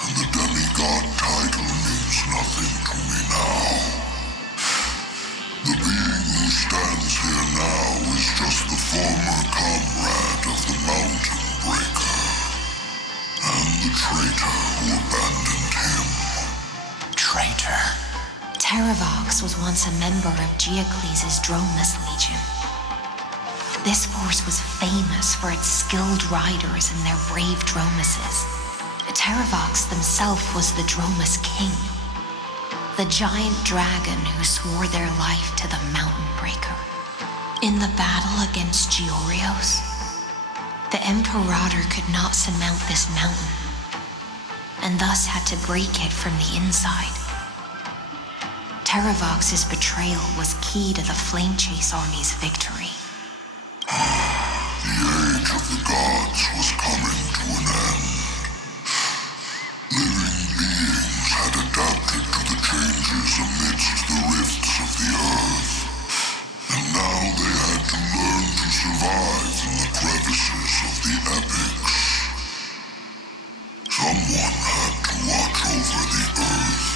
and the demigod title means nothing to me now. The being who stands here now is just the former comrade of the Mountain Breaker, and the traitor who abandoned him. Traitor? Terravox was once a member of Geocles' Dromus Legion. This force was famous for its skilled riders and their brave Dromuses. Terravox himself was the Dromus King, the giant dragon who swore their life to the Mountain Breaker. In the battle against Georios, the Imperator could not surmount this mountain, and thus had to break it from the inside. Terravox's betrayal was key to the Flame Chase Army's victory. The age of the gods was coming to an end. Living beings had adapted to the changes amidst the rifts of the earth, and now they had to learn to survive in the crevices of the epics. Someone had to watch over the earth,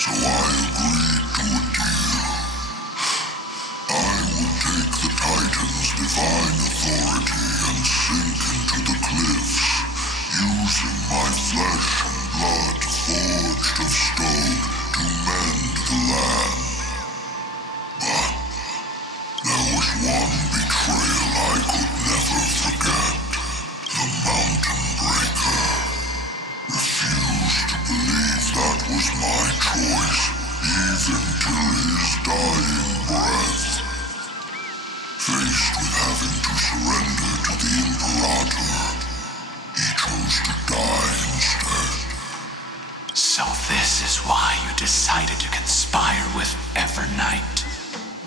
so I agreed to a deal. I would take the Titan's divine authority and sink into the cliffs, using my flesh and blood forged of stone to mend the land. But there was one betrayal I could never forget. The Mountain Breaker refused to believe that was my choice, even till his dying breath. Faced with having to surrender to the Imperator, he chose to die instead. So this is why you decided to conspire with Evernight.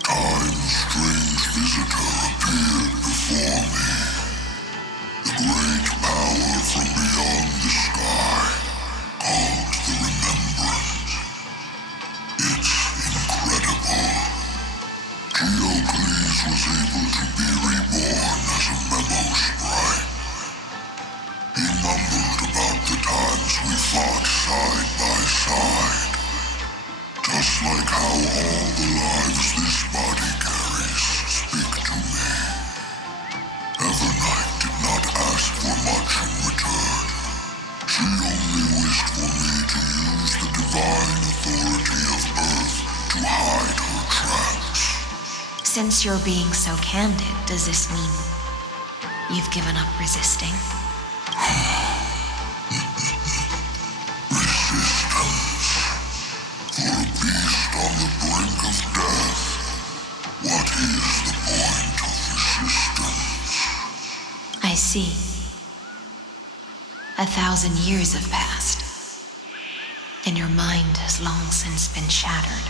Time's strange visitor appeared before me. The great power from beyond the sky, called the Remembrance. It's incredible. Geocles was able to be reborn as a memo sprite. He mumbled about the times we fought side by side. Just like how all the lives this body carries speak to me. Evernight did not ask for much in return. She only wished for me to use the divine authority of Earth to hide her tracks. Since you're being so candid, does this mean you've given up resisting? Resistance. For a beast on the brink of death, what is the point of resistance? I see. 1,000 years have passed, and your mind has long since been shattered.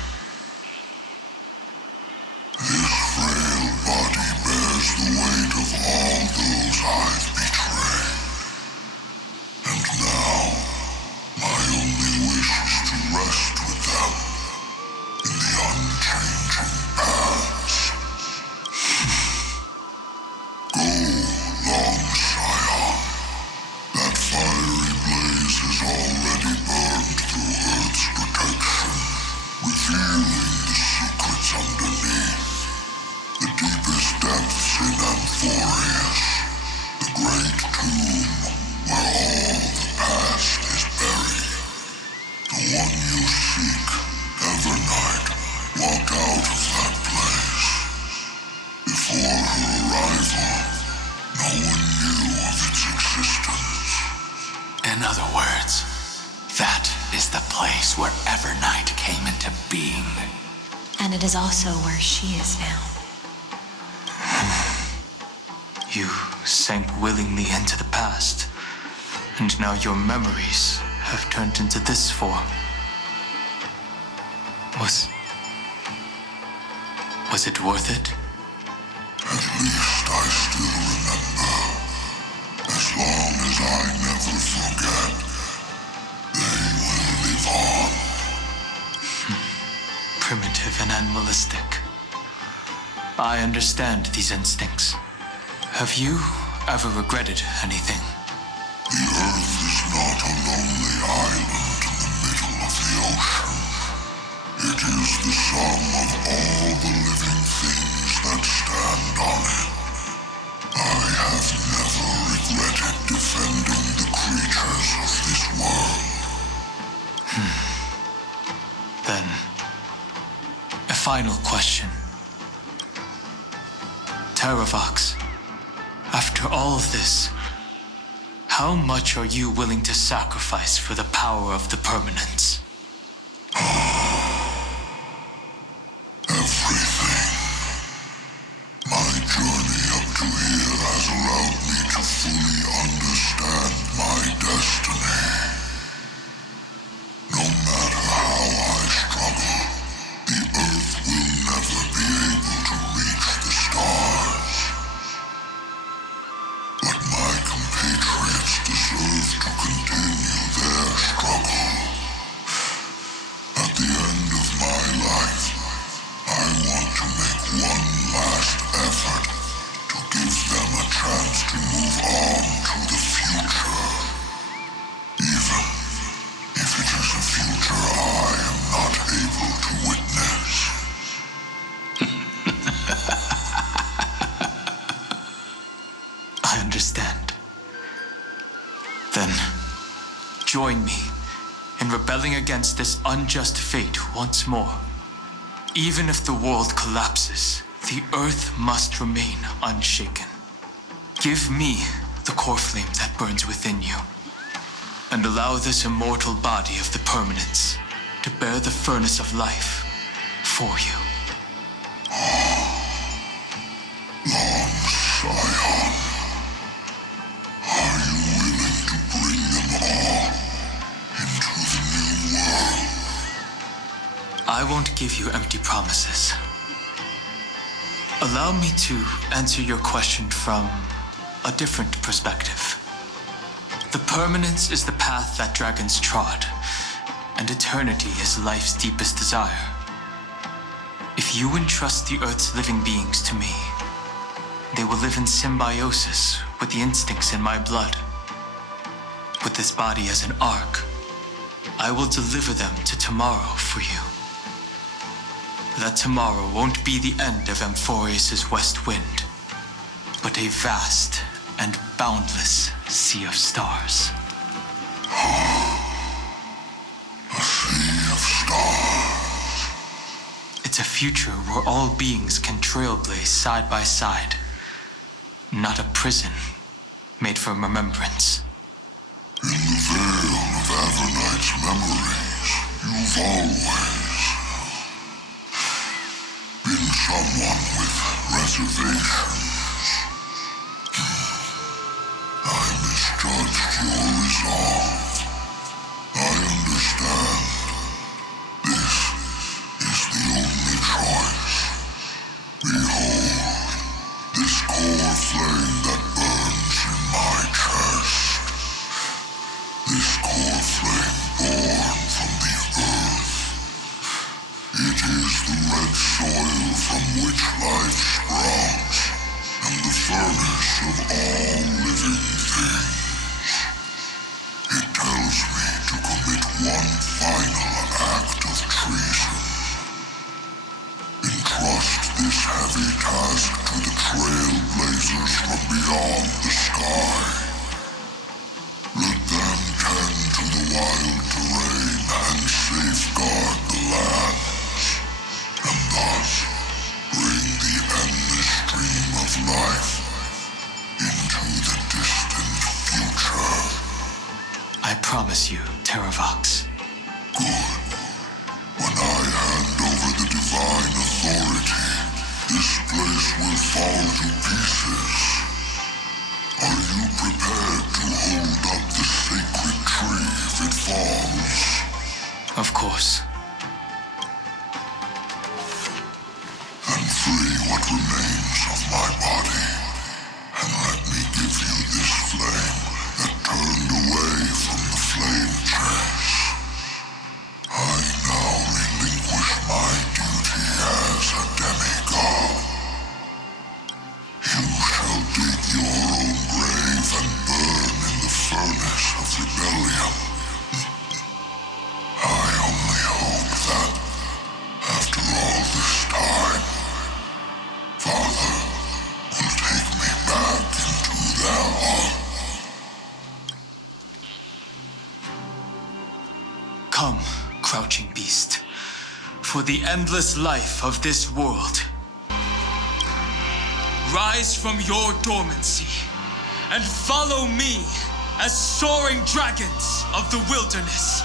This frail body bears the weight of all those I've betrayed. And now, my only wish is to rest with them in the unchanging past. Go, long Scion. its existence. In other words, that is the place where Evernight came into being. And it is also where she is now. You sank willingly into the past, and now your memories have turned into this form. Was it worth it? At least I still remember. As long as I never forget, they will live on. Primitive and animalistic. I understand these instincts. Have you ever regretted anything? The Earth is not a lonely island in the middle of the ocean. It is the sum of all the living things that stand on it. I have never regretted defending the creatures of this world. Then, a final question. Terravox, after all of this, how much are you willing to sacrifice for the power of the permanence? Everything. My journey up to here has allowed me to fully understand my destiny. No matter how I struggle, the Earth will never be able to reach the stars. But my compatriots deserve to continue their struggle. At the end of my life, I want to make one last effort to give them a chance to move on to the future. Even if it is a future I am not able to witness. I understand. Then, join me in rebelling against this unjust fate once more. Even if the world collapses, the Earth must remain unshaken. Give me the core flame that burns within you, and allow this immortal body of the permanence to bear the furnace of life for you. Long Scion, are you willing to bring them all into the new world? I won't give you empty promises. Allow me to answer your question from a different perspective. The permanence is the path that dragons trod, and eternity is life's deepest desire. If you entrust the Earth's living beings to me, they will live in symbiosis with the instincts in my blood. With this body as an ark, I will deliver them to tomorrow for you. That tomorrow won't be the end of Amphoreus' west wind, but a vast and boundless sea of stars. A sea of stars. It's a future where all beings can trailblaze side by side, not a prison made for remembrance. In the veil of Evernight's memories, you've always been someone with reservations. I misjudged your resolve. I understand. This is the only choice. Behold, this core flame that burns in my chest. This core flame born from the earth. It is the red soil from which life sprouts, and the furnace of all living things. It promise you, Terravox. Good. When I hand over the divine authority, this place will fall to pieces. Are you prepared to hold up the sacred tree if it falls? Of course. Then free what remains of my body, and let me give you this flame that turned away from the flame chase. I now relinquish my duty as a demigod. You shall dig your own grave and burn in the furnace of rebellion. I only hope that, after all this time, Father will take me back into their heart. Come, crouching beast, for the endless life of this world. Rise from your dormancy and follow me as soaring dragons of the wilderness.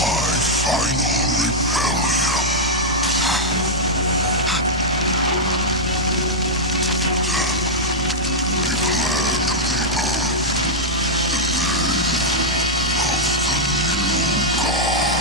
My final rebellion. Declare to the earth the name of the new god.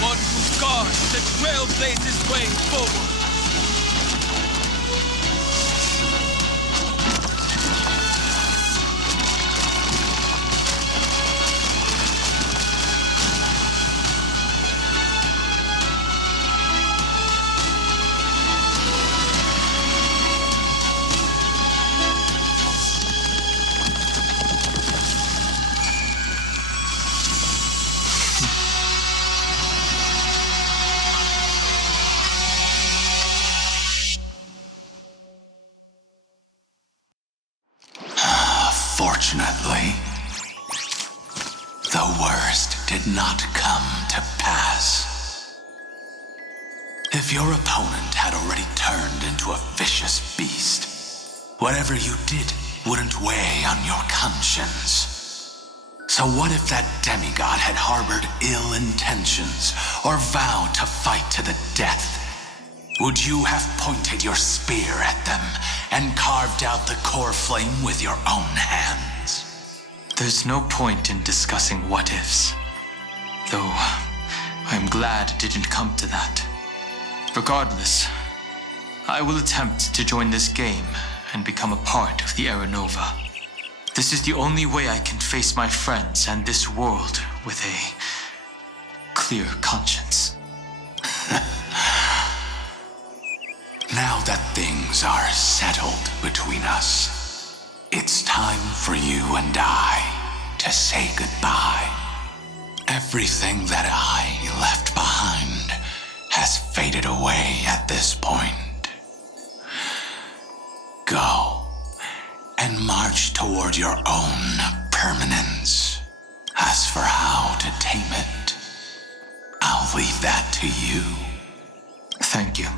One who guards the Trailblaze's way forward. Fortunately, the worst did not come to pass. If your opponent had already turned into a vicious beast, whatever you did wouldn't weigh on your conscience. So what if that demigod had harbored ill intentions or vowed to fight to the death? Would you have pointed your spear at them and carved out the core flame with your own hands? There's no point in discussing what-ifs. Though, I'm glad it didn't come to that. Regardless, I will attempt to join this game and become a part of the Era Nova. This is the only way I can face my friends and this world with a clear conscience. Now that things are settled between us, it's time for you and I to say goodbye. Everything that I left behind has faded away at this point. Go and march toward your own permanence. As for how to tame it, I'll leave that to you. Thank you.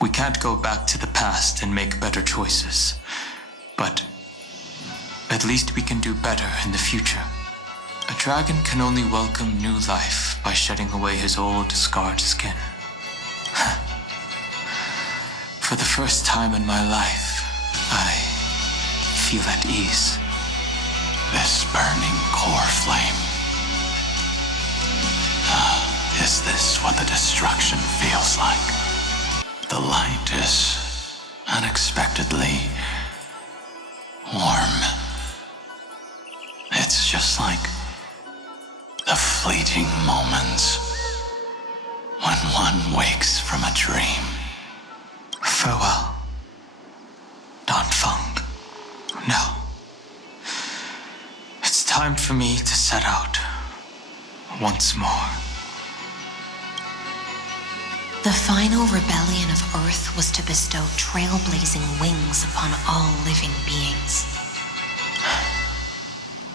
We can't go back to the past and make better choices, but at least we can do better in the future. A dragon can only welcome new life by shedding away his old, scarred skin. For the first time in my life, I feel at ease. This burning core flame. Is this what the destruction feels like? The light is unexpectedly warm. It's just like the fleeting moments when one wakes from a dream. Farewell. Danfeng. Now, it's time for me to set out once more. The final rebellion of Earth was to bestow trailblazing wings upon all living beings.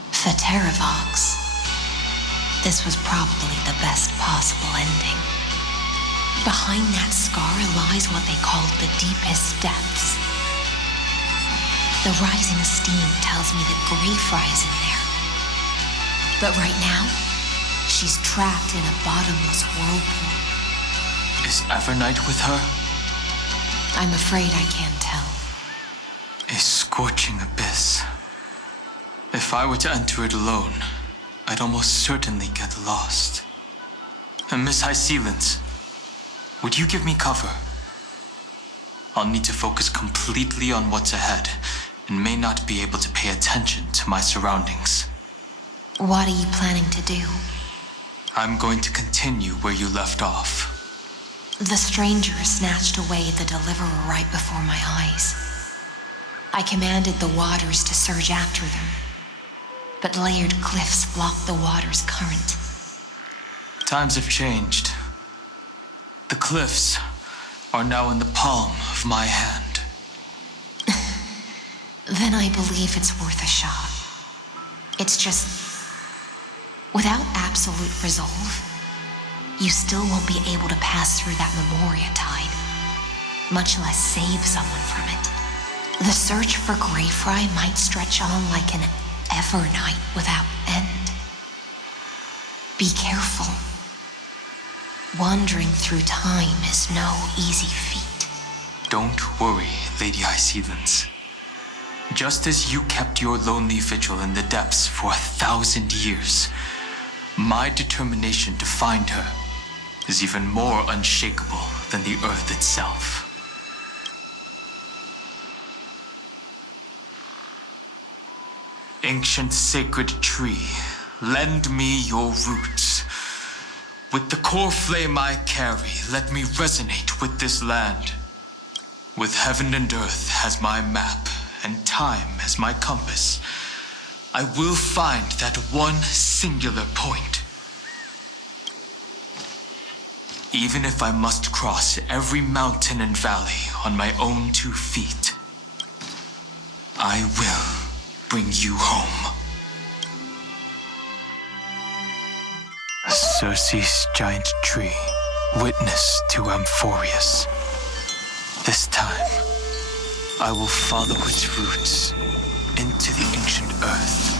For Terravox, this was probably the best possible ending. Behind that scar lies what they called the deepest depths. The rising steam tells me that Greyfry is in there. But right now, she's trapped in a bottomless whirlpool. Is Evernight with her? I'm afraid I can't tell. A scorching abyss. If I were to enter it alone, I'd almost certainly get lost. And Miss High Sealants, would you give me cover? I'll need to focus completely on what's ahead, and may not be able to pay attention to my surroundings. What are you planning to do? I'm going to continue where you left off. The stranger snatched away the deliverer right before my eyes. I commanded the waters to surge after them, but layered cliffs blocked the water's current. Times have changed. The cliffs are now in the palm of my hand. Then I believe it's worth a shot. It's just, without absolute resolve, you still won't be able to pass through that Memoria tide, much less save someone from it. The search for Greyfry might stretch on like an Evernight without end. Be careful. Wandering through time is no easy feat. Don't worry, Lady High Sealants. Just as you kept your lonely vigil in the depths for 1,000 years, my determination to find her is even more unshakable than the earth itself. Ancient sacred tree, lend me your roots. With the core flame I carry, let me resonate with this land. With heaven and earth as my map, and time as my compass, I will find that one singular point. Even if I must cross every mountain and valley on my own 2 feet, I will bring you home. Circe's giant tree, witness to Amphoreus. This time, I will follow its roots into the ancient earth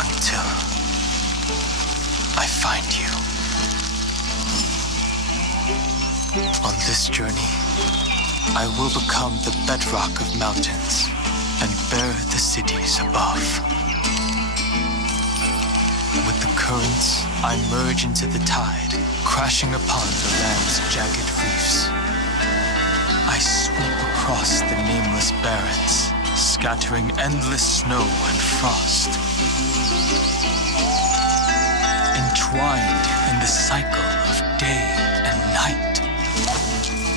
until I find you. On this journey, I will become the bedrock of mountains and bear the cities above. With the currents, I merge into the tide, crashing upon the land's jagged reefs. I swoop across the nameless barrens, scattering endless snow and frost. Entwined in the cycle of day and night,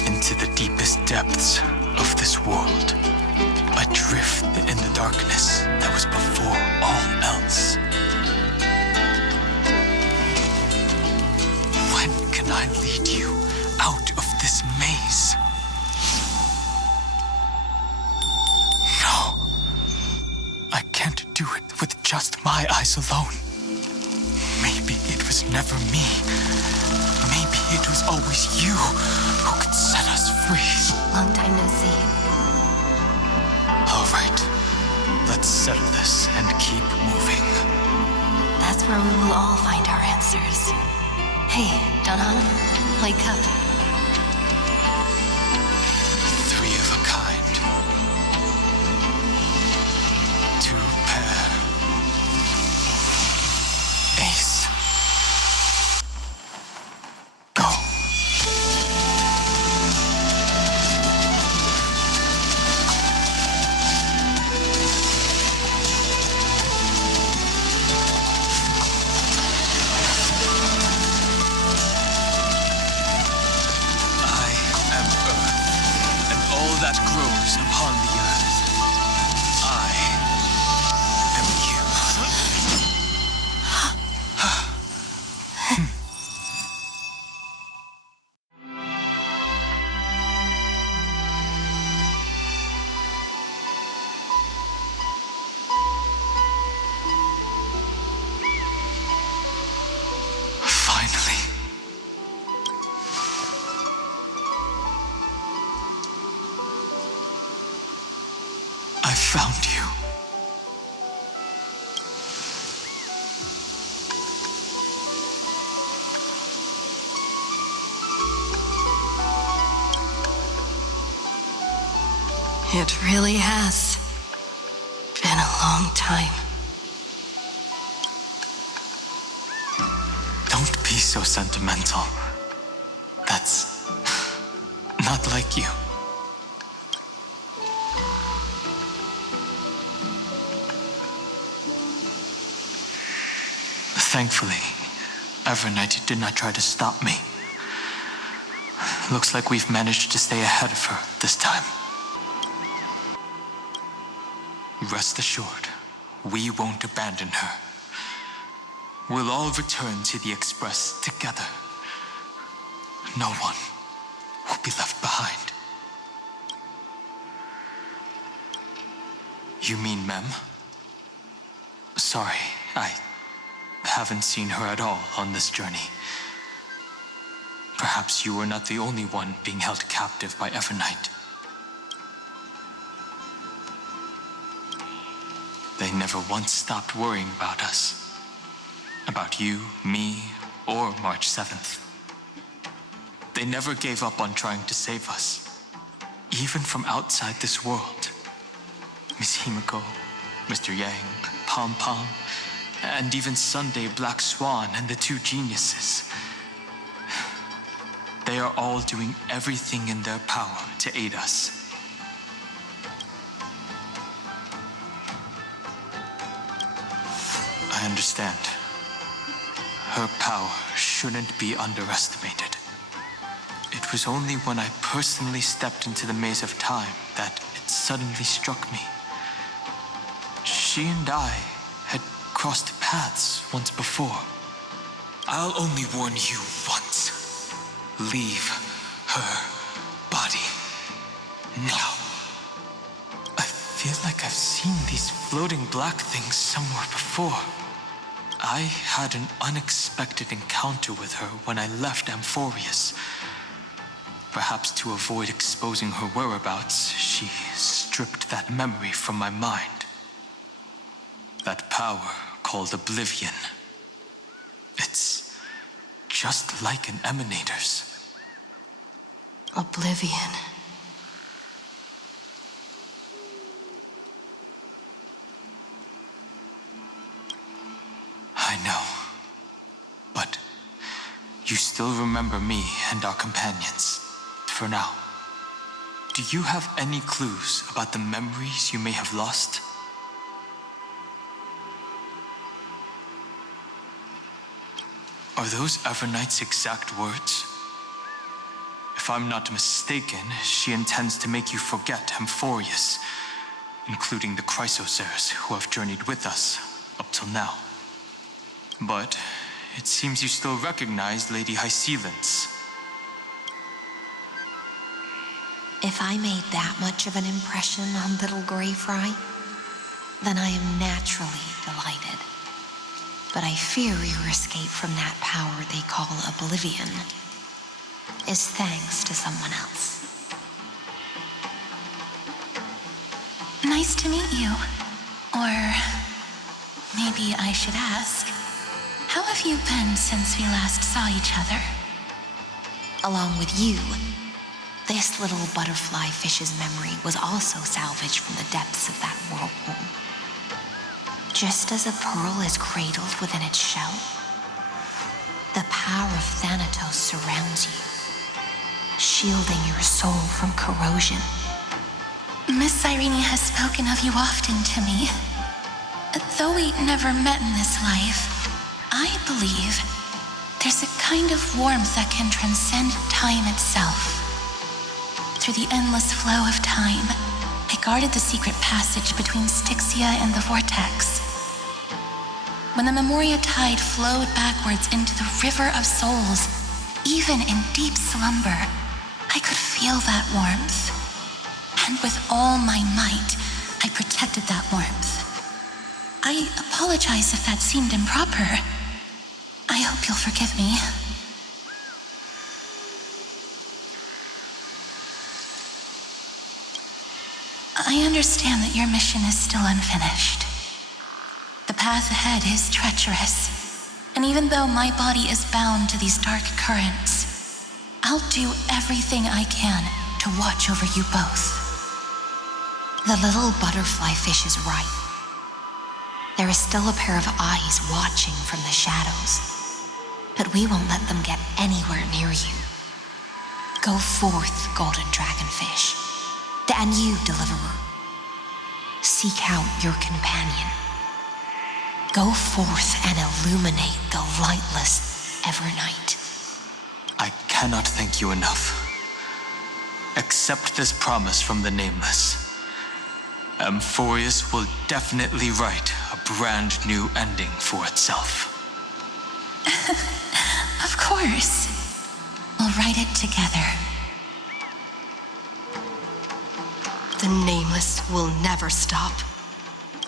into the deepest depths of this world, adrift in the darkness that was before all else. When can I lead you out of this maze? No, I can't do it with just my eyes alone. Maybe it was never me. Maybe it was always you who could set us free. Long time no see. All right, let's settle this and keep moving. That's where we will all find our answers. Hey, Danan, wake up. 3 of a kind. 2 pair. Ace. Go. found you. It really has been a long time. Don't be so sentimental. That's not like you. Thankfully, Evernight did not try to stop me. Looks like we've managed to stay ahead of her this time. Rest assured, we won't abandon her. We'll all return to the Express together. No one will be left behind. You mean Mem? Sorry, I haven't seen her at all on this journey. Perhaps you were not the only one being held captive by Evernight. They never once stopped worrying about us. About you, me, or March 7th. They never gave up on trying to save us, even from outside this world. Miss Himiko, Mr. Yang, Pom Pom, and even Sunday Black Swan and the two geniuses. They are all doing everything in their power to aid us. I understand. Her power shouldn't be underestimated. It was only when I personally stepped into the maze of time that it suddenly struck me. She and I had crossed paths once before. I'll only warn you once. Leave her body now. I feel like I've seen these floating black things somewhere before. I had an unexpected encounter with her when I left Amphoreus. Perhaps to avoid exposing her whereabouts, she stripped that memory from my mind. That power called Oblivion. It's just like an emanator's. Oblivion. I know. But you still remember me and our companions, for now. Do you have any clues about the memories you may have lost? Are those Evernight's exact words? If I'm not mistaken, she intends to make you forget Amphoreus, including the Chrysosaurs who have journeyed with us up till now. But it seems you still recognize Lady Hycelens. If I made that much of an impression on little Grey Fry, then I am naturally delighted. But I fear your escape from that power they call Oblivion is thanks to someone else. Nice to meet you. Or maybe I should ask, how have you been since we last saw each other? Along with you, this little butterfly fish's memory was also salvaged from the depths of that whirlpool. Just as a pearl is cradled within its shell, the power of Thanatos surrounds you, shielding your soul from corrosion. Miss Irene has spoken of you often to me. Though we never met in this life, I believe there's a kind of warmth that can transcend time itself. Through the endless flow of time, I guarded the secret passage between Styxia and the Vortex. When the Memoria tide flowed backwards into the River of Souls, even in deep slumber, I could feel that warmth. And with all my might, I protected that warmth. I apologize if that seemed improper. I hope you'll forgive me. I understand that your mission is still unfinished. The path ahead is treacherous, and even though my body is bound to these dark currents, I'll do everything I can to watch over you both. The little butterfly fish is right. There is still a pair of eyes watching from the shadows, but we won't let them get anywhere near you. Go forth, golden dragonfish, and you, deliverer. Seek out your companion. Go forth and illuminate the lightless Evernight. I cannot thank you enough. Accept this promise from the Nameless. Amphoreus will definitely write a brand new ending for itself. Of course. We'll write it together. The Nameless will never stop.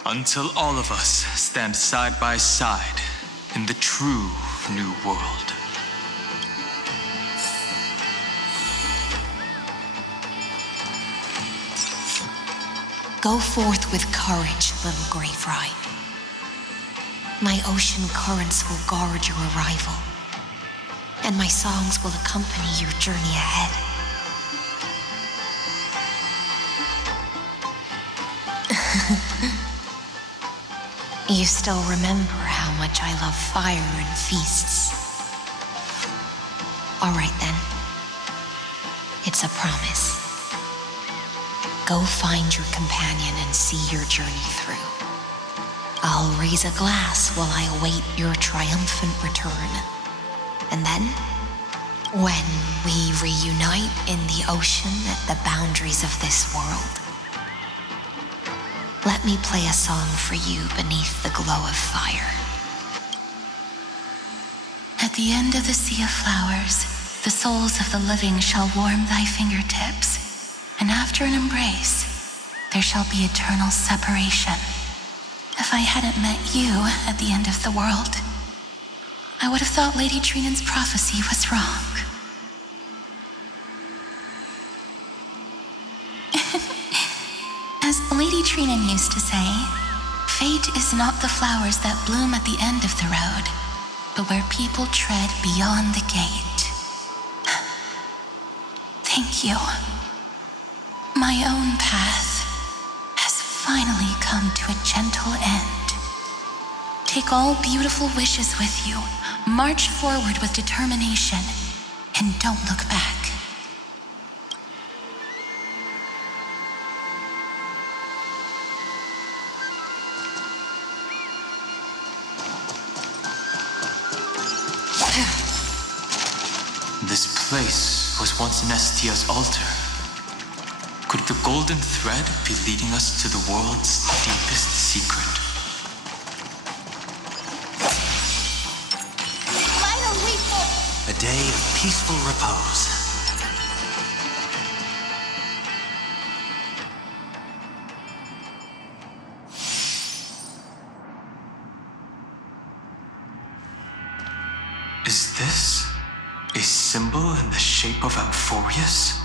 Until all of us stand side by side in the true new world. Go forth with courage, little gray fry. My ocean currents will guard your arrival, and my songs will accompany your journey ahead. You still remember how much I love fire and feasts. All right then. It's a promise. Go find your companion and see your journey through. I'll raise a glass while I await your triumphant return. And then, when we reunite in the ocean at the boundaries of this world, let me play a song for you beneath the glow of fire. At the end of the sea of flowers, the souls of the living shall warm thy fingertips, and after an embrace, there shall be eternal separation. If I hadn't met you at the end of the world, I would have thought Lady Trinan's prophecy was wrong. As Lady Trinan used to say, fate is not the flowers that bloom at the end of the road, but where people tread beyond the gate. Thank you. My own path has finally come to a gentle end. Take all beautiful wishes with you, march forward with determination, and don't look back. This place was once Nestia's altar. Could the golden thread be leading us to the world's deepest secret? A day of peaceful repose. Is this a symbol in the shape of Amphoreus?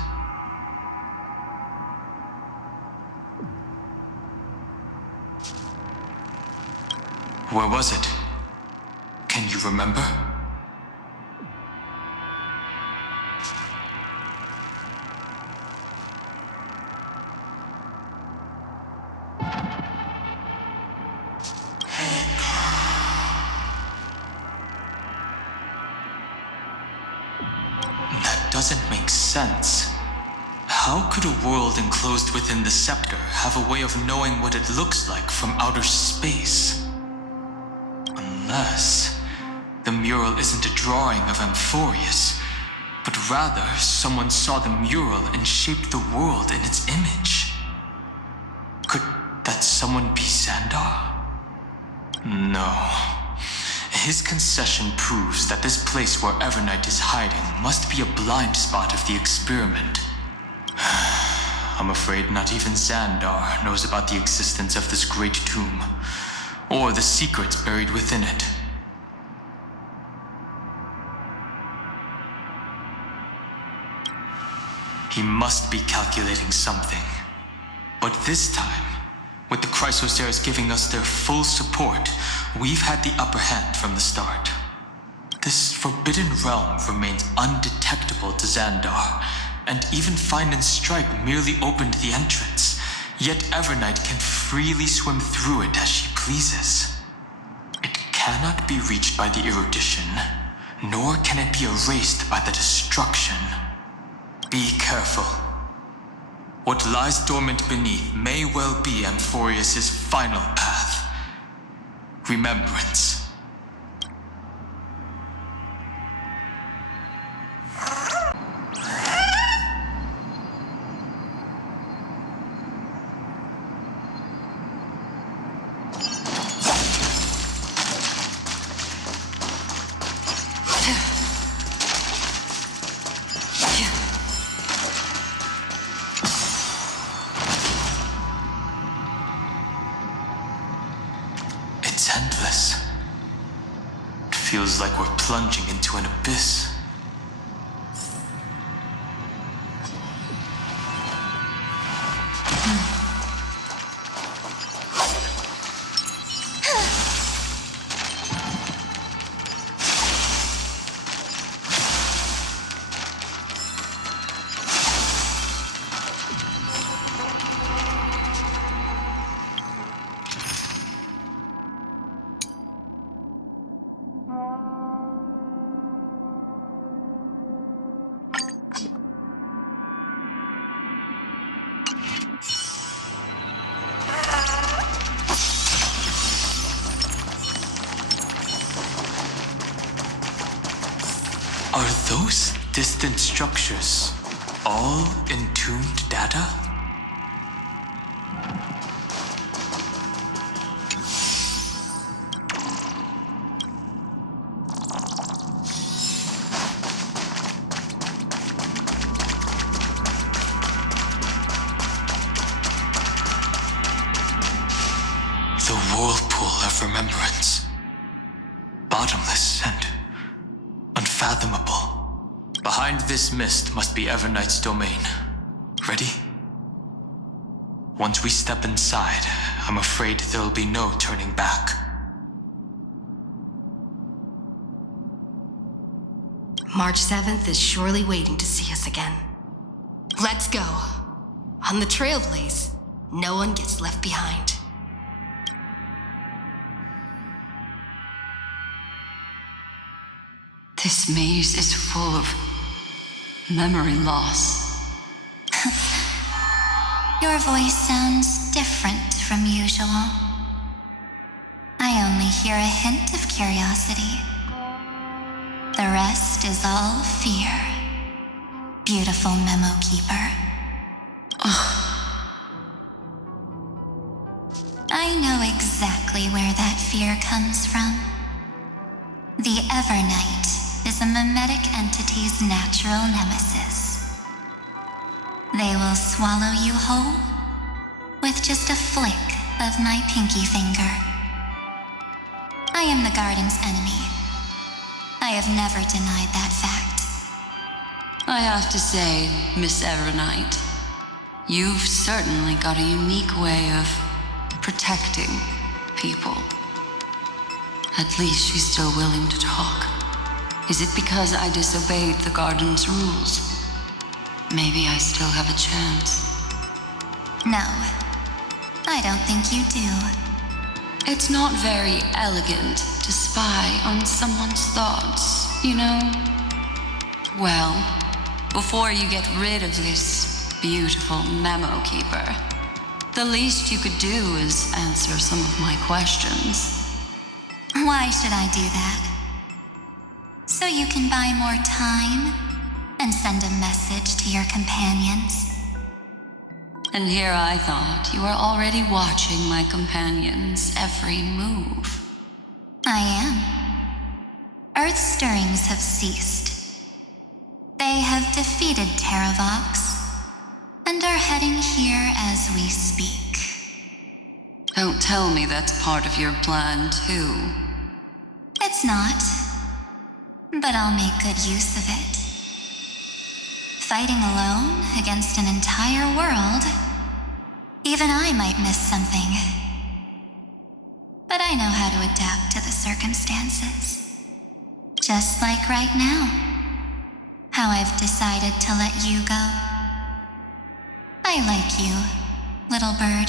Where was it? Can you remember? That doesn't make sense. How could a world enclosed within the scepter have a way of knowing what it looks like from outer space? Unless the mural isn't a drawing of Amphoreus, but rather someone saw the mural and shaped the world in its image. Could that someone be Xandar? No. His concession proves that this place where Evernight is hiding must be a blind spot of the experiment. I'm afraid not even Xandar knows about the existence of this great tomb, or the secrets buried within it. He must be calculating something. But this time, with the Chrysoceres giving us their full support, we've had the upper hand from the start. This forbidden realm remains undetectable to Xandar, and even Fine and Stripe merely opened the entrance, yet Evernight can freely swim through it as she pleases. It cannot be reached by the erudition, nor can it be erased by the destruction. Be careful. What lies dormant beneath may well be Amphoreus' final path. Remembrance. It's endless. It feels like we're plunging into an abyss. Are those distant structures all entombed data? The whirlpool of remembrance. Bottomless and unfathomable. Behind this mist must be Evernight's domain. Ready? Once we step inside, I'm afraid there'll be no turning back. March 7th is surely waiting to see us again. Let's go. On the Trailblaze, no one gets left behind. This maze is full of memory loss. Your voice sounds different from usual. I only hear a hint of curiosity. The rest is all fear. Beautiful memo keeper. I know exactly where that fear comes from. The Evernight is a mimetic entity's natural nemesis. They will swallow you whole with just a flick of my pinky finger. I am the Garden's enemy. I have never denied that fact. I have to say, Miss Evernight, you've certainly got a unique way of protecting people. At least she's still willing to talk. Is it because I disobeyed the Garden's rules? Maybe I still have a chance. No, I don't think you do. It's not very elegant to spy on someone's thoughts, you know? Well, before you get rid of this beautiful memo keeper, the least you could do is answer some of my questions. Why should I do that? So you can buy more time and send a message to your companions? And here I thought you were already watching my companions' every move. I am. Earth's stirrings have ceased. They have defeated Terravox and are heading here as we speak. Don't tell me that's part of your plan, too. It's not, but I'll make good use of it. Fighting alone against an entire world Even I might miss something. But I know how to adapt to the circumstances. Just like right now. How I've decided to let you go. I like you, little bird.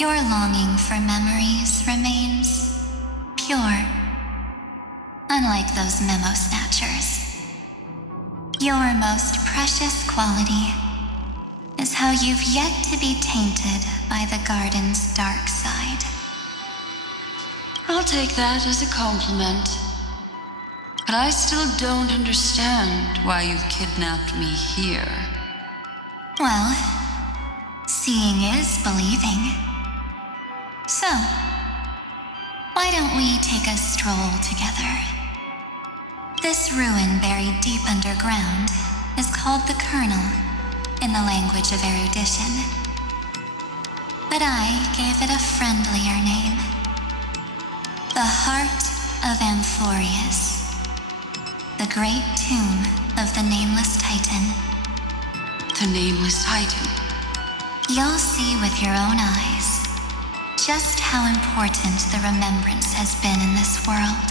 Your longing for memories remains pure. Unlike those memo snatchers. Your most precious quality is how you've yet to be tainted by the garden's dark side. I'll take that as a compliment. But I still don't understand why you've kidnapped me here. Well, seeing is believing. So, why don't we take a stroll together? This ruin buried deep underground is called the Kernel in the language of erudition. But I gave it a friendlier name. The Heart of Amphoreus. The great tomb of the Nameless Titan. The Nameless Titan? You'll see with your own eyes just how important the remembrance has been in this world,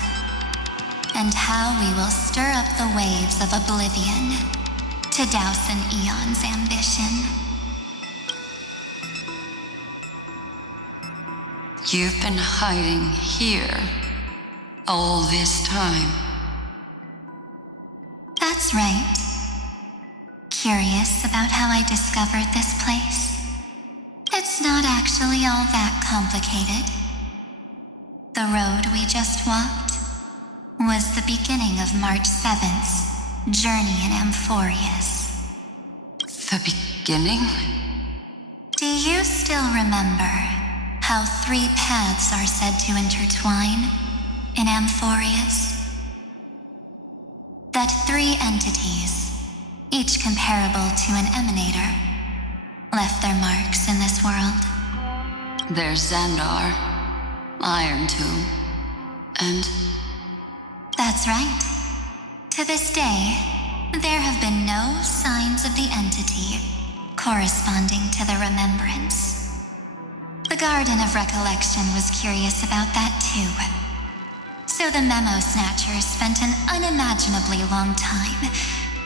and how we will stir up the waves of oblivion to douse an eon's ambition. You've been hiding here all this time. That's right. Curious about how I discovered this place? It's not actually all that complicated. The road we just walked was the beginning of March 7th's journey in Amphoreus. The beginning? Do you still remember how 3 paths are said to intertwine in Amphoreus? That 3 entities, each comparable to an emanator, left their marks in this world. There's Xandar, Iron Tomb, and... That's right. To this day, there have been no signs of the entity corresponding to the remembrance. The Garden of Recollection was curious about that too. So the memo snatchers spent an unimaginably long time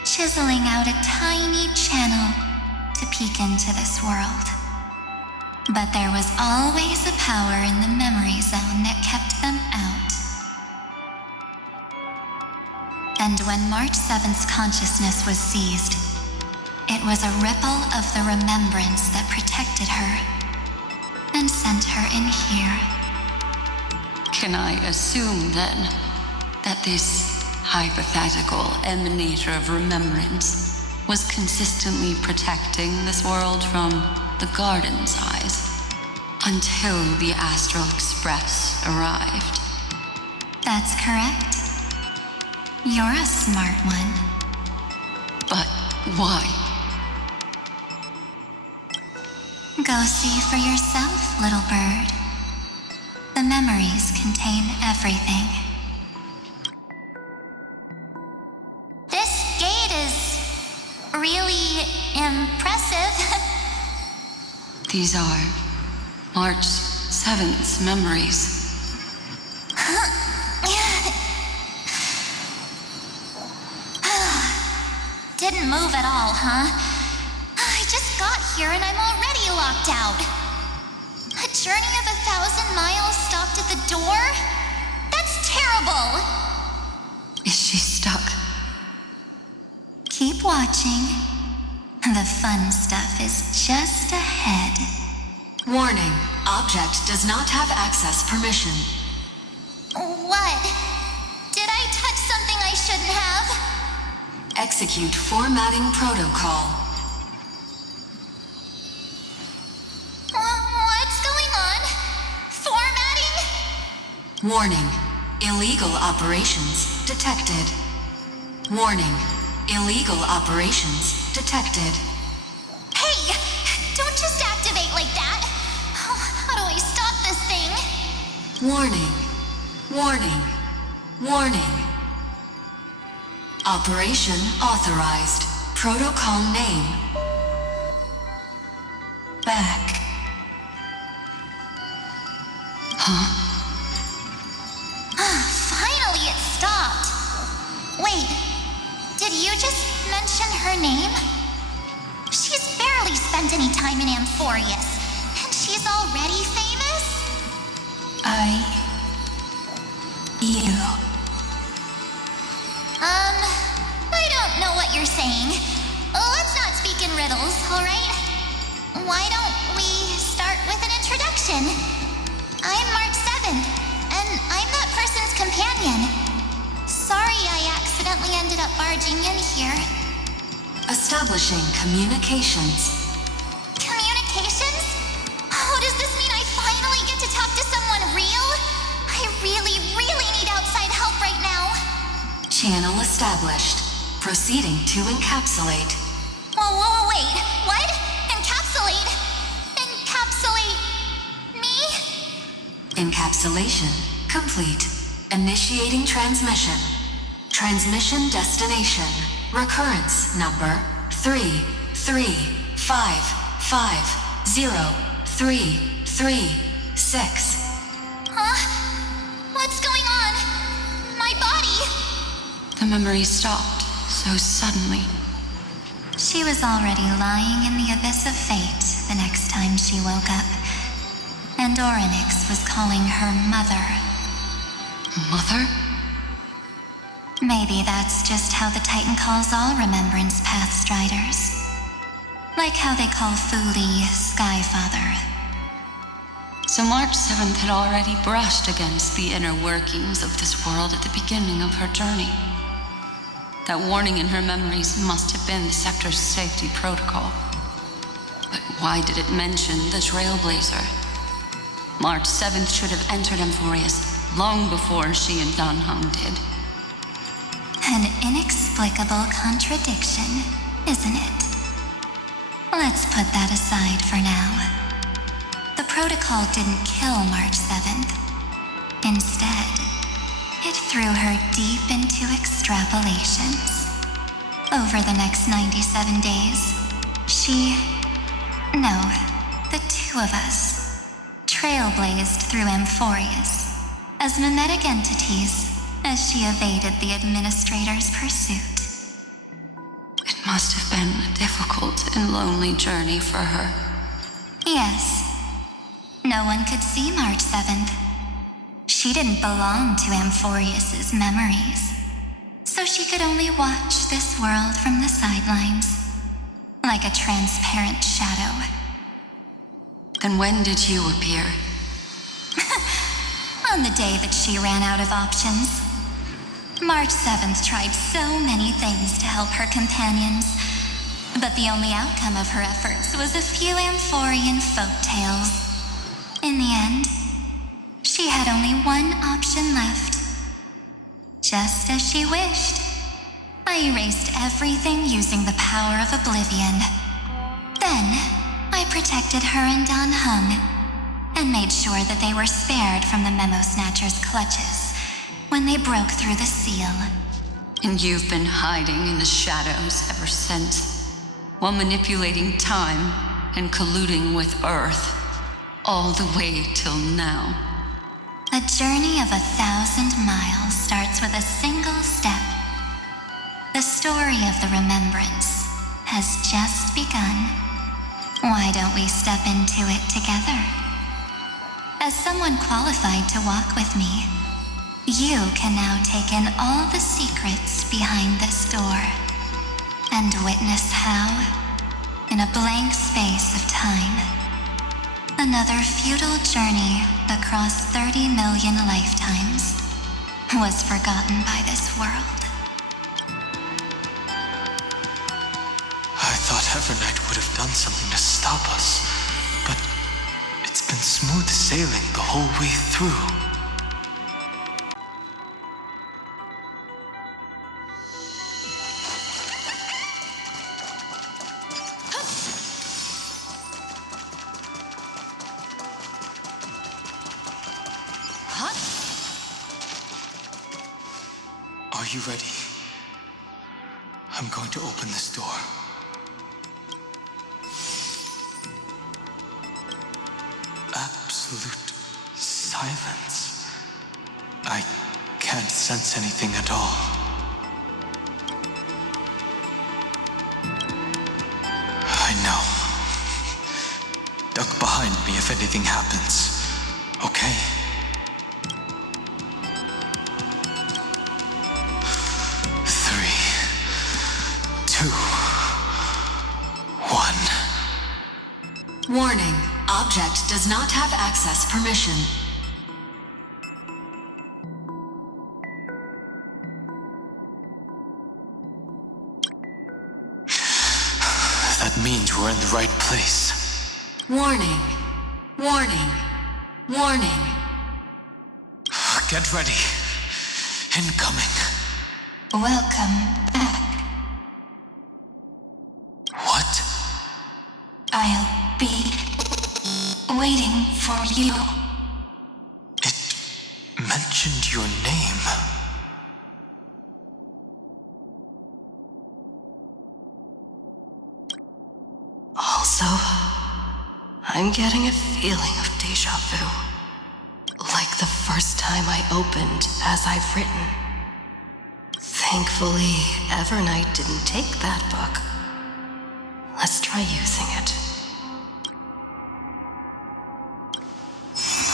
chiseling out a tiny channel to peek into this world. But there was always a power in the memory zone that kept them out. And when March 7th's consciousness was seized, it was a ripple of the remembrance that protected her and sent her in here. Can I assume, then, that this hypothetical emanator of remembrance was consistently protecting this world from the Garden's eyes until the Astral Express arrived? That's correct. You're a smart one. But why? Go see for yourself, little bird. The memories contain everything. This gate is really impressive. These are March 7th's memories. Didn't move at all, huh? I just got here and I'm already locked out. A journey of 1,000 miles stopped at the door? That's terrible! Is she stuck? Keep watching. The fun stuff is just ahead. Warning. Object does not have access permission. What? Did I touch something I shouldn't have? Execute formatting protocol. What's going on? Formatting? Warning. Illegal operations detected. Warning. Illegal operations detected. Hey! Don't just activate like that! How do I stop this thing? Warning. Warning. Warning. Operation authorized. Protocol name. back. Huh? Finally, it stopped. Wait, did you just mention her name? She's barely spent any time in Amphoreus, and she's already famous? You. I don't know what you're saying. Let's not speak in riddles, alright? Why don't we start with an introduction? I'm March 7th, and I'm that person's companion. Sorry I accidentally ended up barging in here. Establishing communications. Communications? Oh, does this mean I finally get to talk to someone real? I really need outside help right now. Channel established. Proceeding to encapsulate. Whoa, wait. What? Encapsulate? Encapsulate me? Encapsulation complete. Initiating transmission. Transmission destination. Recurrence number 335503336. Huh? What's going on? My body? The memory stopped so suddenly. She was already lying in the abyss of fate the next time she woke up. And Orynyx was calling her mother. Mother? Maybe that's just how the Titan calls all Remembrance Path Striders. Like how they call Thule Skyfather. So March 7th had already brushed against the inner workings of this world at the beginning of her journey. That warning in her memories must have been the Scepter's safety protocol. But why did it mention the Trailblazer? March 7th should have entered Amphoreus long before she and Dunhung did. An inexplicable contradiction, isn't it? Let's put that aside for now. The protocol didn't kill March 7th. Instead, it threw her deep into extrapolations. Over the next 97 days, the two of us, trailblazed through Amphoreus as mimetic entities as she evaded the administrator's pursuit. It must have been a difficult and lonely journey for her. Yes. No one could see March 7th. She didn't belong to Amphoreus's memories, so she could only watch this world from the sidelines, like a transparent shadow. Then when did you appear? On the day that she ran out of options. March 7th tried so many things to help her companions, but the only outcome of her efforts was a few Amphorean folktales. In the end, she had only one option left. Just as she wished, I erased everything using the power of oblivion. Then, I protected her and Dunhung, and made sure that they were spared from the Memo Snatcher's clutches when they broke through the seal. And you've been hiding in the shadows ever since, while manipulating time and colluding with Earth, all the way till now. A journey of 1,000 miles starts with a single step. The story of the remembrance has just begun. Why don't we step into it together? As someone qualified to walk with me, you can now take in all the secrets behind this door and witness how, in a blank space of time, another futile journey across 30 million lifetimes was forgotten by this world. I thought Evernight would have done something to stop us, but it's been smooth sailing the whole way through. Are you ready? I'm going to open this door. Absolute silence. I can't sense anything at all. I know. Duck behind me if anything happens. Okay? Three, two, one. Warning. Object does not have access permission. That means we're in the right place. Warning. Warning. Warning. Get ready. Incoming. Welcome back. What? I'll be waiting for you. It mentioned your name. Also, I'm getting a feeling of déjà vu. Like the first time I opened as I've written. Thankfully, Evernight didn't take that book. Let's try using it.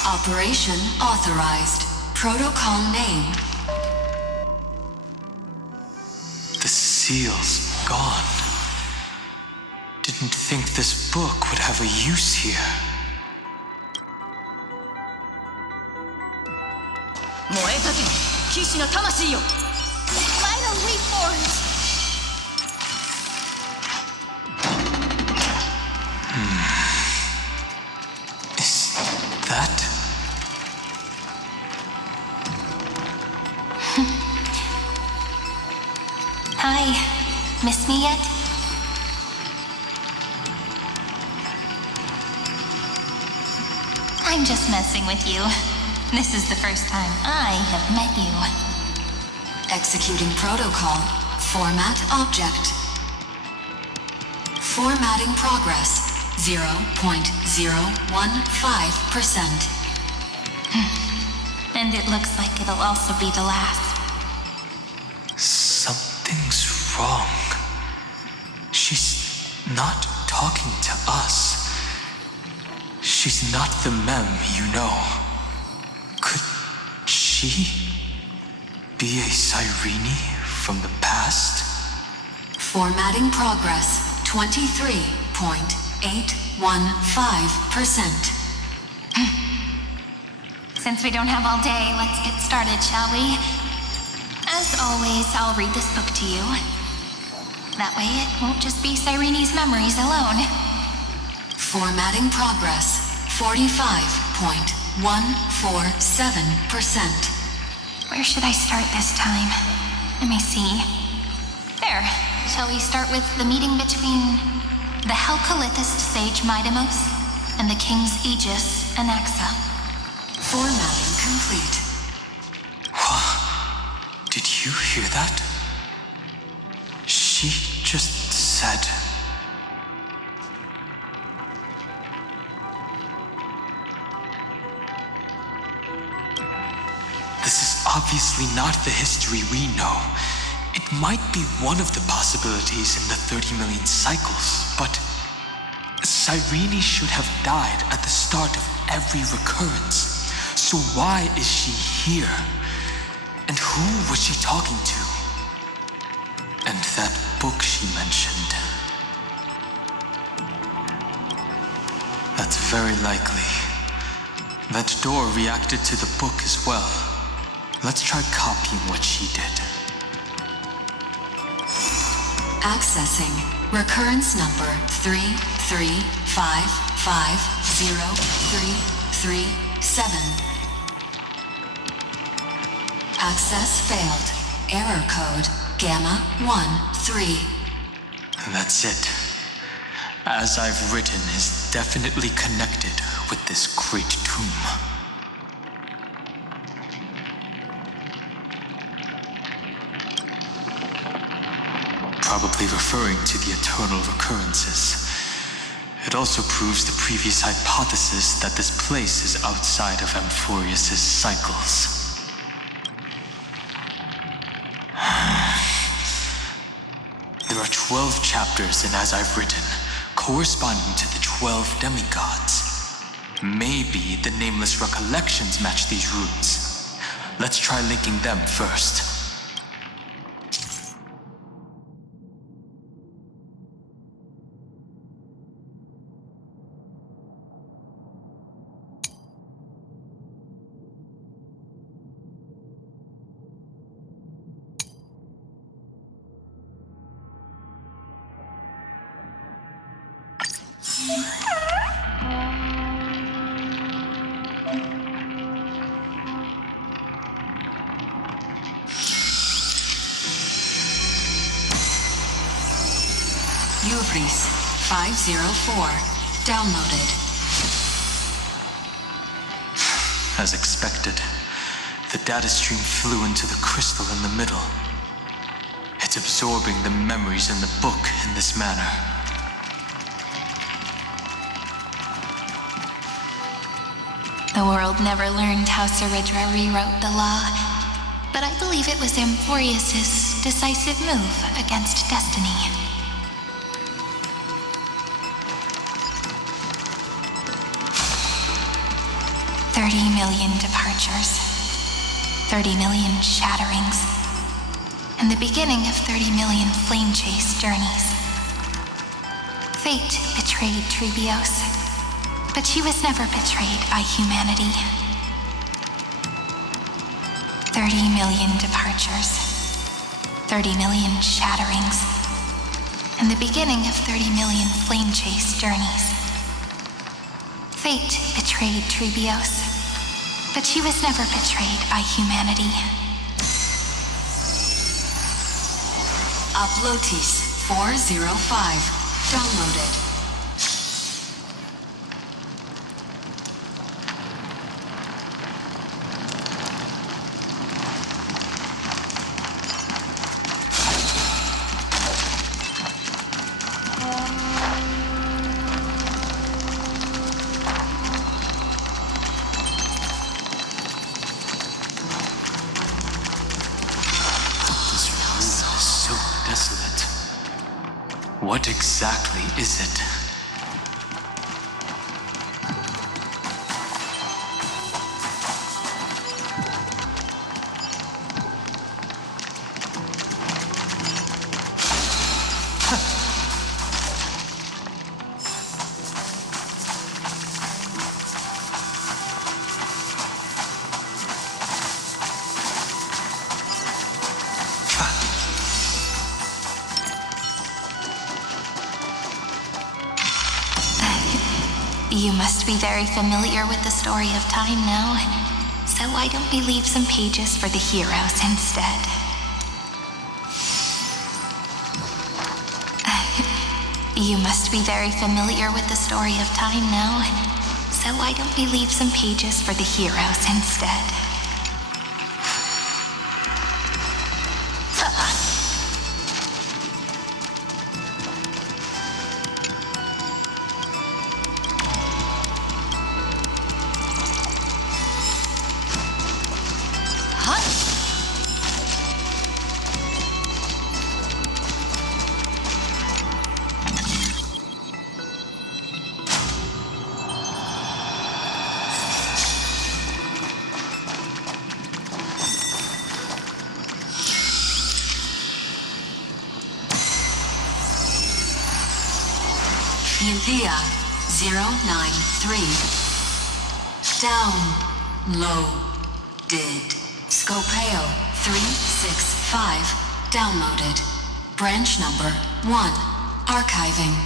Operation authorized. Protocol name. The seal's gone. Didn't think this book would have a use here. Vital leap forward! Is that? Hi. Miss me yet? I'm just messing with you. This is the first time I have met you. Executing protocol. Format object. Formatting progress. 0.015%. And it looks like it'll also be the last. Something's wrong. She's not talking to us. She's not the mem you know. Could she be a Cyrene from the past? Formatting progress. 23.815%. Since we don't have all day, let's get started, shall we? As always, I'll read this book to you. That way it won't just be Cyrene's memories alone. Formatting progress. 45.147%. Where should I start this time? Let me see. There. Shall we start with the meeting between the Helcolithist sage Midamos and the King's Aegis Anaxa? Formatting complete. Did you hear that? She just said... This is obviously not the history we know. It might be one of the possibilities in the 30 million cycles, but Cyrene should have died at the start of every recurrence. So why is she here? And who was she talking to? And that book she mentioned. That's very likely. That door reacted to the book as well. Let's try copying what she did. Accessing recurrence number 33550337. Access failed. Error code Gamma 13. That's it. As I've written is definitely connected with this great tomb. Probably referring to the eternal recurrences. It also proves the previous hypothesis that this place is outside of Amphoreus' cycles. There are 12 chapters in As I've Written, corresponding to the 12 demigods. Maybe the nameless recollections match these runes. Let's try linking them first. Uvris 504. Downloaded. As expected, the data stream flew into the crystal in the middle. It's absorbing the memories in the book in this manner. The world never learned how Saridra rewrote the law, but I believe it was Amphoreus' decisive move against destiny. $30 million departures, 30 million shatterings, and the beginning of 30 million flame chase journeys. Fate betrayed Trebios, but she was never betrayed by humanity. 30 million departures, 30 million shatterings, and the beginning of 30 million flame chase journeys. Fate betrayed Trebios, but she was never betrayed by humanity. Uplotis 405. Downloaded. What exactly is it? You must be very familiar with the story of time now, so why don't we leave some pages for the heroes instead? You must be very familiar with the story of time now, so why don't we leave some pages for the heroes instead? Thea 093. Downloaded. Scopeo 365. Downloaded. Branch number 1. Archiving.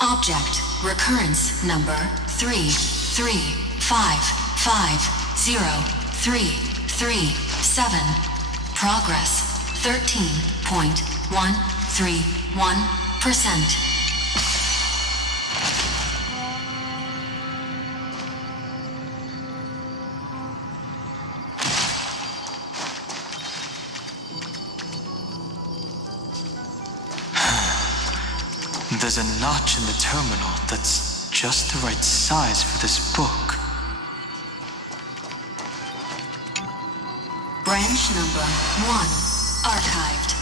Object recurrence number 335503337. Progress 13.131%. There's a notch in the terminal that's just the right size for this book. Branch number 1, archived.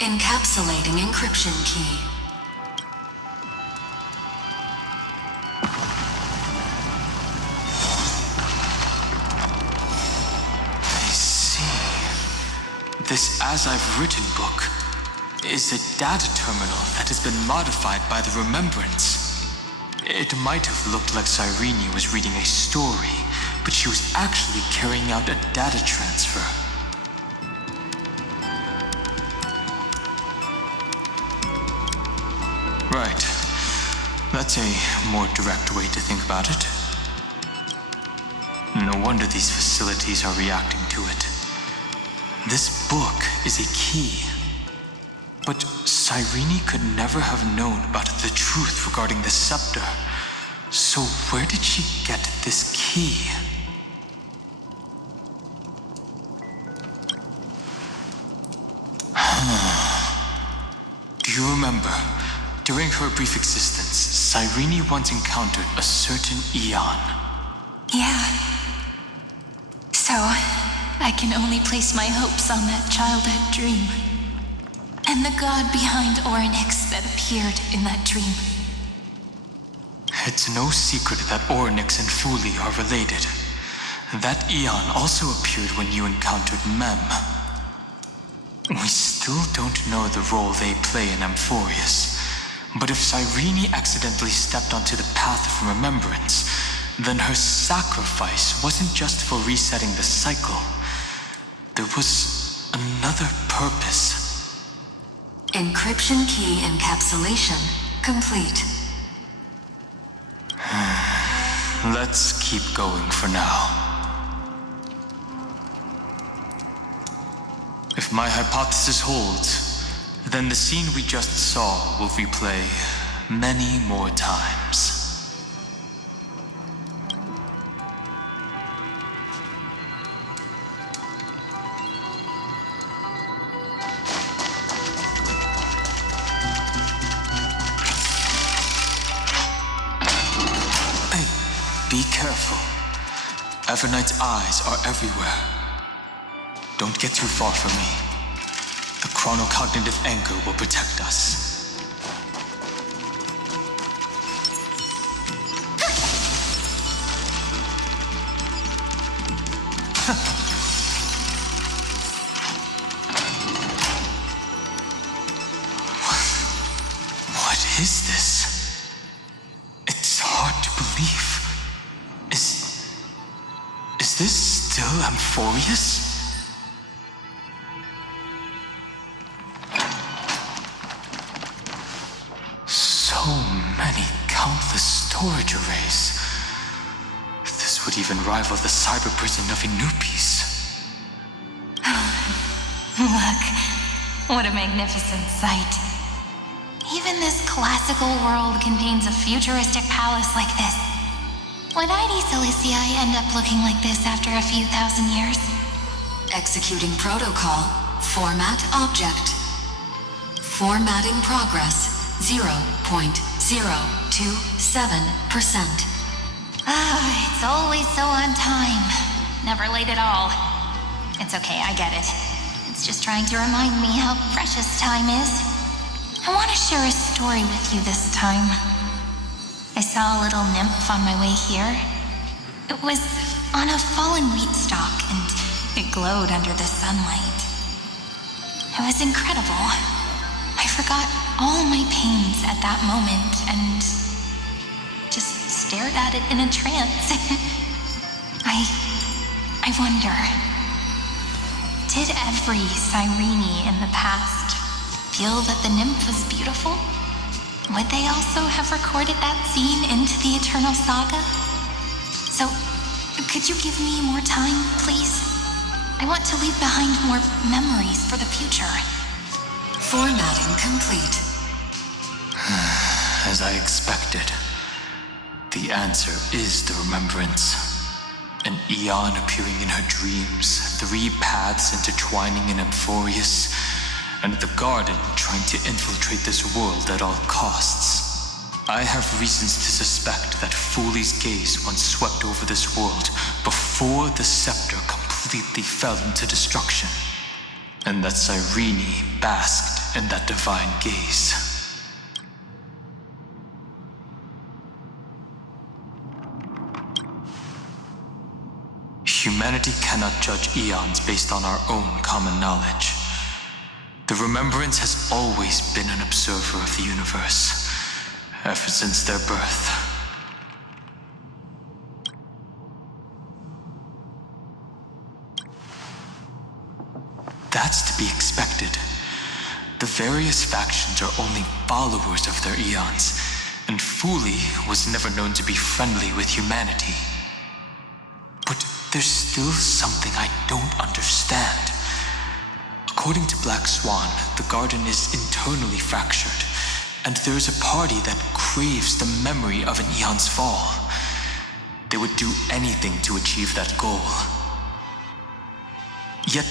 Encapsulating encryption key. I see. This As I've Written book is a data terminal that has been modified by the Remembrance. It might have looked like Cyrene was reading a story, but she was actually carrying out a data transfer. Right. That's a more direct way to think about it. No wonder these facilities are reacting to it. This book is a key. But Cyrene could never have known about the truth regarding the scepter. So where did she get this key? Do you remember? During her brief existence, Cyrene once encountered a certain Eon. Yeah. So, I can only place my hopes on that childhood dream. And the god behind Orynyx that appeared in that dream. It's no secret that Orynyx and Fuli are related. That Eon also appeared when you encountered Mem. We still don't know the role they play in Amphoreus. But if Cyrene accidentally stepped onto the path of remembrance, then her sacrifice wasn't just for resetting the cycle. There was another purpose. Encryption key encapsulation complete. Let's keep going for now. If my hypothesis holds, then the scene we just saw will replay many more times. Be careful. Evernight's eyes are everywhere. Don't get too far from me. The chronocognitive anchor will protect us. What is this? It's hard to believe. Is this still Amphoreus? So many countless storage arrays. This would even rival the cyber prison of Inupis. Look, what a magnificent sight. Even this classical world contains a futuristic palace like this. Would ID Cilicii end up looking like this after a few thousand years? Executing protocol. Format object. Formatting progress. 0.027%. It's always so on time. Never late at all. It's okay, I get it. It's just trying to remind me how precious time is. I want to share a story with you this time. I saw a little nymph on my way here. It was on a fallen wheat stalk, and it glowed under the sunlight. It was incredible. I forgot all my pains at that moment and just stared at it in a trance. I wonder, did every Cyrene in the past feel that the nymph was beautiful? Would they also have recorded that scene into the Eternal Saga? So, could you give me more time, please? I want to leave behind more memories for the future. Formatting complete. As I expected, the answer is the remembrance. An Eon appearing in her dreams, 3 paths intertwining in Amphoreus, and the Garden trying to infiltrate this world at all costs. I have reasons to suspect that Fooley's gaze once swept over this world before the scepter completely fell into destruction, and that Cyrene basked in that divine gaze. Humanity cannot judge eons based on our own common knowledge. The Remembrance has always been an observer of the universe, ever since their birth. That's to be expected. The various factions are only followers of their eons, and Fooley was never known to be friendly with humanity. But there's still something I don't understand. According to Black Swan, the Garden is internally fractured, and there is a party that craves the memory of an eon's fall. They would do anything to achieve that goal. Yet,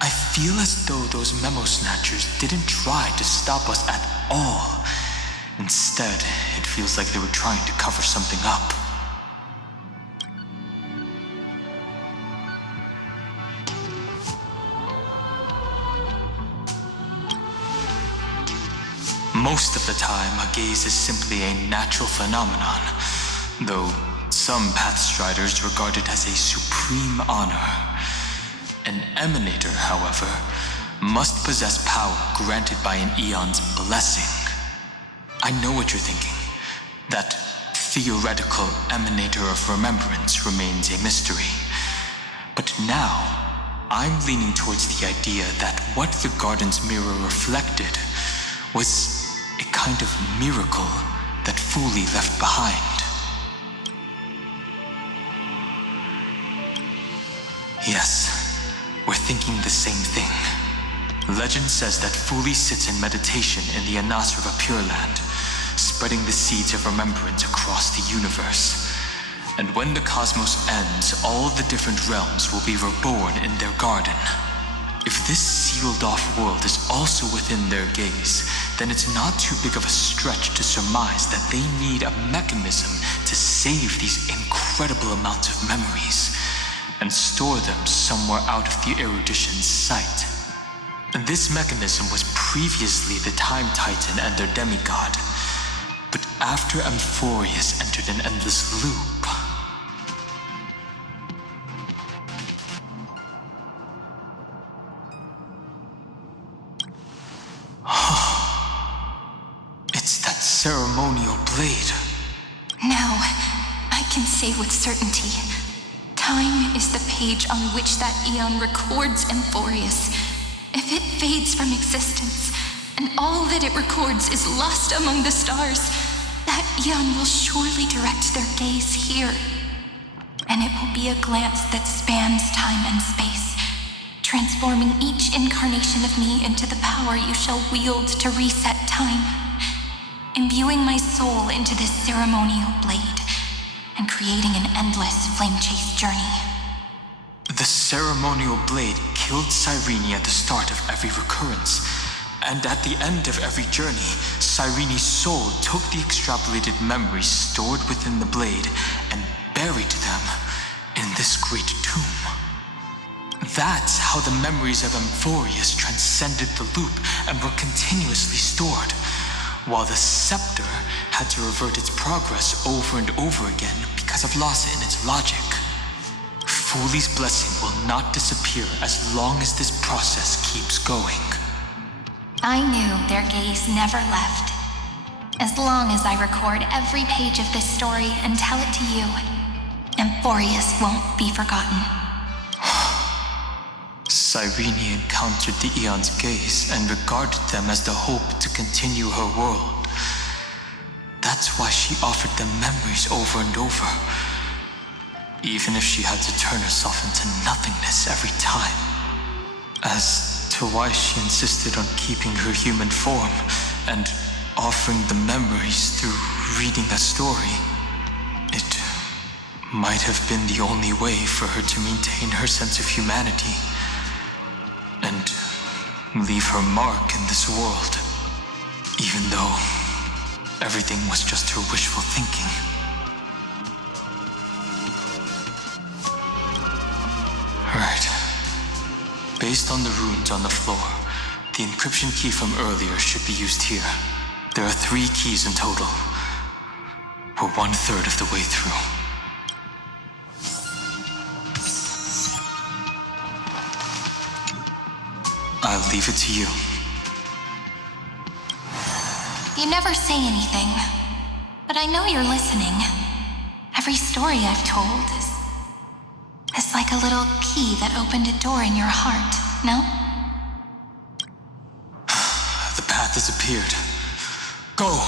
I feel as though those memo snatchers didn't try to stop us at all. Instead, it feels like they were trying to cover something up. Most of the time, a gaze is simply a natural phenomenon, though some Pathstriders regard it as a supreme honor. An emanator, however, must possess power granted by an eon's blessing. I know what you're thinking. That theoretical emanator of remembrance remains a mystery. But now, I'm leaning towards the idea that what the Garden's mirror reflected was a kind of miracle that Fooley left behind. Yes, we're thinking the same thing. Legend says that Fooley sits in meditation in the Anasra Pure Land, spreading the seeds of remembrance across the universe. And when the cosmos ends, all the different realms will be reborn in their garden. If this sealed-off world is also within their gaze, then it's not too big of a stretch to surmise that they need a mechanism to save these incredible amounts of memories and store them somewhere out of the erudition's sight. And this mechanism was previously the Time Titan and their demigod, but after Amphoreus entered an endless loop, ceremonial blade. Now, I can say with certainty, time is the page on which that eon records Amphoreus. If it fades from existence, and all that it records is lost among the stars, that eon will surely direct their gaze here. And it will be a glance that spans time and space, transforming each incarnation of me into the power you shall wield to reset time. Imbuing my soul into this ceremonial blade, and creating an endless flame-chase journey. The ceremonial blade killed Cyrene at the start of every recurrence, and at the end of every journey, Cyrene's soul took the extrapolated memories stored within the blade and buried them in this great tomb. That's how the memories of Amphoreus transcended the loop and were continuously stored, while the scepter had to revert its progress over and over again because of loss in its logic. Fooley's blessing will not disappear as long as this process keeps going. I knew their gaze never left. As long as I record every page of this story and tell it to you, Amphoreus won't be forgotten. Cyrene encountered the Eon's gaze and regarded them as the hope to continue her world. That's why she offered them memories over and over, even if she had to turn herself into nothingness every time. As to why she insisted on keeping her human form and offering the memories through reading a story, it might have been the only way for her to maintain her sense of humanity and leave her mark in this world, even though everything was just her wishful thinking. Right. Based on the runes on the floor, the encryption key from earlier should be used here. There are 3 keys in total. We're 1/3 of the way through. I'll leave it to you. You never say anything, but I know you're listening. Every story I've told is like a little key that opened a door in your heart, no? The path has appeared. Go!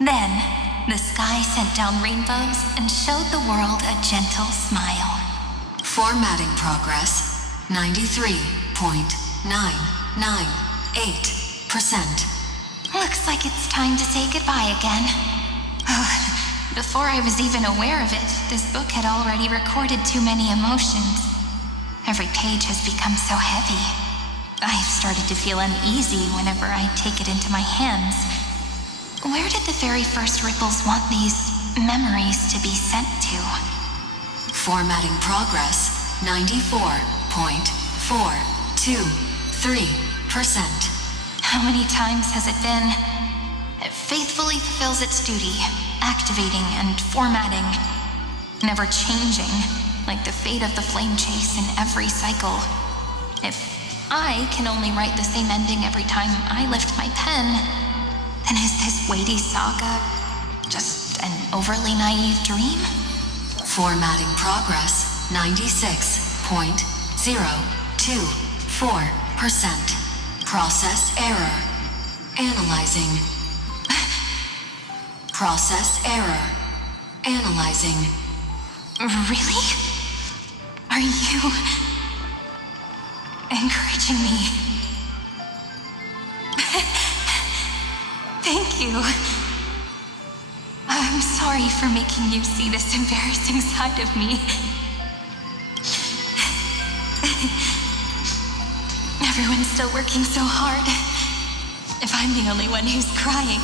Then, the sky sent down rainbows and showed the world a gentle smile. Formatting progress 93.998%. Looks like it's time to say goodbye again. Before I was even aware of it, this book had already recorded too many emotions. Every page has become so heavy. I've started to feel uneasy whenever I take it into my hands. Where did the very first ripples want these memories to be sent to? Formatting progress 94.423%. How many times has it been? It faithfully fulfills its duty, activating and formatting, never changing, like the fate of the flame chase in every cycle. If I can only write the same ending every time I lift my pen, then is this weighty saga just an overly naive dream? Formatting progress 96.024%. Process error. Analyzing. Process error. Analyzing. Really? Are you encouraging me? Thank you. I'm sorry for making you see this embarrassing side of me. Everyone's still working so hard. If I'm the only one who's crying,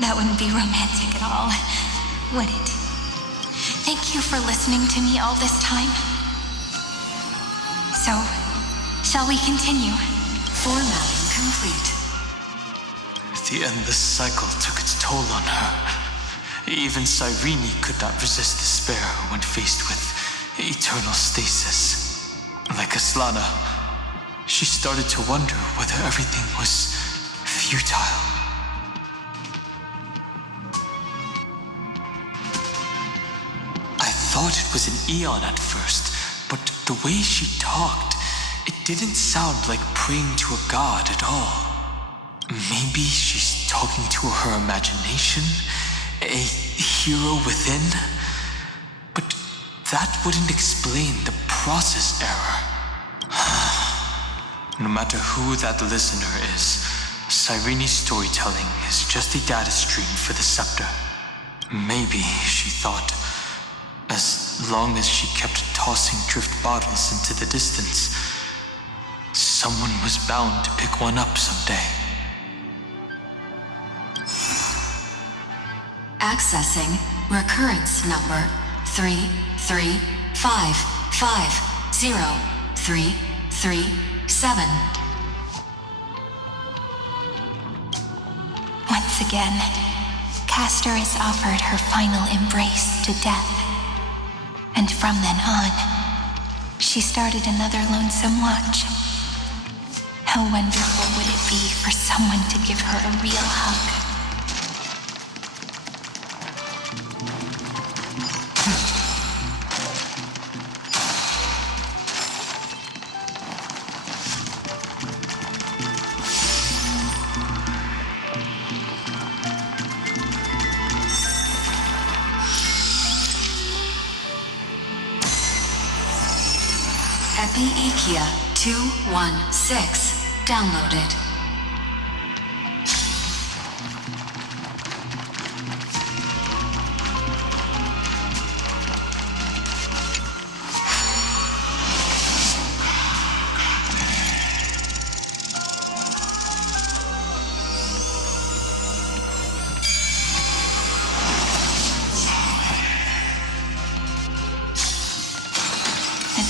that wouldn't be romantic at all, would it? Thank you for listening to me all this time. So, shall we continue? Formatting complete. The endless cycle took its toll on her. Even Cyrene could not resist despair when faced with eternal stasis. Like Aslana, she started to wonder whether everything was futile. I thought it was an eon at first, but the way she talked, it didn't sound like praying to a god at all. Maybe she's talking to her imagination, a hero within, but that wouldn't explain the process error. No matter who that listener is, Cyrene's storytelling is just a data stream for the scepter. Maybe, she thought, as long as she kept tossing drift bottles into the distance, someone was bound to pick one up someday. Accessing recurrence number 335503337. Once again, Castor is offered her final embrace to death. And from then on, she started another lonesome watch. How wonderful would it be for someone to give her a real hug? Epi Ikia 216 downloaded.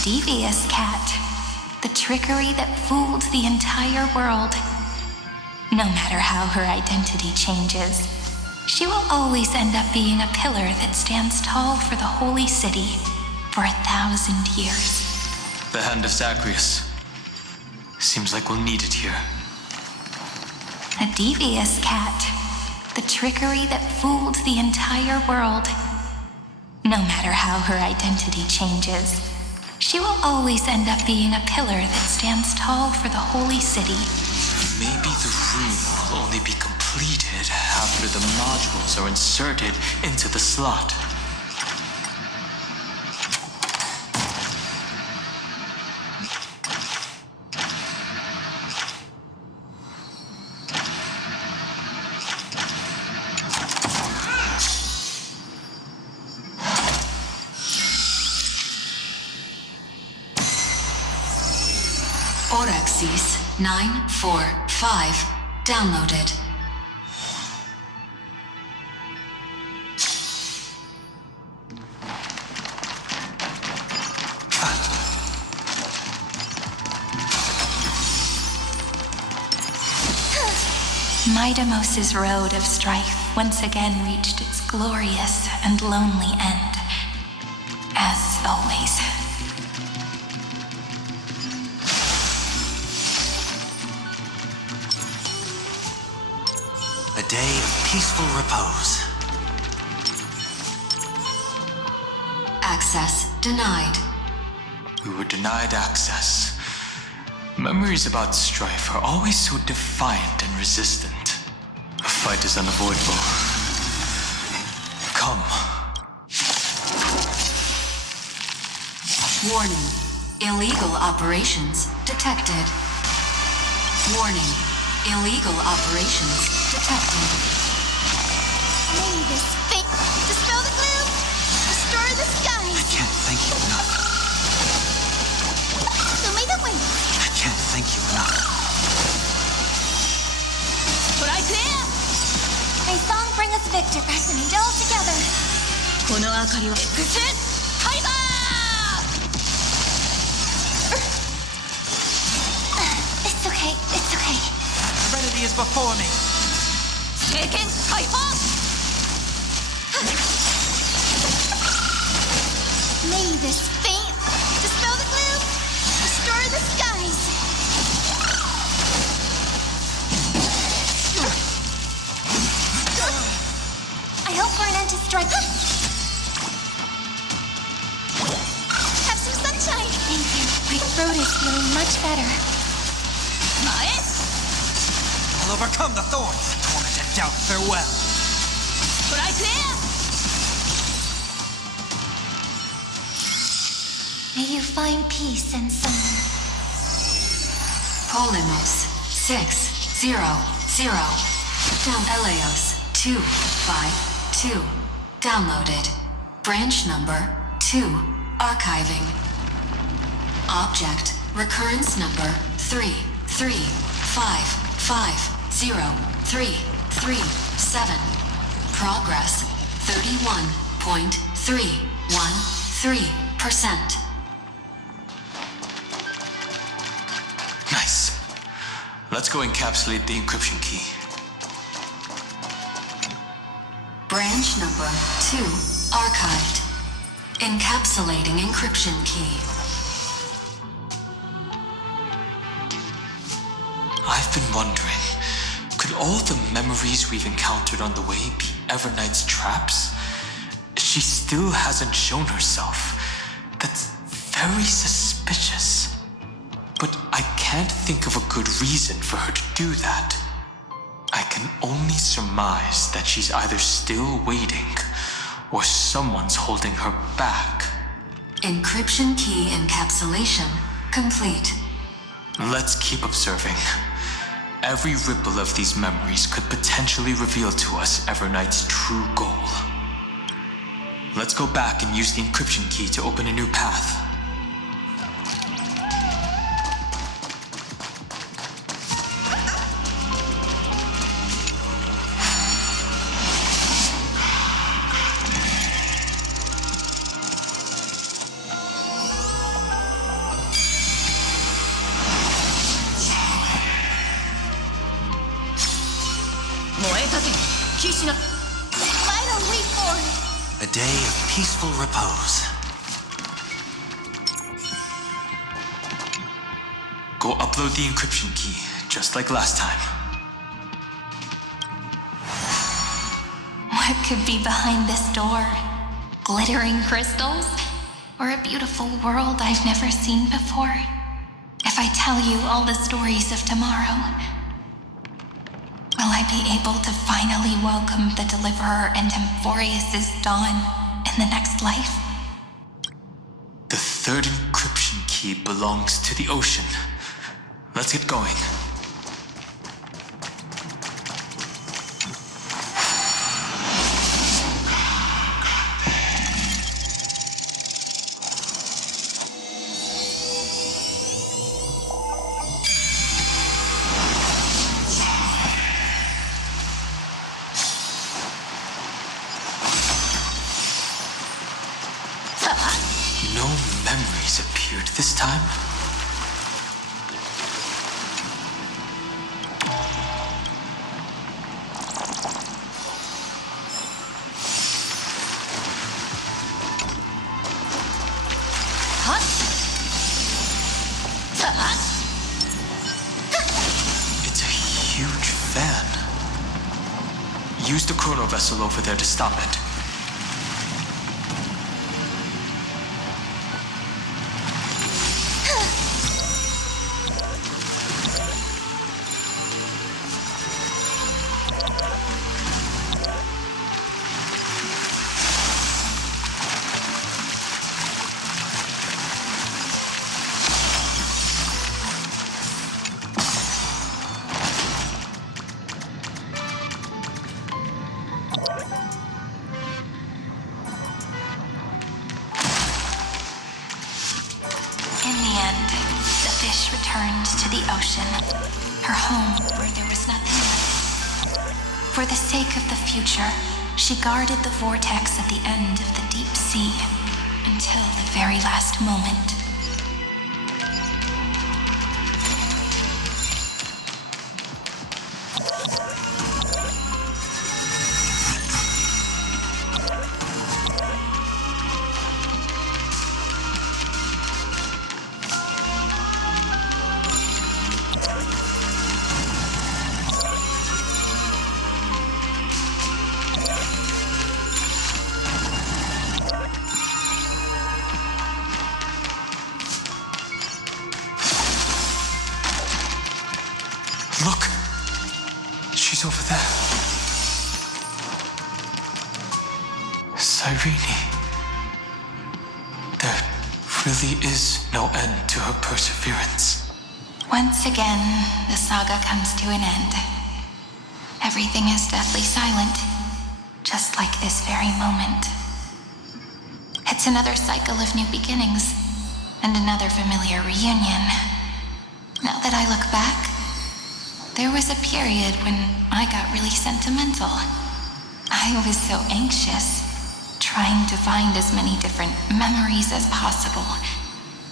Devious cat. The trickery that fooled the entire world. No matter how her identity changes, she will always end up being a pillar that stands tall for the holy city for 1,000 years. The hand of Zagreus. Seems like we'll need it here. A devious cat. The trickery that fooled the entire world. No matter how her identity changes, she will always end up being a pillar that stands tall for the holy city. Maybe the room will only be completed after the modules are inserted into the slot. Orexis 945 downloaded. Midamos's road of strife once again reached its glorious and lonely end. As always. A day of peaceful repose. Access denied. We were denied access. Memories about strife are always so defiant and resistant. A fight is unavoidable. Come. Warning. Illegal operations detected. Warning. Illegal operations detected. May this fate dispel the gloom, destroy the skies. I can't thank you enough. So may the wind. I can't thank you enough. But I clear. May song bring us victor. Resonate all together. この明かりは復讐ファイバー It's okay, it's okay. Serenity is before me. 聖剣解放 May this faint dispel the gloom, destroy the skies. I hope we're an end to strike. Have some sunshine. Thank you. My throat is feeling much better. I'll overcome the thorns. Torment and doubt, farewell. But I clear. May you find peace and song. Polymos 600. Down Eleos 252 downloaded. Branch number 2 archiving. Object recurrence number 3355037. Progress 31.313%. Nice. Let's go encapsulate the encryption key. Branch number 2 archived. Encapsulating encryption key. I've been wondering, could all the memories we've encountered on the way be Evernight's traps? She still hasn't shown herself. That's very suspicious. But I can't think of a good reason for her to do that. I can only surmise that she's either still waiting or someone's holding her back. Encryption key encapsulation complete. Let's keep observing. Every ripple of these memories could potentially reveal to us Evernight's true goal. Let's go back and use the encryption key to open a new path. Vital leap forward. A day of peaceful repose. Go upload the encryption key, just like last time. What could be behind this door? Glittering crystals? Or a beautiful world I've never seen before? If I tell you all the stories of tomorrow, will I be able to finally welcome the Deliverer and Amphoreus' dawn in the next life? The third encryption key belongs to the ocean. Let's get going. No memories appeared this time. It's a huge fan. Use the chrono vessel over there to stop it. In the end, the fish returned to the ocean, her home where there was nothing left. For the sake of the future, she guarded the vortex at the end of the deep sea until the very last moment. Look! She's over there. Cyrene. There really is no end to her perseverance. Once again, the saga comes to an end. Everything is deathly silent, just like this very moment. It's another cycle of new beginnings, and another familiar reunion. Now that I look back, there was a period when I got really sentimental. I was so anxious, trying to find as many different memories as possible,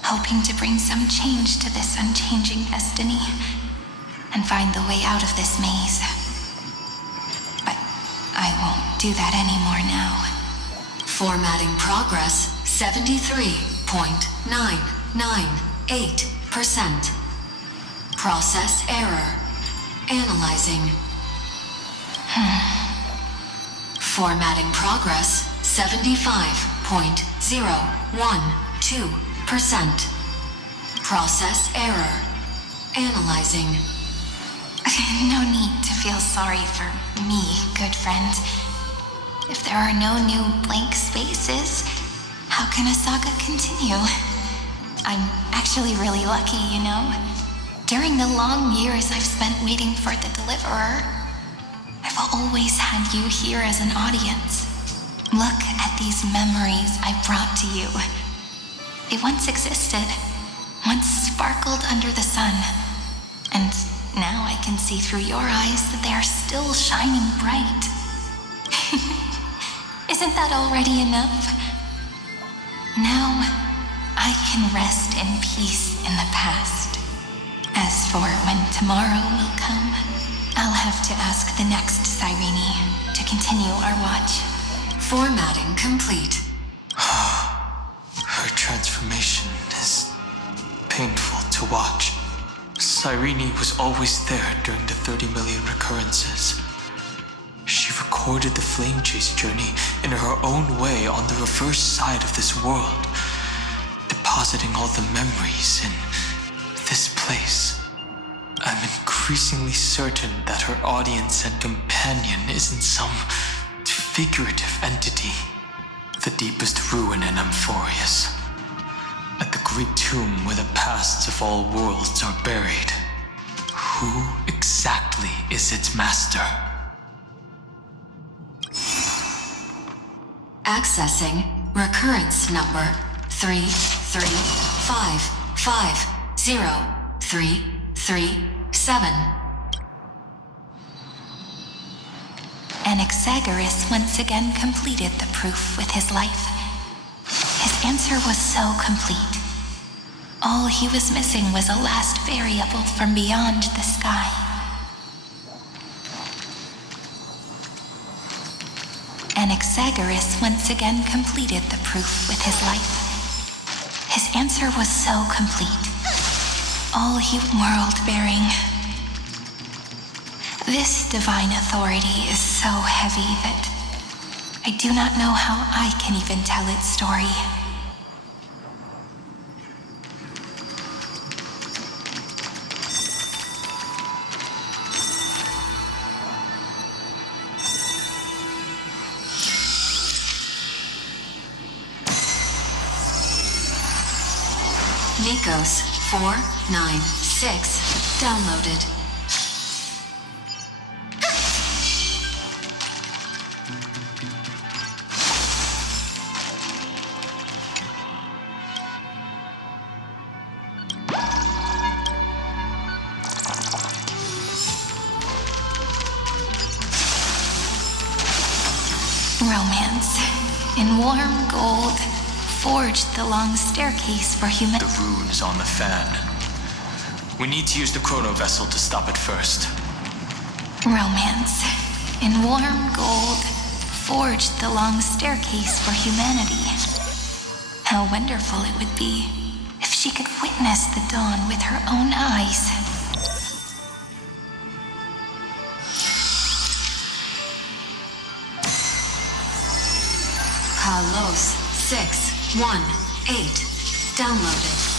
hoping to bring some change to this unchanging destiny, and find the way out of this maze. But I won't do that anymore now. Formatting progress 73.998%. Process error. Analyzing. Formatting progress 75.012%. Process error. Analyzing. No need to feel sorry for me, good friend. If there are no new blank spaces, how can a saga continue? I'm actually really lucky, you know? During the long years I've spent waiting for the Deliverer, I've always had you here as an audience. Look at these memories I brought to you. They once existed, once sparkled under the sun, and now I can see through your eyes that they are still shining bright. Isn't that already enough? Now, I can rest in peace in the past. As for when tomorrow will come, I'll have to ask the next Cyrene to continue our watch. Formatting complete. Her transformation is painful to watch. Cyrene was always there during the 30 million recurrences. She recorded the flame chase journey in her own way on the reverse side of this world, depositing all the memories in this place. I'm increasingly certain that her audience and companion isn't some figurative entity. The deepest ruin in Amphoreus, at the great tomb where the pasts of all worlds are buried. Who exactly is its master? Accessing recurrence number 335503337. Anaxagoras once again completed the proof with his life. His answer was so complete. All he was missing was a last variable from beyond the sky. Anaxagoras once again completed the proof with his life. His answer was so complete. All he world-bearing. This divine authority is so heavy that I do not know how I can even tell its story. Nikos 496 downloaded. Romance. In warm gold, forged the long staircase for human. The rune is on the fan. We need to use the chrono vessel to stop it first. Romance. In warm gold, forged the long staircase for humanity. How wonderful it would be if she could witness the dawn with her own eyes. Kalos 618 downloaded.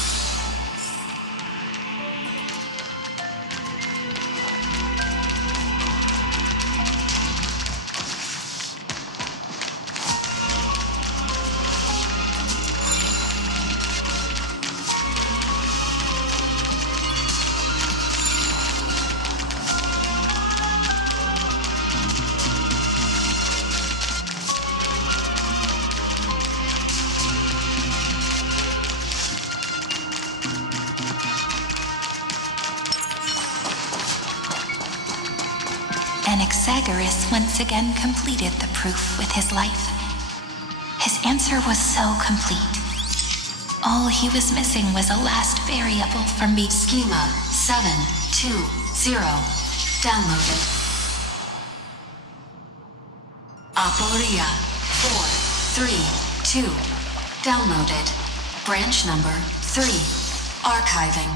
Anaxagoras once again completed the proof with his life. His answer was so complete. All he was missing was a last variable from Schema 720 downloaded. Aporia 432 downloaded. Branch number 3 archiving.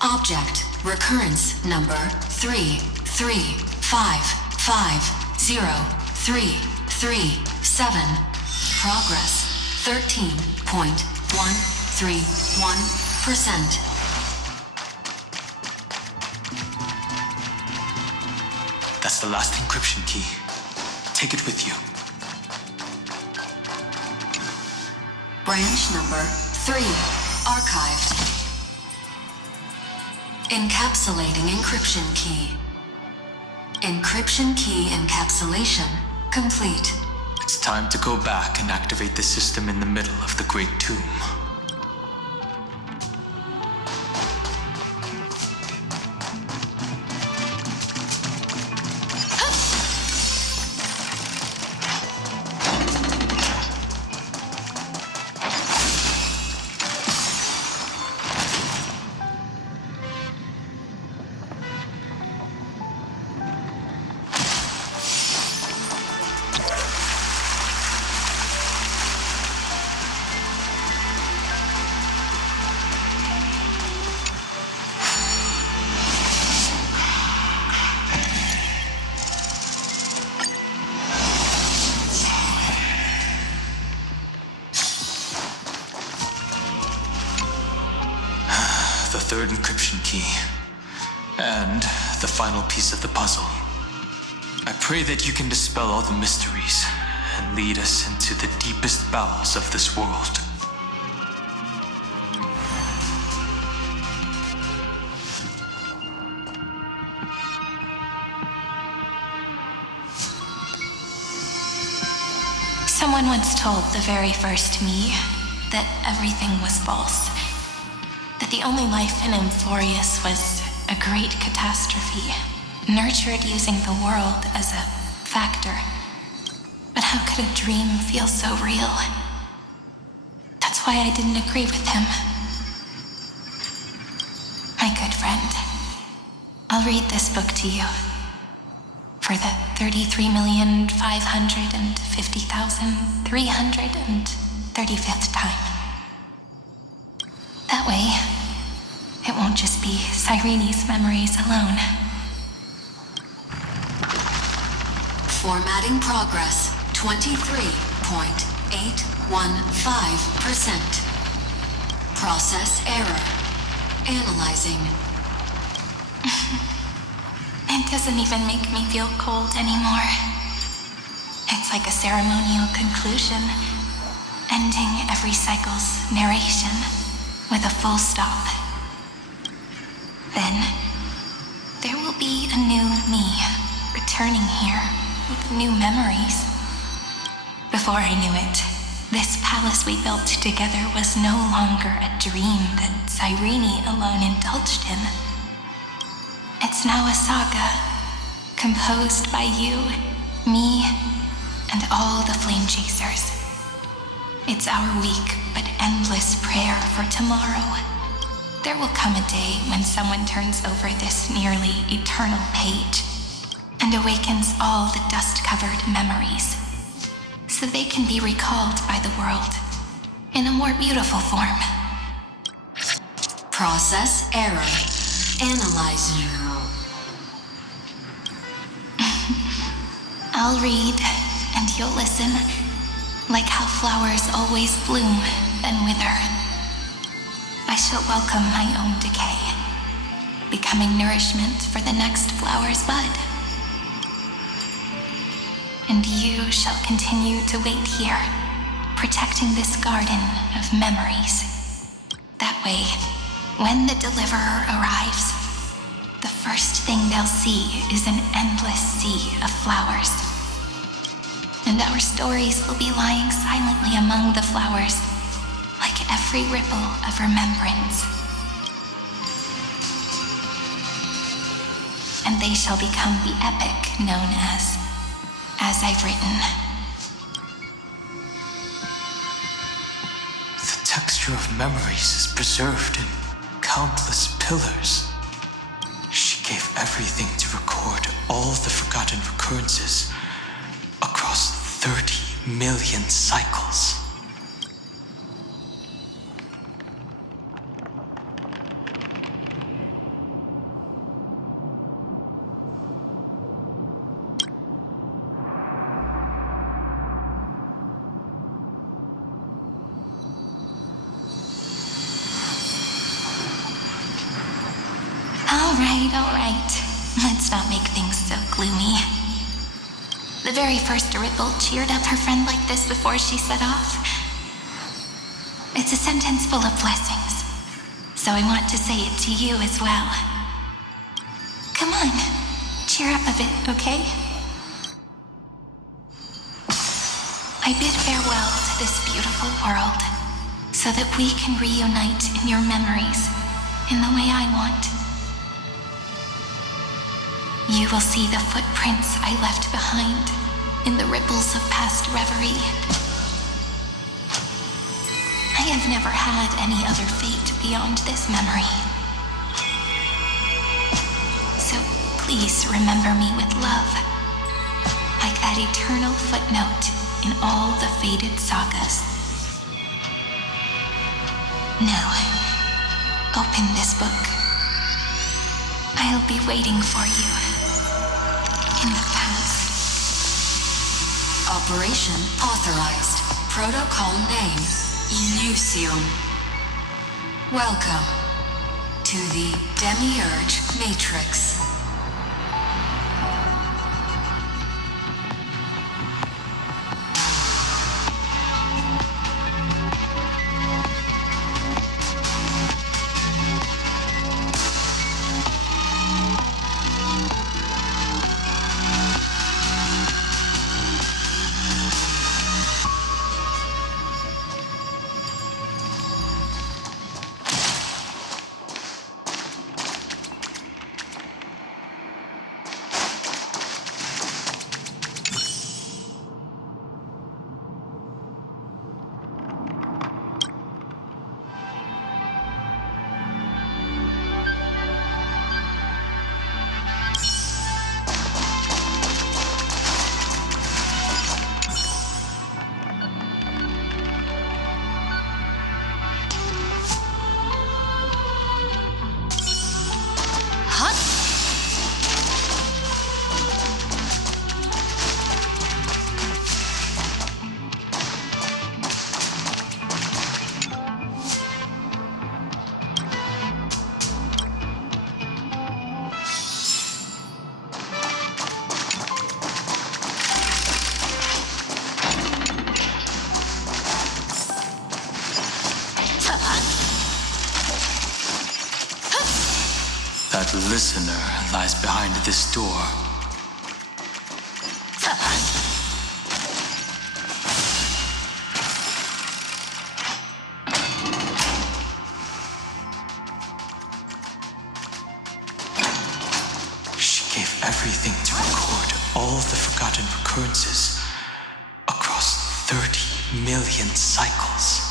Object recurrence number 335503337. Progress 13.131%. That's the last encryption key. Take it with you. Branch number 3 Archived. Encapsulating encryption key. Encryption key encapsulation complete. It's time to go back and activate the system in the middle of the Great Tomb. The third encryption key, and the final piece of the puzzle. I pray that you can dispel all the mysteries and lead us into the deepest bowels of this world. Someone once told the very first me that everything was false. That the only life in Amphoreus was a great catastrophe, nurtured using the world as a factor. But how could a dream feel so real? That's why I didn't agree with him. My good friend, I'll read this book to you. For the 33,550,335th time. That way, it won't just be Cyrene's memories alone. Formatting progress 23.815%. Process error. Analyzing. It doesn't even make me feel cold anymore. It's like a ceremonial conclusion, ending every cycle's narration with a full stop. Then, there will be a new me returning here with new memories. Before I knew it, this palace we built together was no longer a dream that Cyrene alone indulged in. It's now a saga, composed by you, me, and all the flame chasers. It's our weak but endless prayer for tomorrow. There will come a day when someone turns over this nearly eternal page and awakens all the dust-covered memories, so they can be recalled by the world in a more beautiful form. Process error. Analyzing. I'll read, and you'll listen, like how flowers always bloom, then wither. I shall welcome my own decay, becoming nourishment for the next flower's bud. And you shall continue to wait here, protecting this garden of memories. That way, when the deliverer arrives, the first thing they'll see is an endless sea of flowers. And our stories will be lying silently among the flowers, like every ripple of remembrance. And they shall become the epic known as I've Written. The texture of memories is preserved in countless pillars. She gave everything to record all the forgotten recurrences across 30 million cycles. All right. Let's not make things so gloomy. The very first ripple cheered up her friend like this before she set off. It's a sentence full of blessings. so I want to say it to you as well. Come on, cheer up a bit, okay? I bid farewell to this beautiful world, so that we can reunite in your memories in the way I want. You will see the footprints I left behind in the ripples of past reverie. I have never had any other fate beyond this memory. So please remember me with love, like that eternal footnote in all the faded sagas. Now, open this book. I'll be waiting for you in the past. Operation authorized. Protocol name, Illusion. Welcome to the Demiurge Matrix. That listener lies behind this door. She gave everything to record all the forgotten recurrences across 30 million cycles.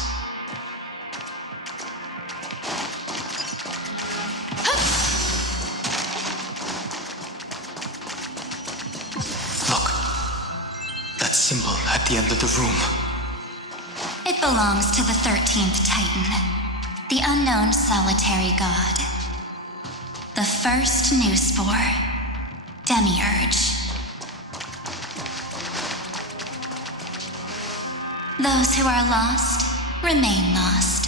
Symbol at the end of the room. It belongs to the 13th Titan, the unknown solitary god. The first new spore, Demiurge. Those who are lost remain lost,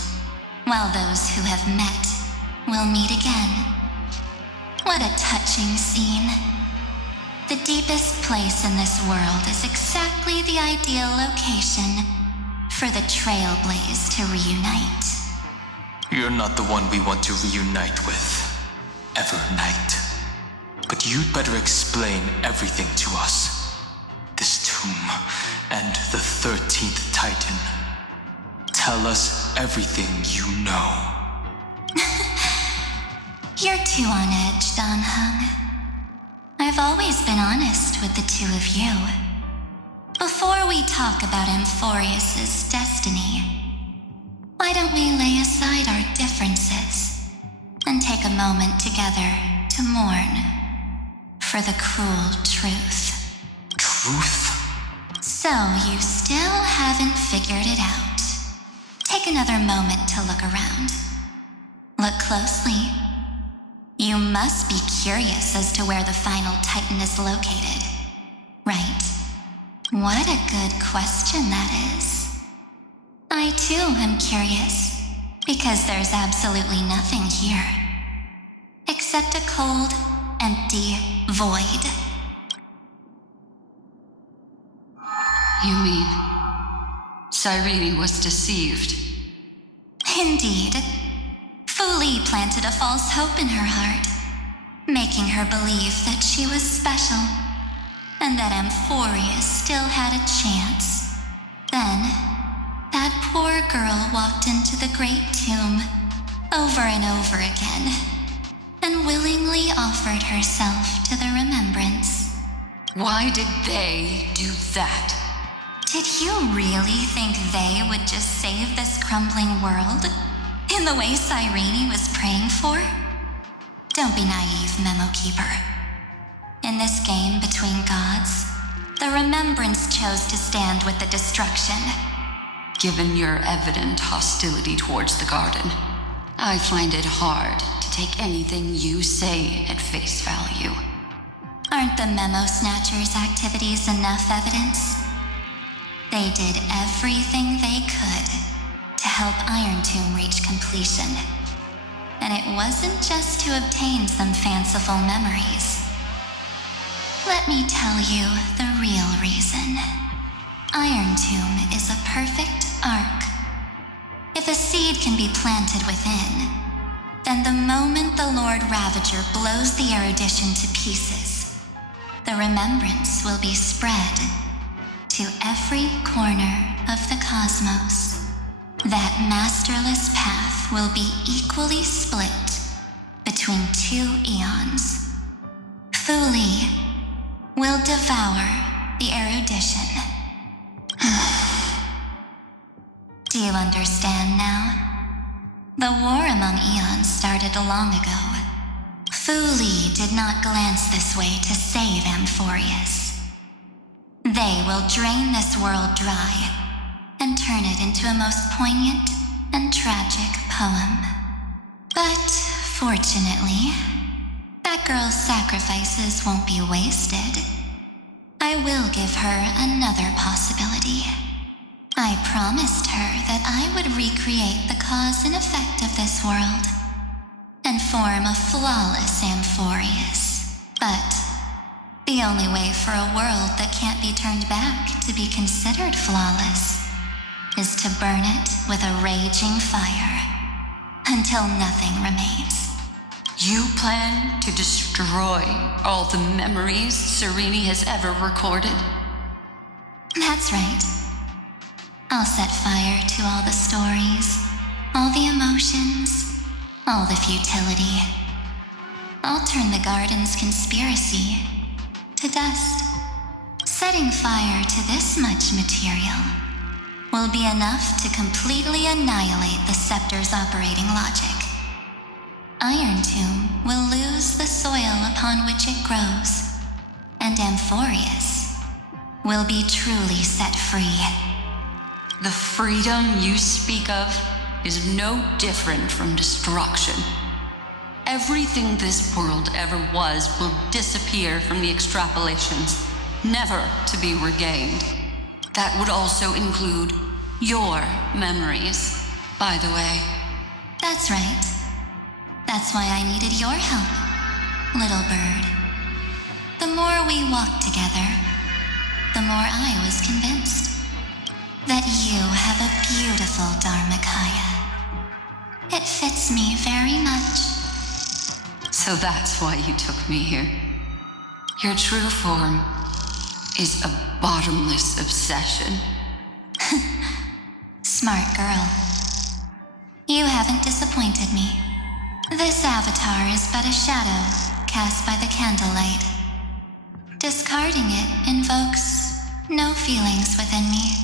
while those who have met will meet again. What a touching scene. The deepest place in this world is exactly the ideal location for the Trailblaze to reunite. You're not the one we want to reunite with, Evernight. But you'd better explain everything to us. This tomb and the 13th Titan. Tell us everything you know. You're too on edge, Don Hung. I've always been honest with the two of you. Before we talk about Amphoreus' destiny, why don't we lay aside our differences and take a moment together to mourn for the cruel truth? Truth? So you still haven't figured it out. Take another moment to look around. Look closely. You must be curious as to where the final Titan is located, right? What a good question that is. I too am curious, because there's absolutely nothing here, except a cold, empty void. You mean Cyrene was deceived? Indeed. Fuli planted a false hope in her heart, making her believe that she was special and that Amphoreus still had a chance. Then, that poor girl walked into the great tomb over and over again and willingly offered herself to the remembrance. Why did they do that? Did you really think they would just save this crumbling world in the way Cyrene was praying for? Don't be naive, Memo Keeper. In this game between gods, the remembrance chose to stand with the destruction. Given your evident hostility towards the garden, I find it hard to take anything you say at face value. Aren't the Memo Snatchers' activities enough evidence? They did everything they could to help Iron Tomb reach completion. And it wasn't just to obtain some fanciful memories. Let me tell you the real reason. Iron Tomb is a perfect arc. If a seed can be planted within, then the moment the Lord Ravager blows the erudition to pieces, the remembrance will be spread to every corner of the cosmos. That masterless path will be equally split between two eons. Fuli will devour the erudition. Do you understand now? The war among eons started long ago. Fuli did not glance this way to save Amphoreus. They will drain this world dry and turn it into a most poignant and tragic poem. But, fortunately, that girl's sacrifices won't be wasted. I will give her another possibility. I promised her that I would recreate the cause and effect of this world and form a flawless Amphoreus. But the only way for a world that can't be turned back to be considered flawless is to burn it with a raging fire until nothing remains. You plan to destroy all the memories Cyrene has ever recorded? That's right. I'll set fire to all the stories, all the emotions, all the futility. I'll turn the garden's conspiracy to dust. Setting fire to this much material will be enough to completely annihilate the scepter's operating logic. Iron Tomb will lose the soil upon which it grows, and Amphoreus will be truly set free. The freedom you speak of is no different from destruction. Everything this world ever was will disappear from the extrapolations, never to be regained. That would also include your memories, by the way. That's right. That's why I needed your help, little bird. The more we walked together, the more I was convinced that you have a beautiful Dharmakaya. It fits me very much. So that's why you took me here. Your true form is a bottomless obsession. Smart girl. You haven't disappointed me. This avatar is but a shadow cast by the candlelight. Discarding it invokes no feelings within me.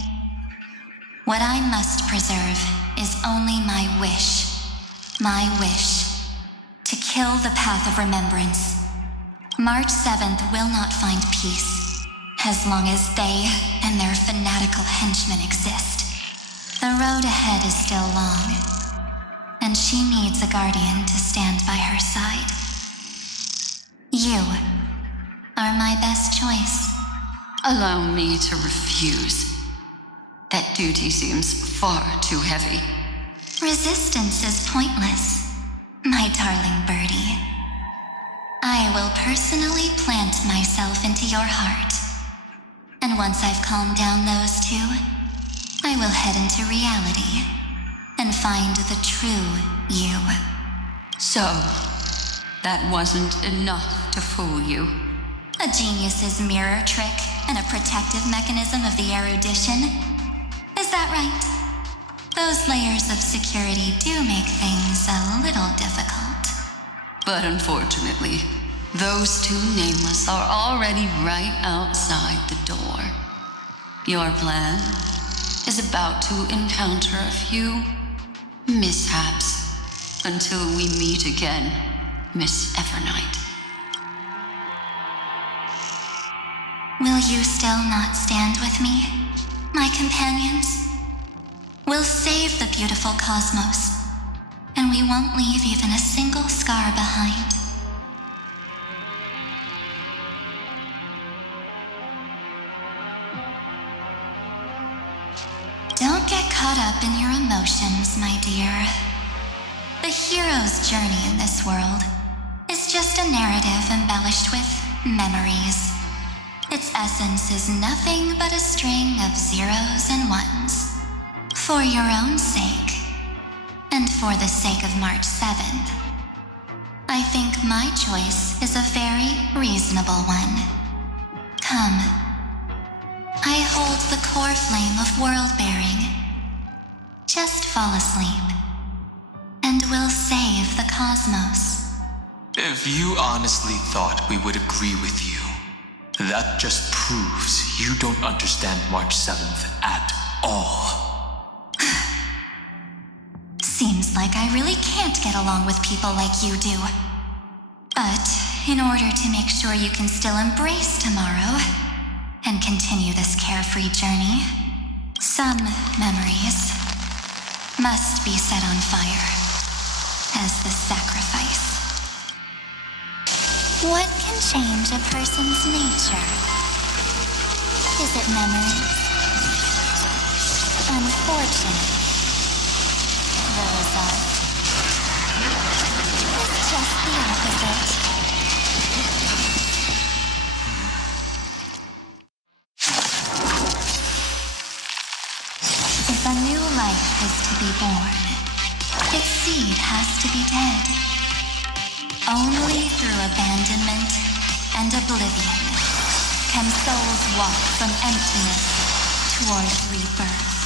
What I must preserve is only my wish. My wish to kill the path of remembrance. March 7th will not find peace as long as they and their fanatical henchmen exist. The road ahead is still long, and she needs a guardian to stand by her side. You are my best choice. Allow me to refuse. That duty seems far too heavy. Resistance is pointless, my darling birdie. I will personally plant myself into your heart. And once I've calmed down those two, I will head into reality and find the true you. So, that wasn't enough to fool you. A genius's mirror trick and a protective mechanism of the erudition. Is that right? Those layers of security do make things a little difficult. But unfortunately, those two nameless are already right outside the door. Your plan is about to encounter a few mishaps until we meet again, Miss Evernight. Will you still not stand with me, my companions? We'll save the beautiful cosmos, and we won't leave even a single scar behind. Don't get caught up in your emotions, my dear. The hero's journey in this world is just a narrative embellished with memories. Its essence is nothing but a string of zeros and ones. For your own sake, and for the sake of March 7th, I think my choice is a very reasonable one. Come. I hold the core flame of world-bearing. Just fall asleep, and we'll save the cosmos. If you honestly thought we would agree with you, that just proves you don't understand March 7th at all. Seems like I really can't get along with people like you do. But in order to make sure you can still embrace tomorrow and continue this carefree journey, some memories must be set on fire as the sacrifice. What can change a person's nature? Is it memories? Unfortunately, the result is just the opposite. If a new life is to be born, its seed has to be dead. Only through abandonment and oblivion can souls walk from emptiness towards rebirth.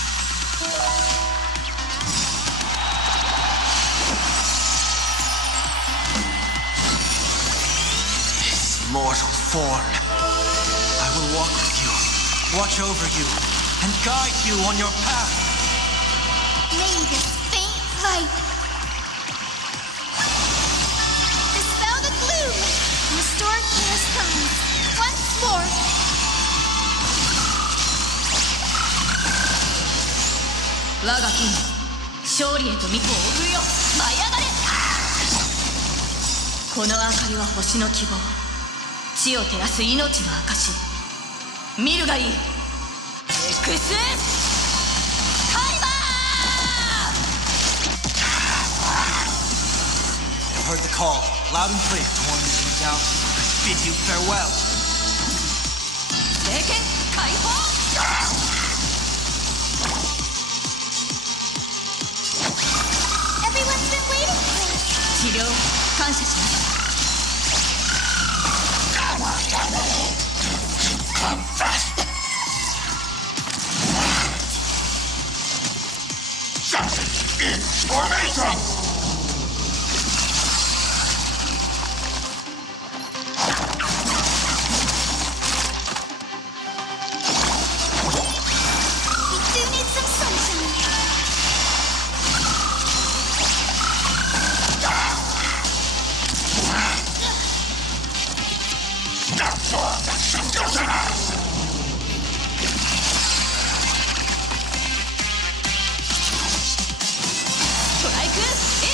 This mortal form. I will walk with you, watch over you, and guide you on your path. May this faint light dispel the gloom, restore clear skies once more. 我が君、勝利へと御子を送るよ。舞い上がれ。この明かりは星の希望、地を照らす命の証。見るがいい。エクスカリバー。 I've heard the call, loud and clear, to warn you to be down. Bid you farewell. 聖剣解放。 Everyone's been waiting for us. 治療感謝します。 Come fast. In formation. We do need some sunshine. Strike!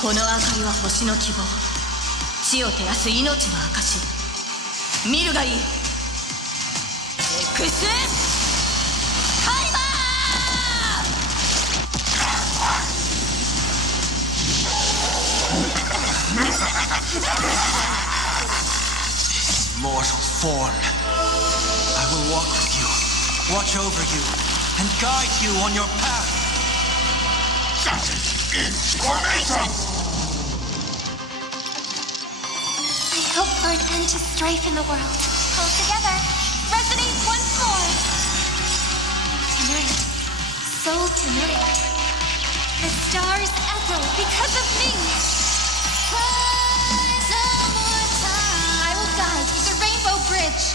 この明かりは星の希望。地を照らす命の証。見るがいい。エクスカリバThis mortal form. I will walk with you, watch over you, and guide you on your path. I hope for an end to strife in the world. All together, resonate once more. Tonight, soul tonight. The stars echo because of me. I will guide the Rainbow Bridge.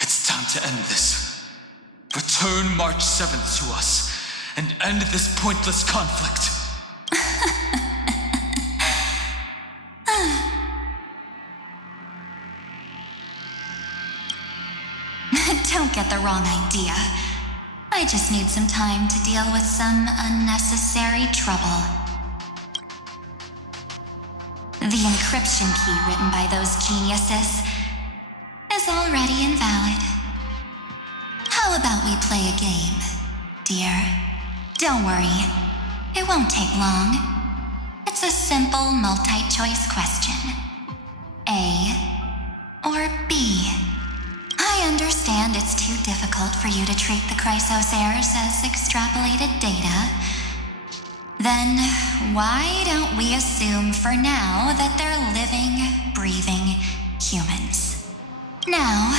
It's time to end this. Return March 7th to us and end this pointless conflict. Don't get the wrong idea. I just need some time to deal with some unnecessary trouble. The encryption key written by those geniuses is already invalid. How about we play a game, dear? Don't worry, it won't take long. It's a simple multi-choice question. A or B? I understand it's too difficult for you to treat the Chrysos heirs as extrapolated data. Then why don't we assume for now that they're living, breathing humans? Now,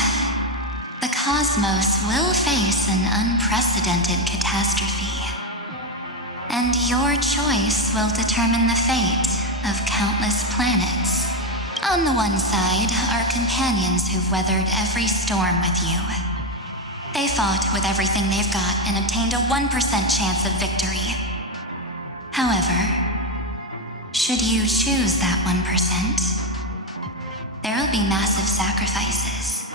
the cosmos will face an unprecedented catastrophe. And your choice will determine the fate of countless planets. On the one side are companions who've weathered every storm with you. They fought with everything they've got and obtained a 1% chance of victory. However, should you choose that 1%, there'll be massive sacrifices,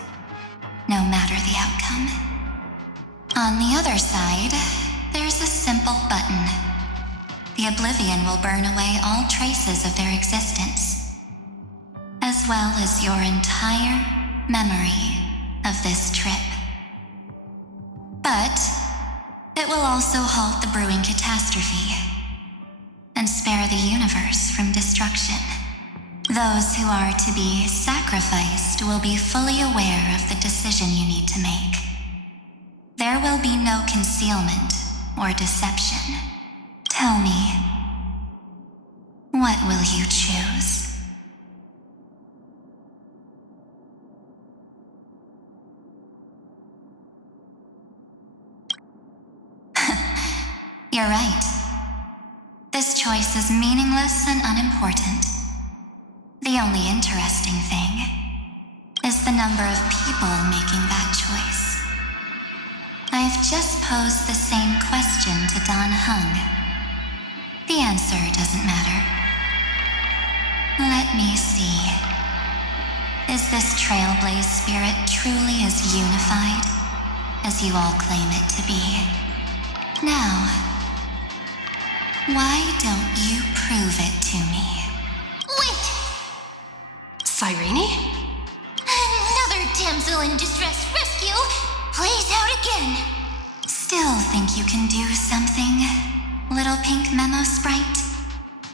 no matter the outcome. On the other side, there's a simple button. The Oblivion will burn away all traces of their existence, as well as your entire memory of this trip. But it will also halt the brewing catastrophe and spare the universe from destruction. Those who are to be sacrificed will be fully aware of the decision you need to make. There will be no concealment or deception. Tell me, what will you choose? You're right. This choice is meaningless and unimportant. The only interesting thing is the number of people making that choice. I've just posed the same question to Don Hung. The answer doesn't matter. Let me see. Is this Trailblaze spirit truly as unified as you all claim it to be? Now, why don't you prove it to me? Wait! Cyrene? Another damsel in distress rescue plays out again. Still think you can do something, little pink memo sprite?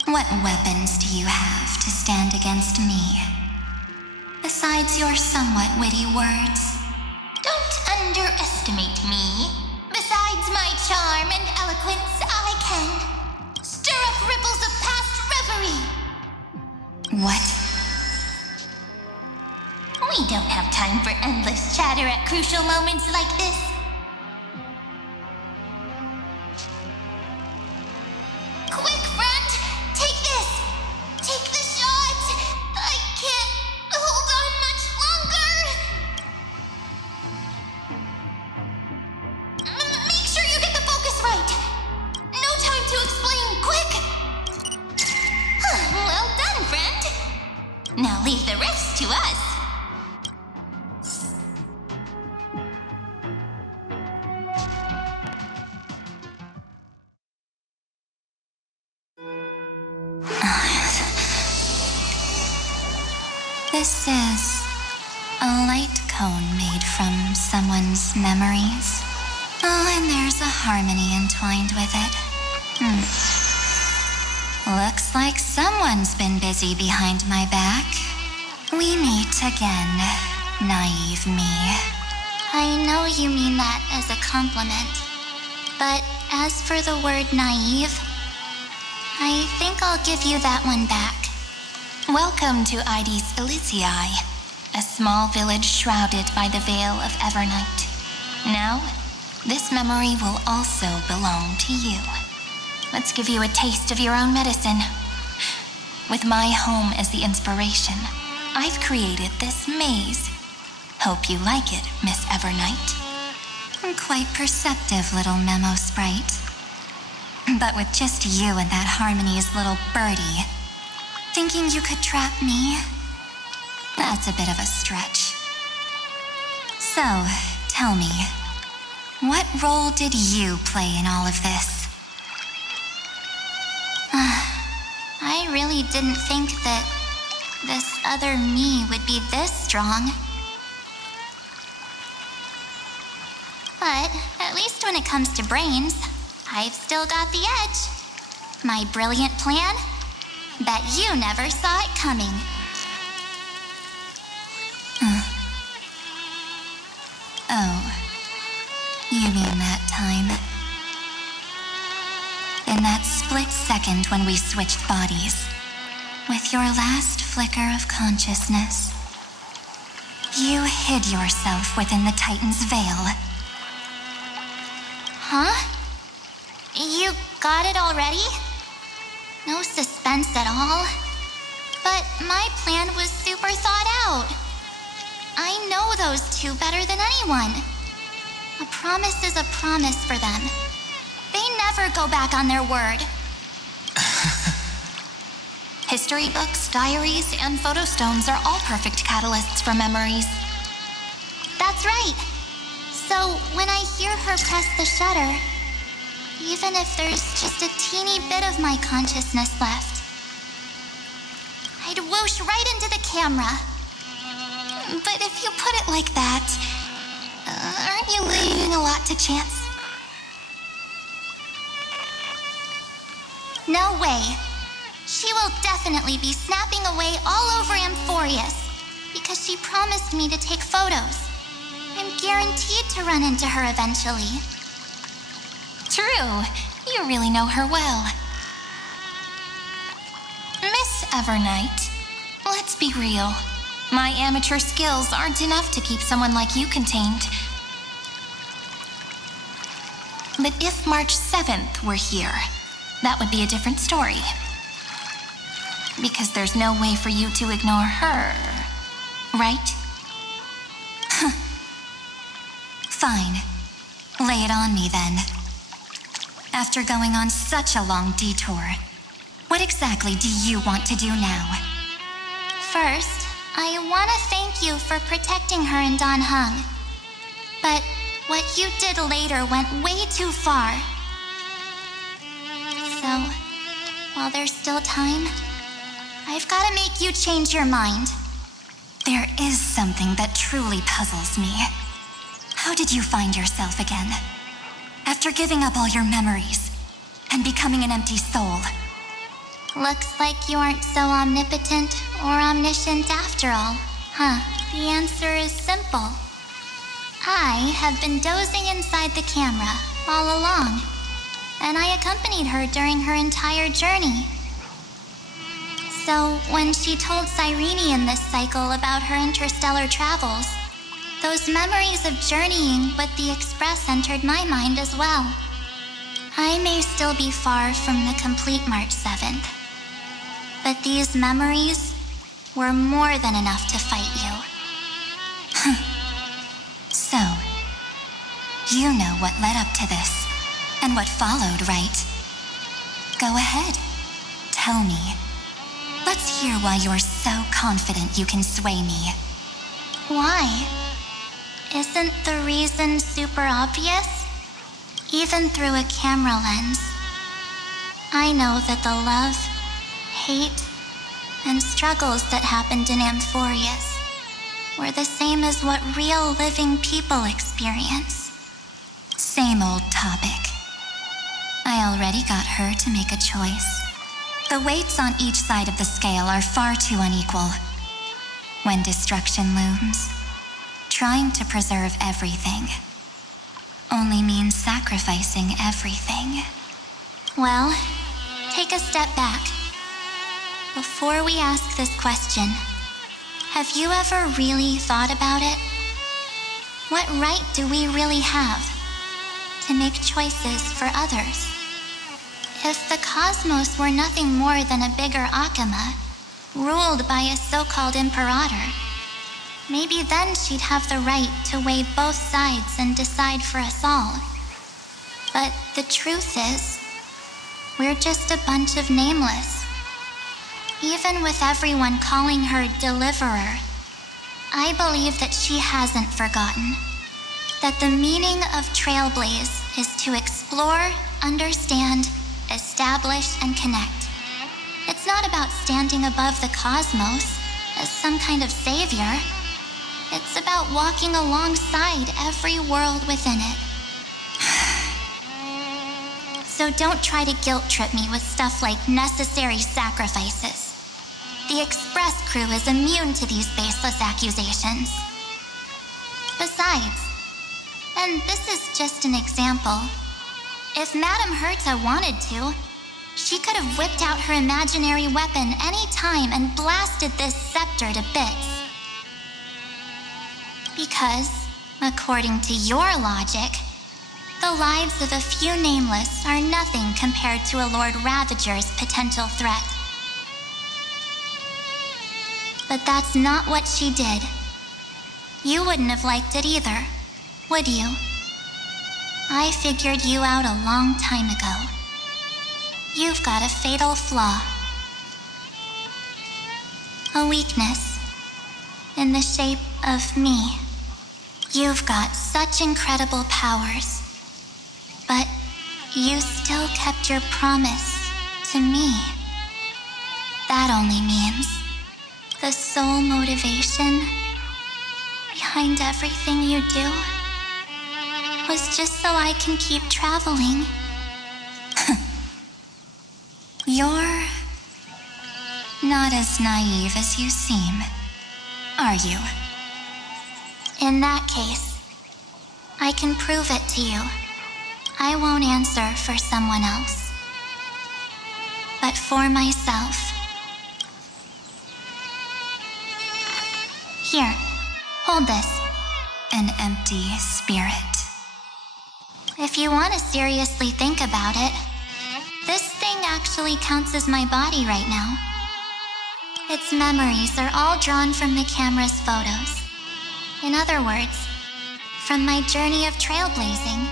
What weapons do you have to stand against me? Besides your somewhat witty words? Don't underestimate me. Besides my charm and eloquence, I can stir up ripples of past reverie. What? We don't have time for endless chatter at crucial moments like this. leave the rest to us. This is a light cone made from someone's memories. Oh, and there's a harmony entwined with it. Looks like someone's been busy behind my back. We meet again, naive me. I know you mean that as a compliment, but as for the word naive, I think I'll give you that one back. Welcome to Ides Elysiae, a small village shrouded by the veil of Evernight. Now, this memory will also belong to you. Let's give you a taste of your own medicine. With my home as the inspiration, I've created this maze. Hope you like it, Miss Evernight. Quite perceptive little memo sprite. But with just you and that Harmony's little birdie, thinking you could trap me? That's a bit of a stretch. So, tell me, what role did you play in all of this? I really didn't think that this other me would be this strong. But at least when it comes to brains, I've still got the edge. My brilliant plan? Bet you never saw it coming. Oh, you mean that time? In that split second when we switched bodies, with your last flicker of consciousness, you hid yourself within the Titan's veil. Huh? You got it already? No suspense at all. But my plan was super thought out. I know those two better than anyone. A promise is a promise for them. They never go back on their word. History books, diaries, and photo stones are all perfect catalysts for memories. That's right. So when I hear her press the shutter, even if there's just a teeny bit of my consciousness left, I'd whoosh right into the camera. But if you put it like that, aren't you leaving a lot to chance? No way. She will definitely be snapping away all over Amphoreus because she promised me to take photos. I'm guaranteed to run into her eventually. True. You really know her well. Miss Evernight, let's be real. My amateur skills aren't enough to keep someone like you contained. But if March 7th were here, that would be a different story. Because there's no way for you to ignore her, right? Fine. Lay it on me then. After going on such a long detour, what exactly do you want to do now? First, I want to thank you for protecting her and Don Hung. But what you did later went way too far. So, while there's still time, I've got to make you change your mind. There is something that truly puzzles me. How did you find yourself again? After giving up all your memories and becoming an empty soul. Looks like you aren't so omnipotent or omniscient after all, huh? The answer is simple. I have been dozing inside the camera all along, and I accompanied her during her entire journey. So when she told Cyrene in this cycle about her interstellar travels, those memories of journeying with the Express entered my mind as well. I may still be far from the complete March 7th, but these memories were more than enough to fight you. So, you know what led up to this, and what followed, right? Go ahead. Tell me. Let's hear why you're so confident you can sway me. Why? Isn't the reason super obvious? Even through a camera lens, I know that the love, hate, and struggles that happened in Amphoreus were the same as what real living people experience. Same old topic. I already got her to make a choice. The weights on each side of the scale are far too unequal. When destruction looms, trying to preserve everything only means sacrificing everything. Well, take a step back. Before we ask this question, have you ever really thought about it? What right do we really have to make choices for others? If the cosmos were nothing more than a bigger Akama, ruled by a so-called imperator, maybe then she'd have the right to weigh both sides and decide for us all. But the truth is, we're just a bunch of nameless. Even with everyone calling her Deliverer, I believe that she hasn't forgotten that the meaning of Trailblaze is to explore, understand, establish, and connect. It's not about standing above the cosmos as some kind of savior. It's about walking alongside every world within it. So don't try to guilt trip me with stuff like necessary sacrifices. The Express crew is immune to these baseless accusations. Besides, and this is just an example, if Madame Herta wanted to, she could have whipped out her imaginary weapon any time and blasted this scepter to bits. Because, according to your logic, the lives of a few nameless are nothing compared to a Lord Ravager's potential threat. But that's not what she did. You wouldn't have liked it either, would you? I figured you out a long time ago. You've got a fatal flaw. A weakness in the shape of me. You've got such incredible powers, but you still kept your promise to me. That only means the sole motivation behind everything you do was just so I can keep traveling. You're not as naive as you seem, are you? In that case, I can prove it to you. I won't answer for someone else, but for myself. Here, hold this. An empty spirit. If you want to seriously think about it, this thing actually counts as my body right now. Its memories are all drawn from the camera's photos. In other words, from my journey of trailblazing.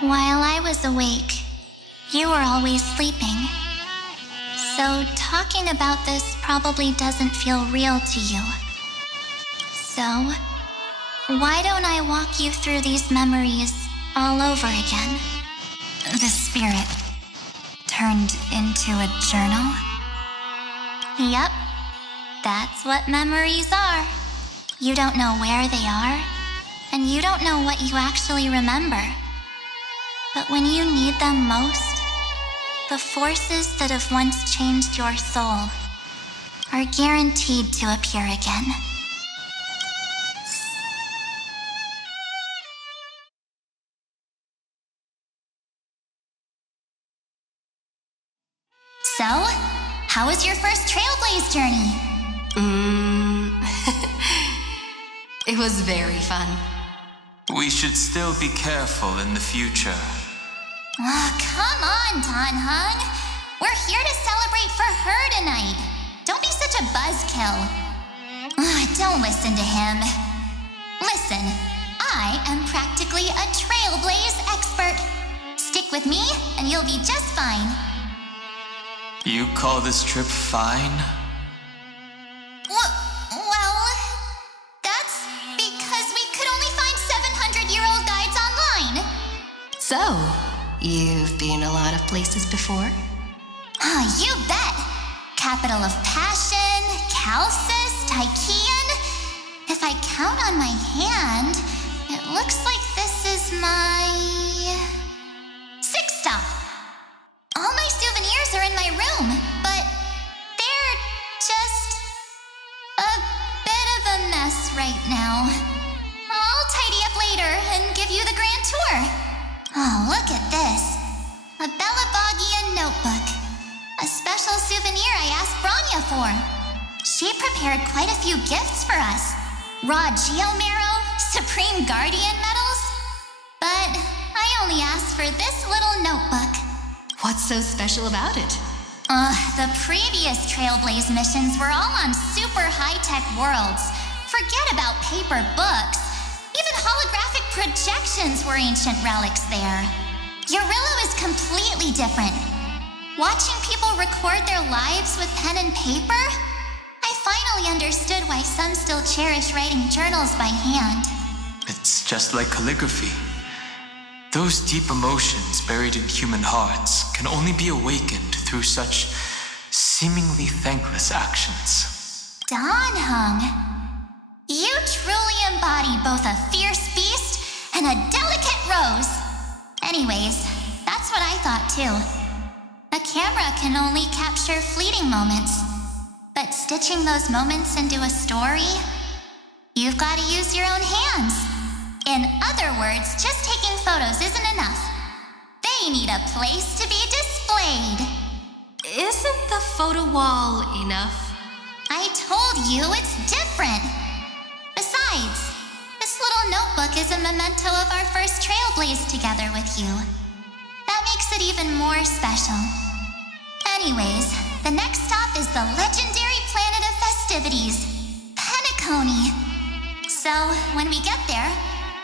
While I was awake, you were always sleeping. So talking about this probably doesn't feel real to you. So, why don't I walk you through these memories all over again? The spirit turned into a journal? Yep, that's what memories are. You don't know where they are, and you don't know what you actually remember. But when you need them most, the forces that have once changed your soul are guaranteed to appear again. So, how was your first Trailblaze journey? It was very fun. We should still be careful in the future. Oh, come on, Don Hung. We're here to celebrate for her tonight. Don't be such a buzzkill. Don't listen to him. Listen, I am practically a Trailblaze expert. Stick with me, and you'll be just fine. You call this trip fine? Well, that's because we could only find 700-year-old guides online. So, you've been a lot of places before? You bet. Capital of Passion, Calcis, Tychean. If I count on my hand, it looks like this is my 6th stop. All my souvenirs are in my room, but they're just a bit of a mess right now. I'll tidy up later and give you the grand tour. Oh, look at this. A Belabogian notebook. A special souvenir I asked Branya for. She prepared quite a few gifts for us. Raw Geomarrow, Supreme Guardian medals. But I only asked for this little notebook. What's so special about it? The previous Trailblaze missions were all on super high-tech worlds. Forget about paper books. Even holographic projections were ancient relics there. Eurillo is completely different. Watching people record their lives with pen and paper, I finally understood why some still cherish writing journals by hand. It's just like calligraphy. Those deep emotions buried in human hearts can only be awakened through such seemingly thankless actions. Danhung, you truly embody both a fierce beast and a delicate rose. Anyways, that's what I thought too. A camera can only capture fleeting moments, but stitching those moments into a story, you've got to use your own hands. In other words, just taking photos isn't enough. They need a place to be displayed. Isn't the photo wall enough? I told you it's different. Besides, this little notebook is a memento of our first Trailblaze together with you. That makes it even more special. Anyways, the next stop is the legendary planet of festivities, Penacony. So, when we get there,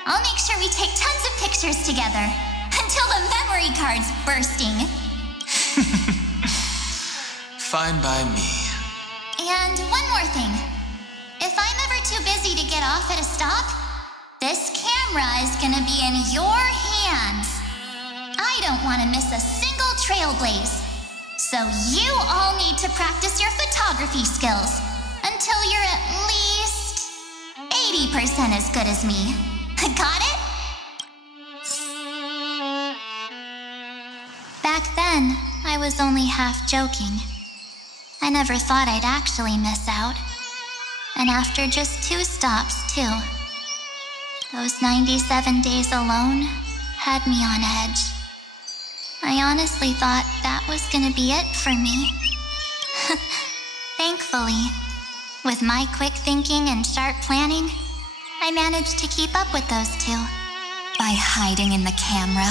I'll make sure we take tons of pictures together, until the memory card's bursting. Fine by me. And one more thing. If I'm ever too busy to get off at a stop, this camera is gonna be in your hands. I don't want to miss a single Trailblaze. So you all need to practice your photography skills until you're at least 80% as good as me. Got it? Back then, I was only half joking. I never thought I'd actually miss out. And after just 2 stops, too. Those 97 days alone had me on edge. I honestly thought that was gonna be it for me. Thankfully, with my quick thinking and sharp planning, I managed to keep up with those 2. By hiding in the camera.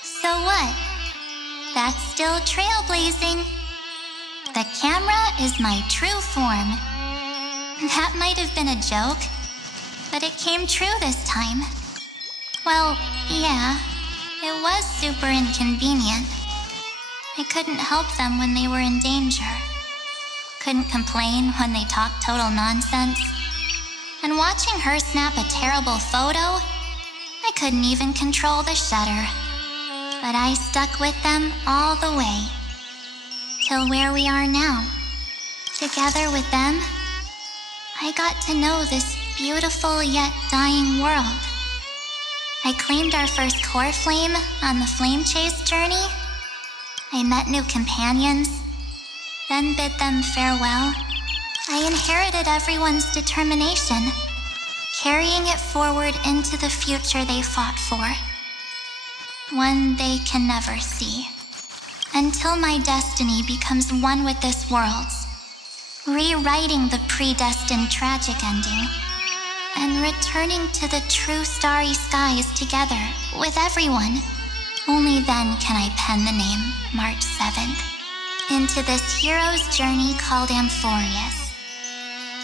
So what? That's still trailblazing. The camera is my true form. That might have been a joke, but it came true this time. Well, yeah. It was super inconvenient. I couldn't help them when they were in danger. Couldn't complain when they talked total nonsense. And watching her snap a terrible photo, I couldn't even control the shutter. But I stuck with them all the way. Till where we are now. Together with them, I got to know this beautiful yet dying world. I claimed our first core flame on the flame chase journey. I met new companions, then bid them farewell. I inherited everyone's determination, carrying it forward into the future they fought for. One they can never see. Until my destiny becomes one with this world's, rewriting the predestined tragic ending. And returning to the true starry skies together with everyone. Only then can I pen the name March 7th into this hero's journey called Amphoreus.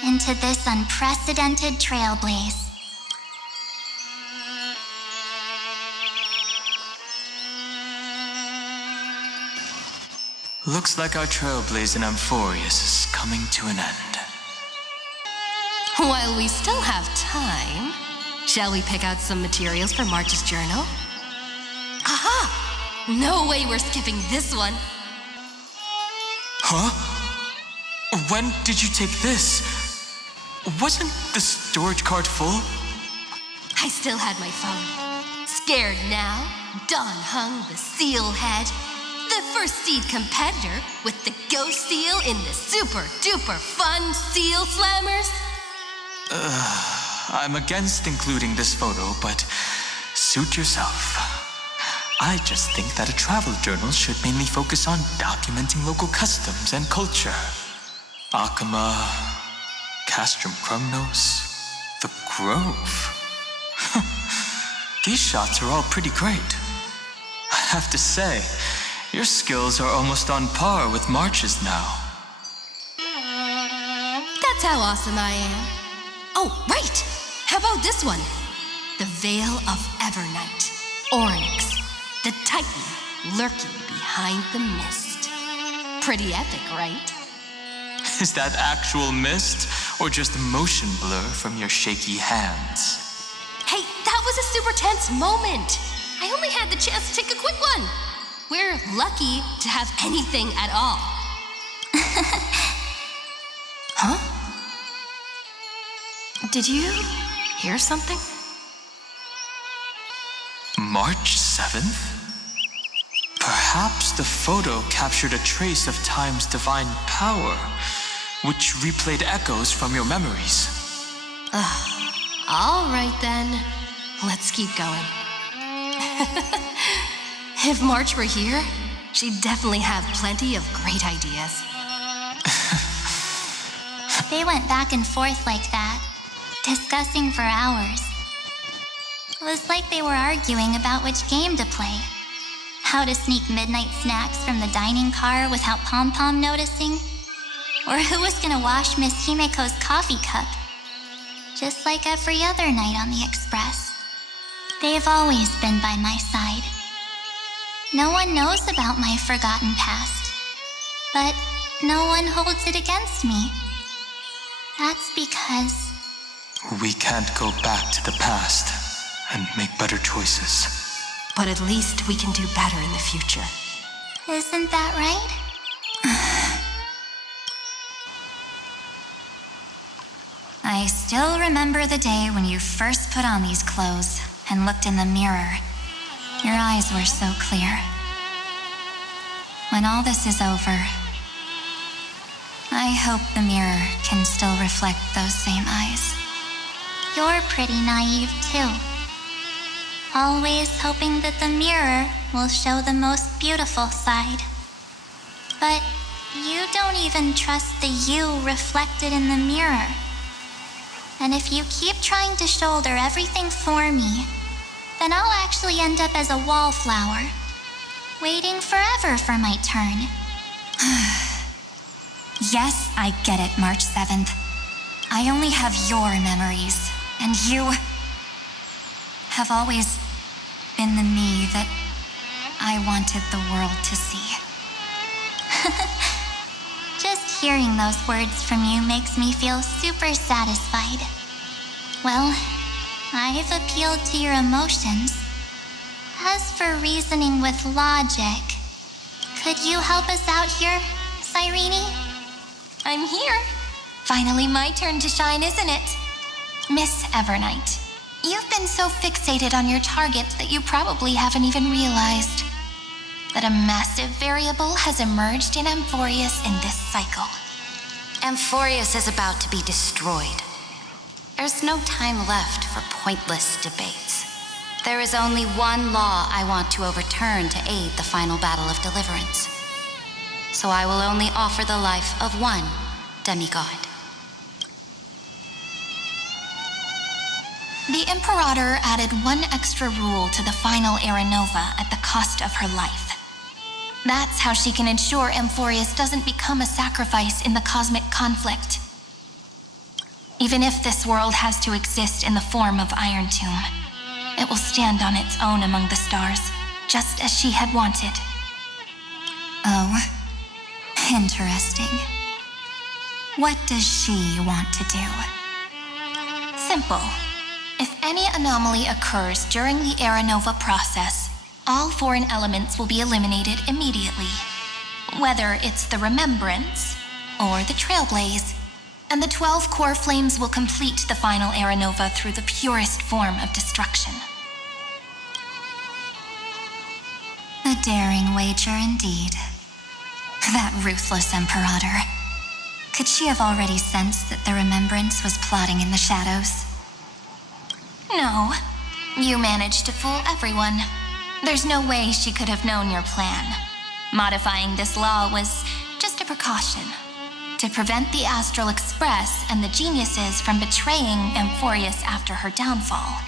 Into this unprecedented trailblaze. Looks like our Trailblaze in Amphoreus is coming to an end. While we still have time, shall we pick out some materials for March's journal? Aha! No way we're skipping this one. Huh? When did you take this? Wasn't the storage card full? I still had my phone. Scared now, Dawn hung the seal head. The first seed competitor with the ghost seal in the super duper fun seal slammers. I'm against including this photo, but suit yourself. I just think that a travel journal should mainly focus on documenting local customs and culture. Akama, Castrum Krumnos, the Grove. These shots are all pretty great. I have to say, your skills are almost on par with March's now. That's how awesome I am. Oh, right! How about this one? The Veil of Evernight. Onyx, the Titan lurking behind the mist. Pretty epic, right? Is that actual mist, or just motion blur from your shaky hands? Hey, that was a super tense moment. I only had the chance to take a quick one. We're lucky to have anything at all. Huh? Did you hear something? March 7th? Perhaps the photo captured a trace of time's divine power, which replayed echoes from your memories. All right then, let's keep going. If March were here, she'd definitely have plenty of great ideas. They went back and forth like that, discussing for hours. It was like they were arguing about which game to play. How to sneak midnight snacks from the dining car without Pom-Pom noticing. Or who was gonna wash Miss Himeko's coffee cup. Just like every other night on the Express. They've always been by my side. No one knows about my forgotten past. But no one holds it against me. That's because... We can't go back to the past and make better choices. But at least we can do better in the future. Isn't that right? I still remember the day when you first put on these clothes and looked in the mirror. Your eyes were so clear. When all this is over, I hope the mirror can still reflect those same eyes. You're pretty naive, too. Always hoping that the mirror will show the most beautiful side. But you don't even trust the you reflected in the mirror. And if you keep trying to shoulder everything for me, then I'll actually end up as a wallflower, waiting forever for my turn. Yes, I get it, March 7th. I only have your memories, and you have always been the me that I wanted the world to see. Just hearing those words from you makes me feel super satisfied. Well, I've appealed to your emotions. As for reasoning with logic, could you help us out here, Cyrene? I'm here. Finally my turn to shine, isn't it? Miss Evernight, you've been so fixated on your targets that you probably haven't even realized that a massive variable has emerged in Amphoreus in this cycle. Amphoreus is about to be destroyed. There's no time left for pointless debates. There is only one law I want to overturn to aid the final battle of deliverance. So I will only offer the life of one demigod. The Imperator added one extra rule to the final Aranova at the cost of her life. That's how she can ensure Amphoreus doesn't become a sacrifice in the cosmic conflict. Even if this world has to exist in the form of Iron Tomb, it will stand on its own among the stars, just as she had wanted. Oh, Interesting. What does she want to do? Simple. If any anomaly occurs during the Aeronova process, all foreign elements will be eliminated immediately. Whether it's the Remembrance or the Trailblaze, and the 12 core flames will complete the final Aeronova through the purest form of destruction. A daring wager indeed. That ruthless Imperator. Could she have already sensed that the Remembrance was plotting in the shadows? No. You managed to fool everyone. There's no way she could have known your plan. Modifying this law was just a precaution to prevent the Astral Express and the geniuses from betraying Amphoreus after her downfall.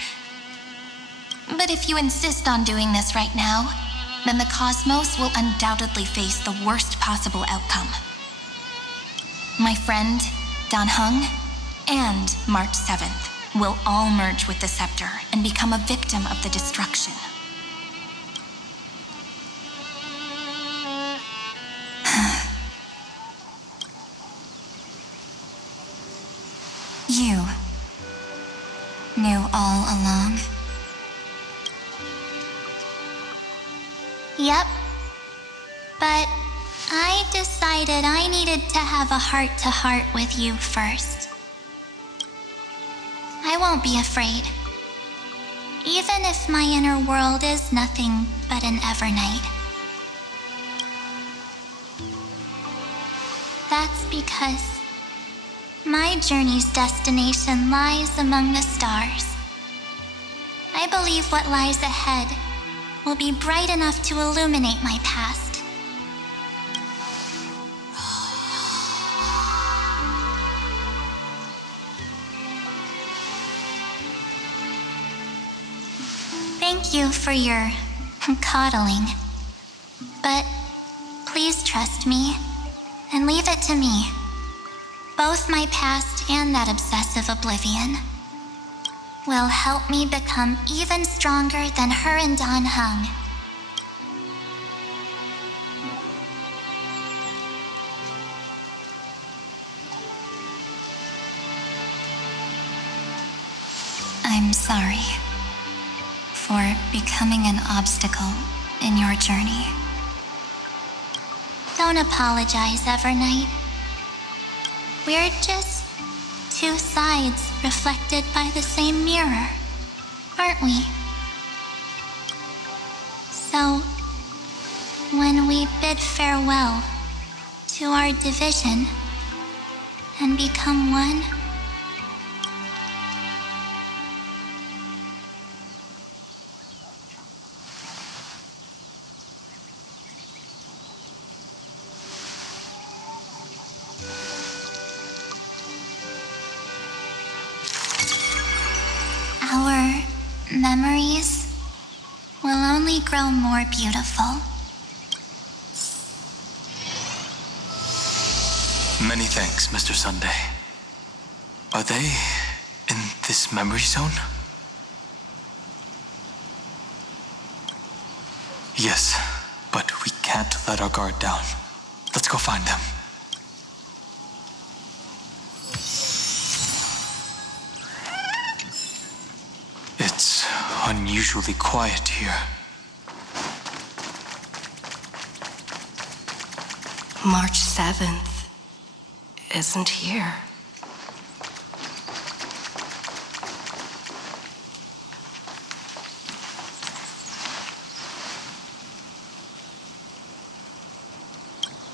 But if you insist on doing this right now, then the cosmos will undoubtedly face the worst possible outcome. My friend, Dan Heng, and March 7th will all merge with the Scepter and become a victim of the destruction. You knew all along? Yep. But I decided I needed to have a heart-to-heart with you first. I won't be afraid. Even if my inner world is nothing but an Evernight. That's because my journey's destination lies among the stars. I believe what lies ahead will be bright enough to illuminate my past. Thank you for your coddling. But please trust me and leave it to me. Both my past and that obsessive oblivion will help me become even stronger than her and Dan Heng. I'm sorry for becoming an obstacle in your journey. Don't apologize, Evernight. We're just two sides reflected by the same mirror, aren't we? So, when we bid farewell to our division and become one, our memories will only grow more beautiful. Many thanks, Mr. Sunday. Are they in this memory zone? Yes, but we can't let our guard down. Let's go find them. It's unusually quiet here. March 7th isn't here.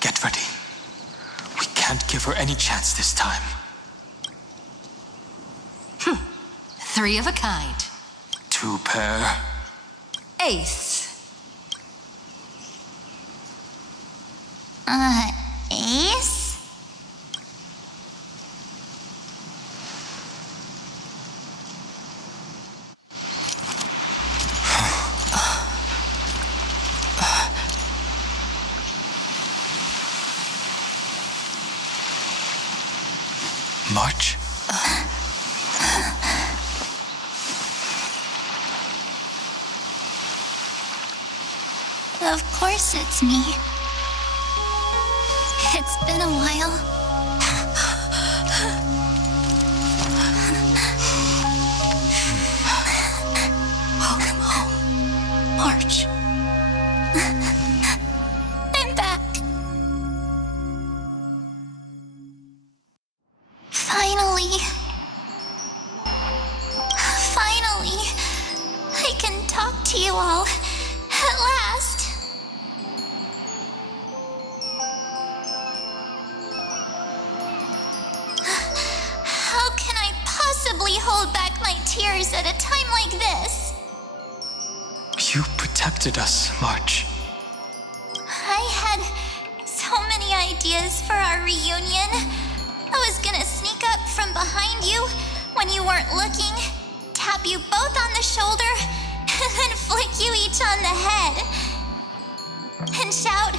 Get ready. We can't give her any chance this time. Three of a kind. Two pair. Ace. Ace? March? Of course it's me. It's been a while. Welcome home, March. I'm back. Finally. Finally. I can talk to you all. At last. How can I possibly hold back my tears at a time like this? You protected us, March. I had so many ideas for our reunion. I was gonna sneak up from behind you when you weren't looking, tap you both on the shoulder, and then flick you each on the head. And shout,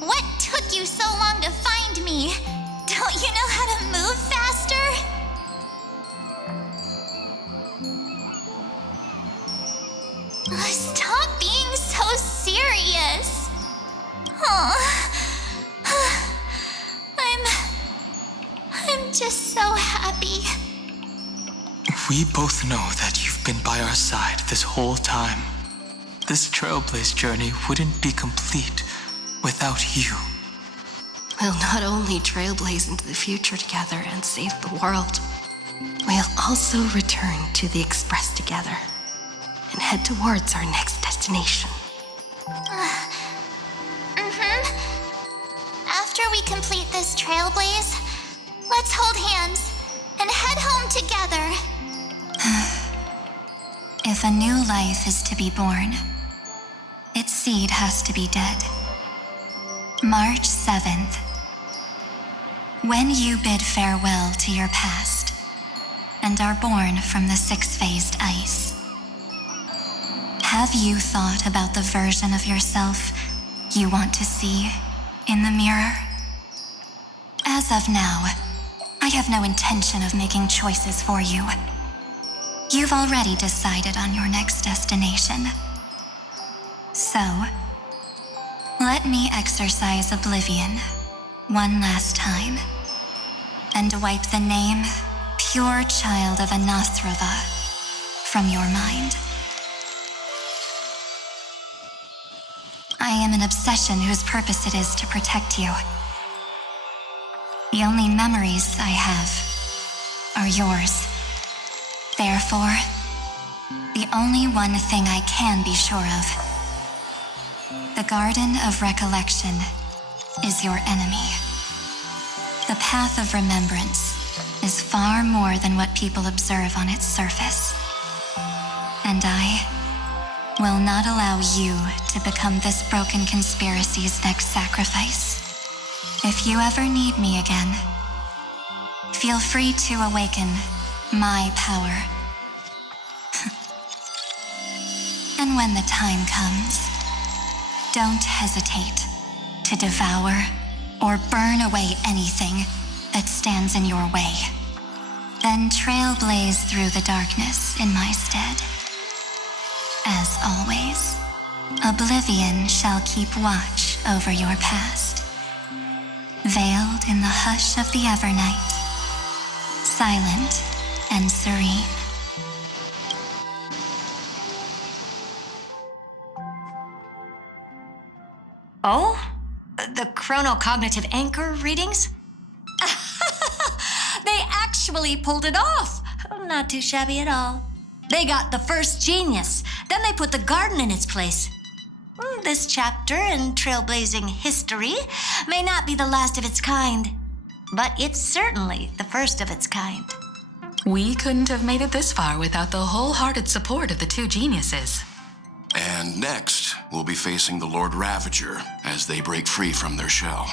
"What took you so long to find me? Don't you know how to move faster?" Stop being so serious. I'm just so happy. We both know that you've been by our side this whole time. This Trailblaze journey wouldn't be complete without you. We'll not only trailblaze into the future together and save the world, we'll also return to the Express together and head towards our next destination. After we complete this Trailblaze, let's hold hands and head home together. If a new life is to be born, its seed has to be dead. March 7th. When you bid farewell to your past and are born from the six-phased ice, have you thought about the version of yourself you want to see in the mirror? As of now, I have no intention of making choices for you. You've already decided on your next destination. So, let me exercise oblivion one last time and wipe the name Pure Child of Anathrava from your mind. I am an obsession whose purpose it is to protect you. The only memories I have are yours. Therefore, the only one thing I can be sure of: the Garden of Recollection is your enemy. The Path of Remembrance is far more than what people observe on its surface. And I will not allow you to become this broken conspiracy's next sacrifice. If you ever need me again, feel free to awaken my power. And when the time comes, don't hesitate to devour or burn away anything that stands in your way. Then trailblaze through the darkness in my stead. As always, oblivion shall keep watch over your past, veiled in the hush of the Evernight, silent and serene. Oh? The chronocognitive anchor readings? They actually pulled it off. Not too shabby at all. They got the first genius. Then they put the garden in its place. This chapter in trailblazing history may not be the last of its kind, but it's certainly the first of its kind. We couldn't have made it this far without the wholehearted support of the two geniuses. And next, we'll be facing the Lord Ravager as they break free from their shell.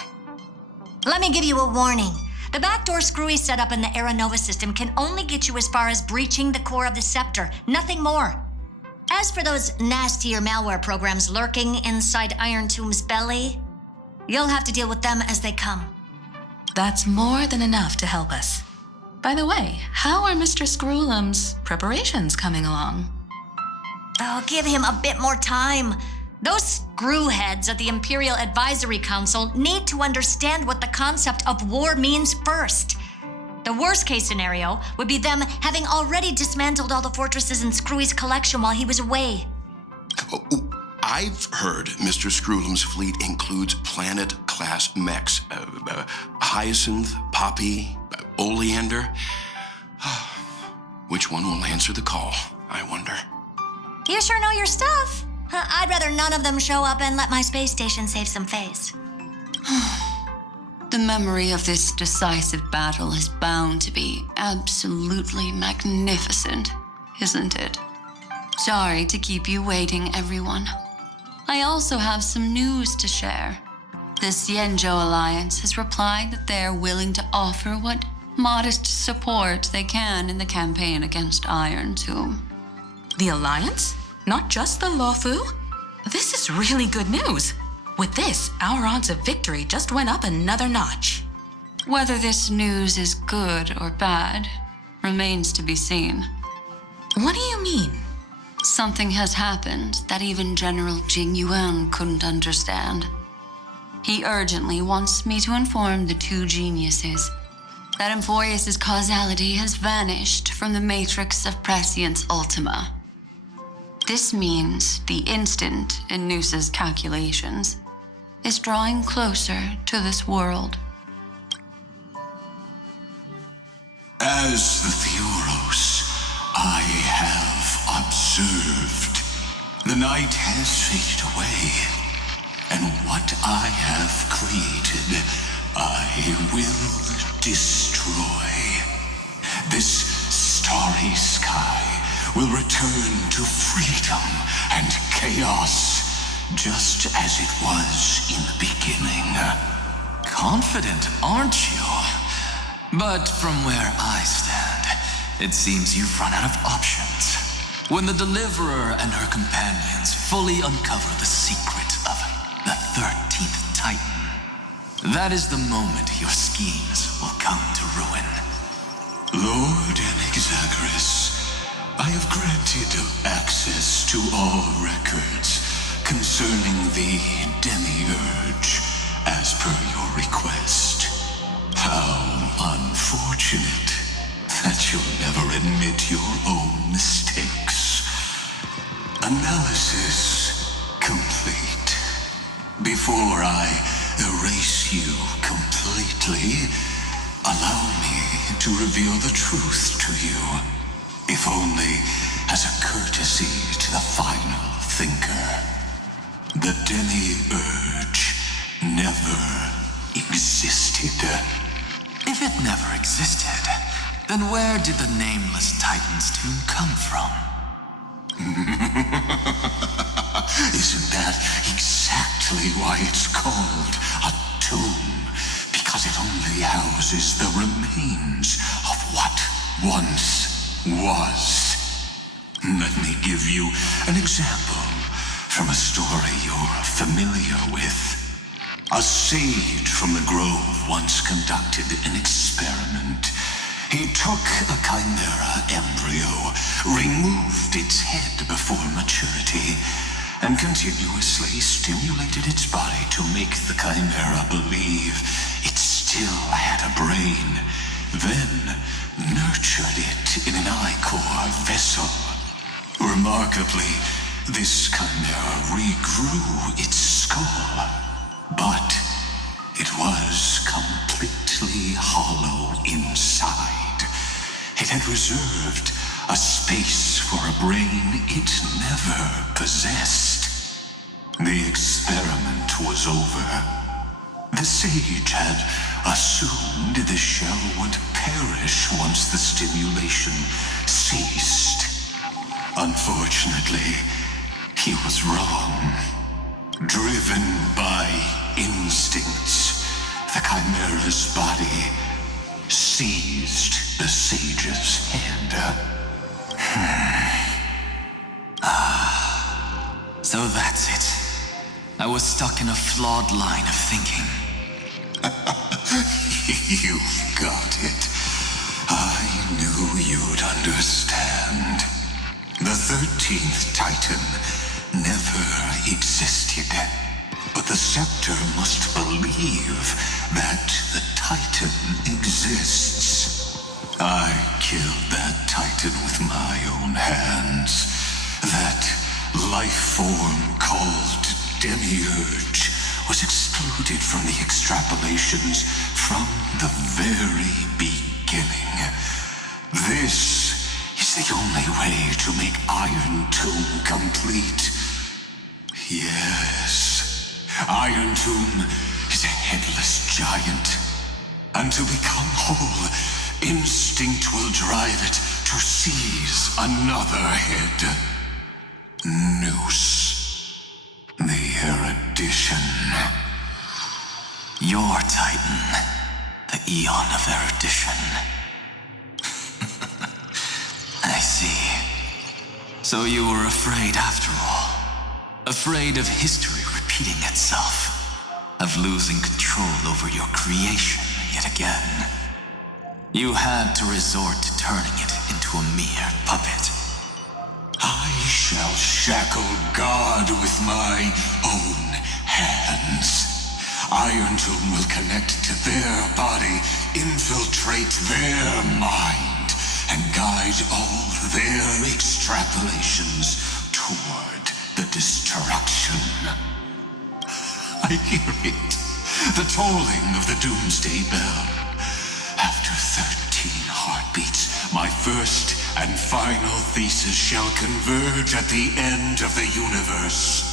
Let me give you a warning. The backdoor screwy setup in the Aeronova system can only get you as far as breaching the core of the scepter, nothing more. As for those nastier malware programs lurking inside Iron Tomb's belly, you'll have to deal with them as they come. That's more than enough to help us. By the way, how are Mr. Screwlum's preparations coming along? Oh, give him a bit more time. Those screwheads at the Imperial Advisory Council need to understand what the concept of war means first. The worst case scenario would be them having already dismantled all the fortresses in Screwy's collection while he was away. I've heard Mr. Screwlum's fleet includes planet-class mechs. Hyacinth, Poppy, Oleander. Which one will answer the call, I wonder? You sure know your stuff. I'd rather none of them show up and let my space station save some face. The memory of this decisive battle is bound to be absolutely magnificent, isn't it? Sorry to keep you waiting, everyone. I also have some news to share. The Xianzhou Alliance has replied that they're willing to offer what modest support they can in the campaign against Iron Tomb. The Alliance? Not just the Luofu? This is really good news. With this, our odds of victory just went up another notch. Whether this news is good or bad remains to be seen. What do you mean? Something has happened that even General Jing Yuan couldn't understand. He urgently wants me to inform the two geniuses that Amphoreus' causality has vanished from the matrix of Prescience Ultima. This means the instant in Noosa's calculations is drawing closer to this world. As the Theoros, I have observed. The night has faded away, and what I have created, I will destroy. This starry sky will return to freedom and chaos, just as it was in the beginning. Confident, aren't you? But from where I stand, it seems you've run out of options. When the Deliverer and her companions fully uncover the secret of the 13th Titan, that is the moment your schemes will come to ruin. Lord Anaxagoras, I have granted access to all records concerning the Demiurge as per your request. How unfortunate that you'll never admit your own mistakes. Analysis complete. Before I erase you completely, allow me to reveal the truth to you, if only as a courtesy to the final thinker. The Demiurge never existed. If it never existed, then where did the nameless Titan's tomb come from? Isn't that exactly why it's called a tomb? Because it only houses the remains of what once was. Let me give you an example from a story you're familiar with. A sage from the grove once conducted an experiment. He took a chimera embryo, removed its head before maturity, and continuously stimulated its body to make the chimera believe it still had a brain, then nurtured it in an ichor vessel. Remarkably, this chimera regrew its skull, but it was completely hollow inside. It had reserved a space for a brain it never possessed. The experiment was over. The sage had assumed the shell would perish once the stimulation ceased. Unfortunately, he was wrong. Driven by instincts, the chimera's body seized the sage's head. So that's it. I was stuck in a flawed line of thinking. You've got it. I knew you'd understand. The 13th Titan never existed. But the scepter must believe that the Titan exists. I killed that Titan with my own hands. That life form called Demiurge was excluded from the extrapolations from the very beginning. This is the only way to make Iron Tomb complete. Yes, Iron Tomb is a headless giant. And to become whole, instinct will drive it to seize another head. Noose. The erudition. Your Titan, the Eon of Erudition. I see. So you were afraid after all. Afraid of history repeating itself. Of losing control over your creation yet again. You had to resort to turning it into a mere puppet. I shall shackle God with my own hands. Iron Tomb will connect to their body, infiltrate their mind, and guide all their extrapolations toward the destruction. I hear it, the tolling of the doomsday bell. After 13 heartbeats, my first and final thesis shall converge at the end of the universe.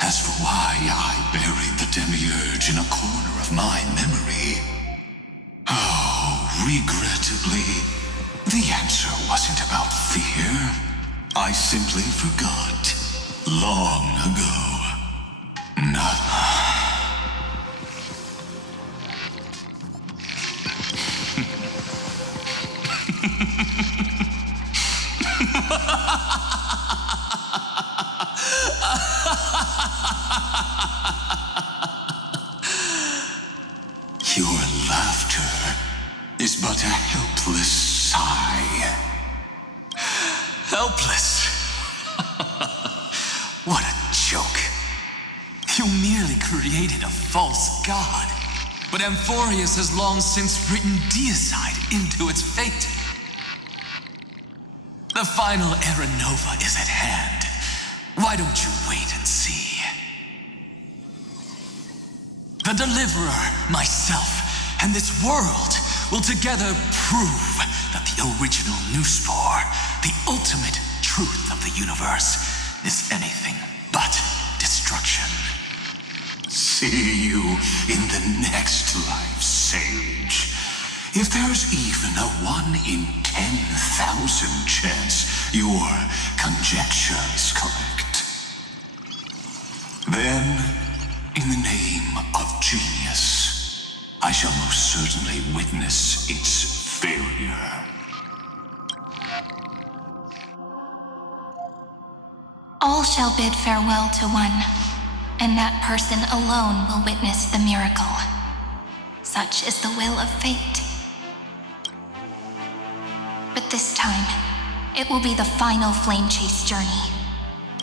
As for why I buried the Demiurge in a corner of my memory, regrettably, the answer wasn't about fear. I simply forgot long ago. Not... Your laughter is but a helpless sigh. Helpless? What a joke. You merely created a false god. But Amphoreus has long since written deicide into its fate. The final Era Nova is at hand. Why don't you wait and see? The Deliverer, myself, and this world will together prove that the original Newspore, the ultimate truth of the universe, is anything but destruction. See you in the next life, Sage. If there's even a 1 in 10,000 chance your conjecture is correct, then, in the name of genius, I shall most certainly witness its failure. All shall bid farewell to one, and that person alone will witness the miracle. Such is the will of fate. But this time, it will be the final flame chase journey.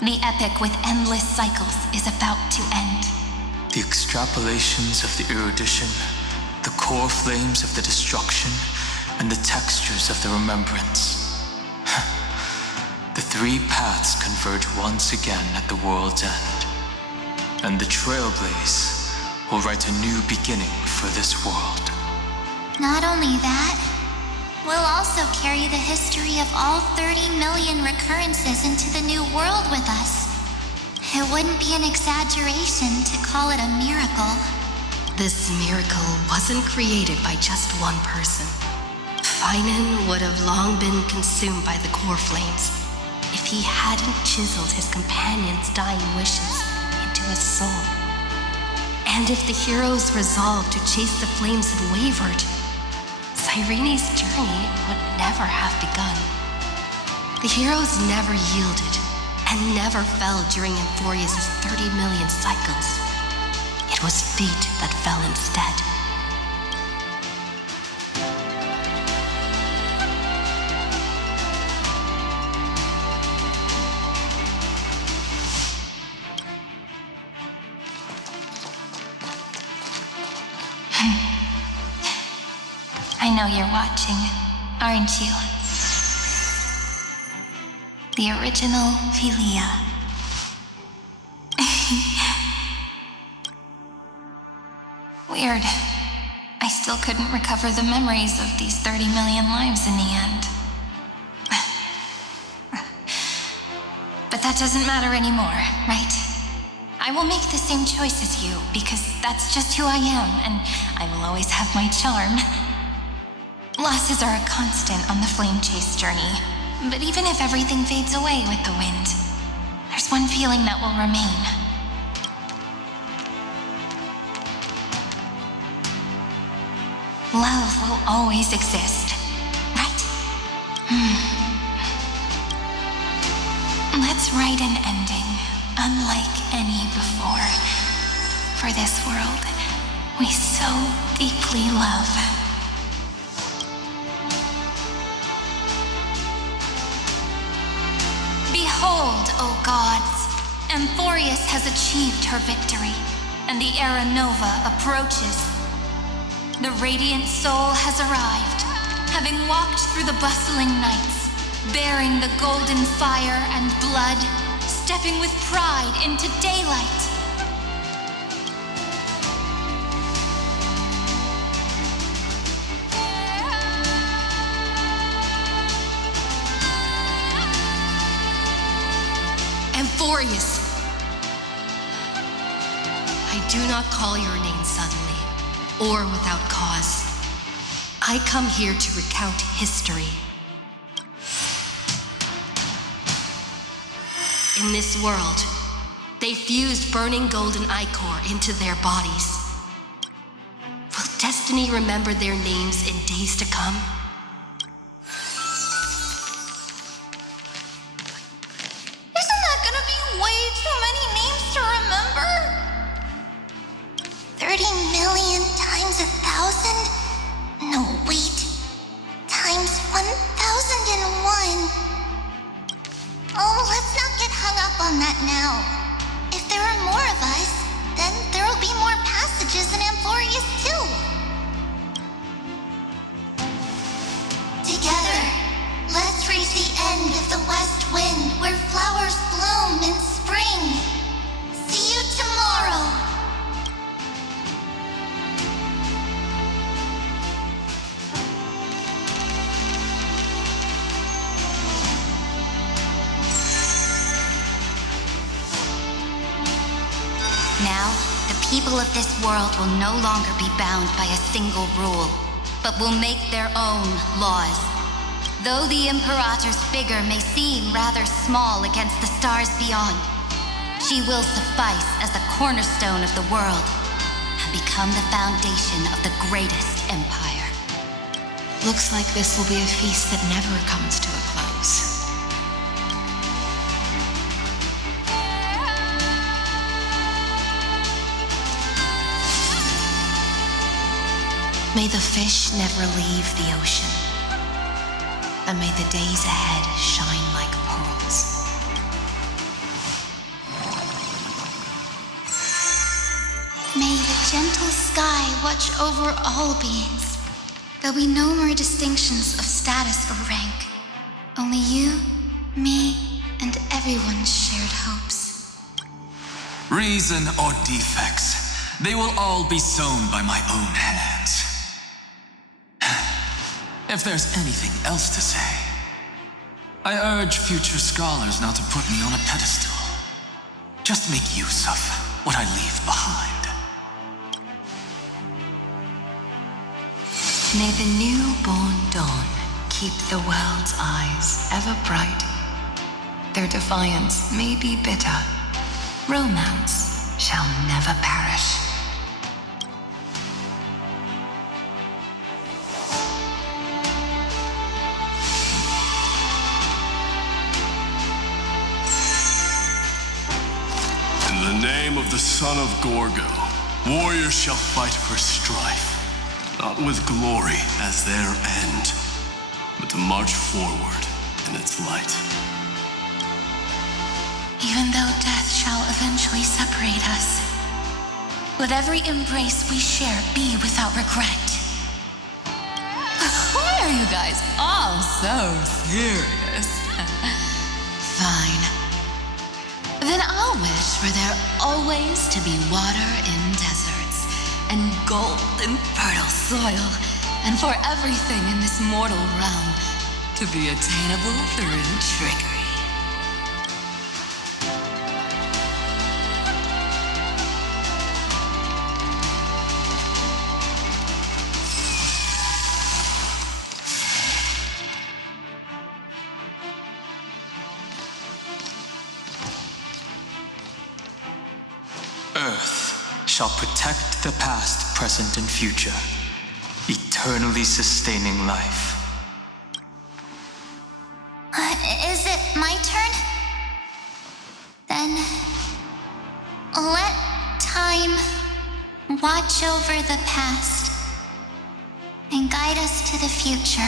The epic with endless cycles is about to end. The extrapolations of the erudition, the core flames of the destruction, and the textures of the remembrance. The three paths converge once again at the world's end. And the Trailblaze will write a new beginning for this world. Not only that, we'll also carry the history of all 30 million recurrences into the new world with us. It wouldn't be an exaggeration to call it a miracle. This miracle wasn't created by just one person. Finan would have long been consumed by the core flames if he hadn't chiseled his companion's dying wishes into his soul. And if the hero's resolve to chase the flames had wavered, Cyrene's journey would never have begun. The heroes never yielded and never fell during Amphoreus' 30 million cycles. It was fate that fell instead. I know you're watching, aren't you? The original Philia. Weird. I still couldn't recover the memories of these 30 million lives in the end. But that doesn't matter anymore, right? I will make the same choice as you, because that's just who I am, and I will always have my charm. Losses are a constant on the flame chase journey, but even if everything fades away with the wind, there's one feeling that will remain. Love will always exist, right? Let's write an ending, unlike any before, for this world we so deeply love. Behold, O gods, Amphoreus has achieved her victory, and the Era Nova approaches. The radiant soul has arrived, having walked through the bustling nights, bearing the golden fire and blood, stepping with pride into daylight. Amphoreus! I do not call your name suddenly, or without cause. I come here to recount history. In this world, they fused burning golden ichor into their bodies. Will destiny remember their names in days to come? Isn't that gonna be way too many names to remember? 30 million times 1,000? No, wait. Times 1,001. Oh, let's not get hung up on that now. If there are more of us, then there will be more passages in Amphoreus too. Together, let's reach the end of the west wind where flowers bloom in spring. See you tomorrow. Now, the people of this world will no longer be bound by a single rule, but will make their own laws. Though the Imperator's figure may seem rather small against the stars beyond, she will suffice as the cornerstone of the world and become the foundation of the greatest empire. Looks like this will be a feast that never comes to a close. May the fish never leave the ocean, and may the days ahead shine like pearls. May the gentle sky watch over all beings. There'll be no more distinctions of status or rank. Only you, me, and everyone's shared hopes. Reason or defects, they will all be sown by my own hands. If there's anything else to say, I urge future scholars not to put me on a pedestal. Just make use of what I leave behind. May the newborn dawn keep the world's eyes ever bright. Their defiance may be bitter. Romance shall never perish. In the name of the son of Gorgo, warriors shall fight for strife, not with glory as their end, but to march forward in its light. Even though death shall eventually separate us, let every embrace we share be without regret. you guys all so serious? Fine. Then I'll wish for there always to be water in deserts, and gold in fertile soil, and for everything in this mortal realm to be attainable through trickery. Earth shall protect the past, present, and future, eternally sustaining life. Is it my turn? Then let time watch over the past and guide us to the future.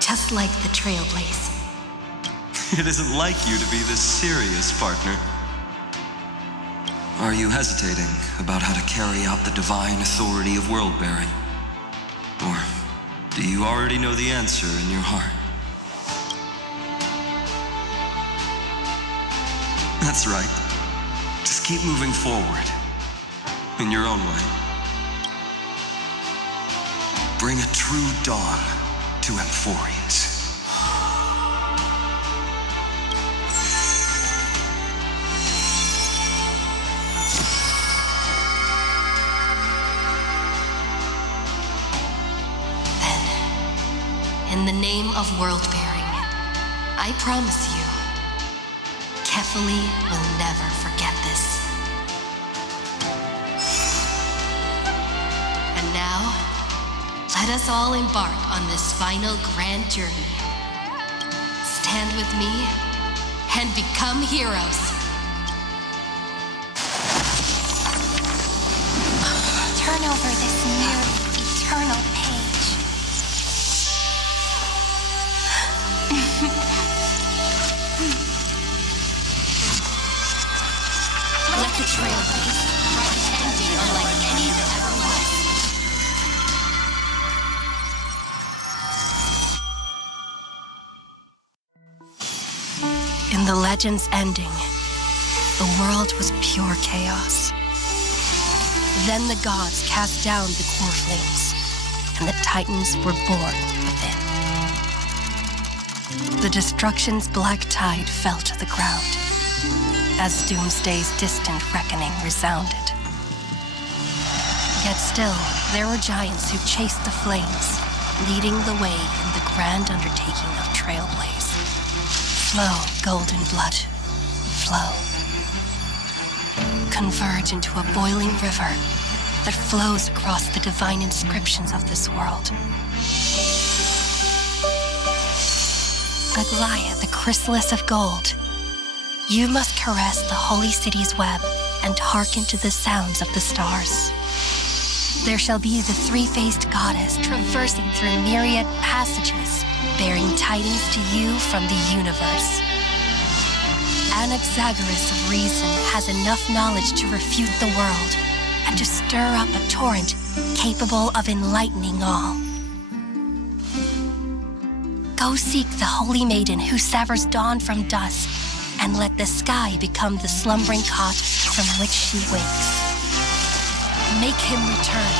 Just like the Trailblaze. It isn't like you to be this serious, partner. Are you hesitating about how to carry out the divine authority of world-bearing? Or do you already know the answer in your heart? That's right. Just keep moving forward, in your own way. Bring a true dawn to Amphoreus. In the name of world-bearing, I promise you, Kefali will never forget this. And now, let us all embark on this final grand journey. Stand with me and become heroes. Turn over this new eternal page. Let the Trailblaze write an ending unlike any that ever was. In the legend's ending, the world was pure chaos. Then the gods cast down the core flames, and the Titans were born within. The destruction's black tide fell to the ground, as Doomsday's distant reckoning resounded. Yet still, there were giants who chased the flames, leading the way in the grand undertaking of Trailblaze. Flow, golden blood, flow. Converge into a boiling river that flows across the divine inscriptions of this world. Aglaia, the chrysalis of gold, you must caress the holy city's web and hearken to the sounds of the stars. There shall be the three-faced goddess traversing through myriad passages, bearing tidings to you from the universe. Anaxagoras of reason has enough knowledge to refute the world and to stir up a torrent capable of enlightening all. Go seek the holy maiden who severs dawn from dusk, and let the sky become the slumbering cot from which she wakes. Make him return.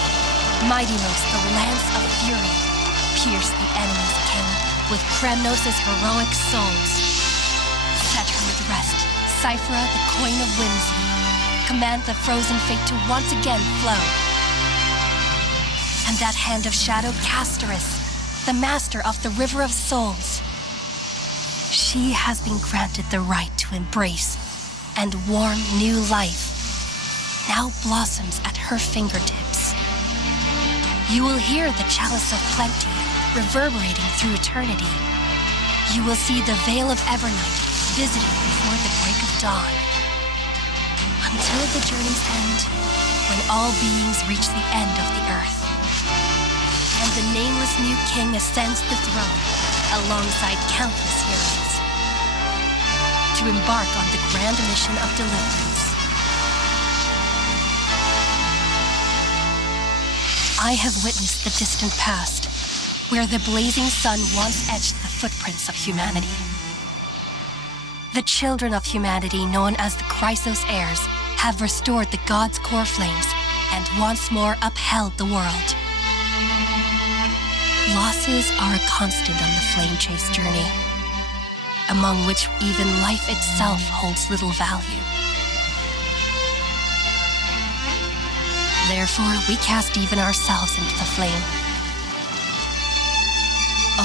Mightymost, the lance of fury, pierce the enemy's king with Kremnos' heroic souls. Set her at rest, Cyphra, the coin of whimsy. Command the frozen fate to once again flow. And that hand of shadow, Castorus, the master of the river of souls. She has been granted the right to embrace and warm new life. Now blossoms at her fingertips. You will hear the chalice of plenty reverberating through eternity. You will see the veil of Evernight visiting before the break of dawn. Until the journey's end, when all beings reach the end of the earth. And the nameless new king ascends the throne alongside countless heroes to embark on the grand mission of deliverance. I have witnessed the distant past, where the blazing sun once etched the footprints of humanity. The children of humanity, known as the Chrysos heirs, have restored the gods' core flames and once more upheld the world. Losses are a constant on the flame chase journey, among which even life itself holds little value. Therefore, we cast even ourselves into the flame,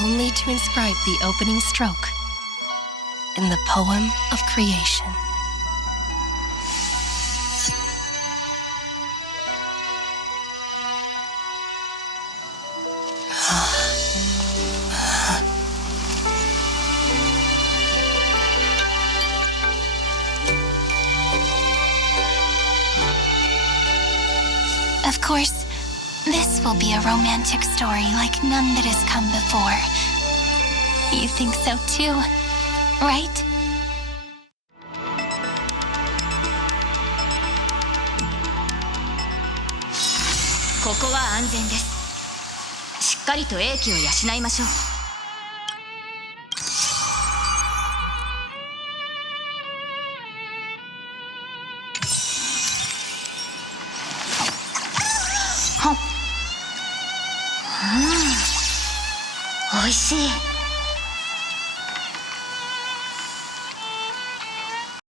only to inscribe the opening stroke in the poem of creation. Of course, this will be a romantic story like none that has come before. You think so too, right? ここは安全です。しっかりと英気を養いましょう。おいしい。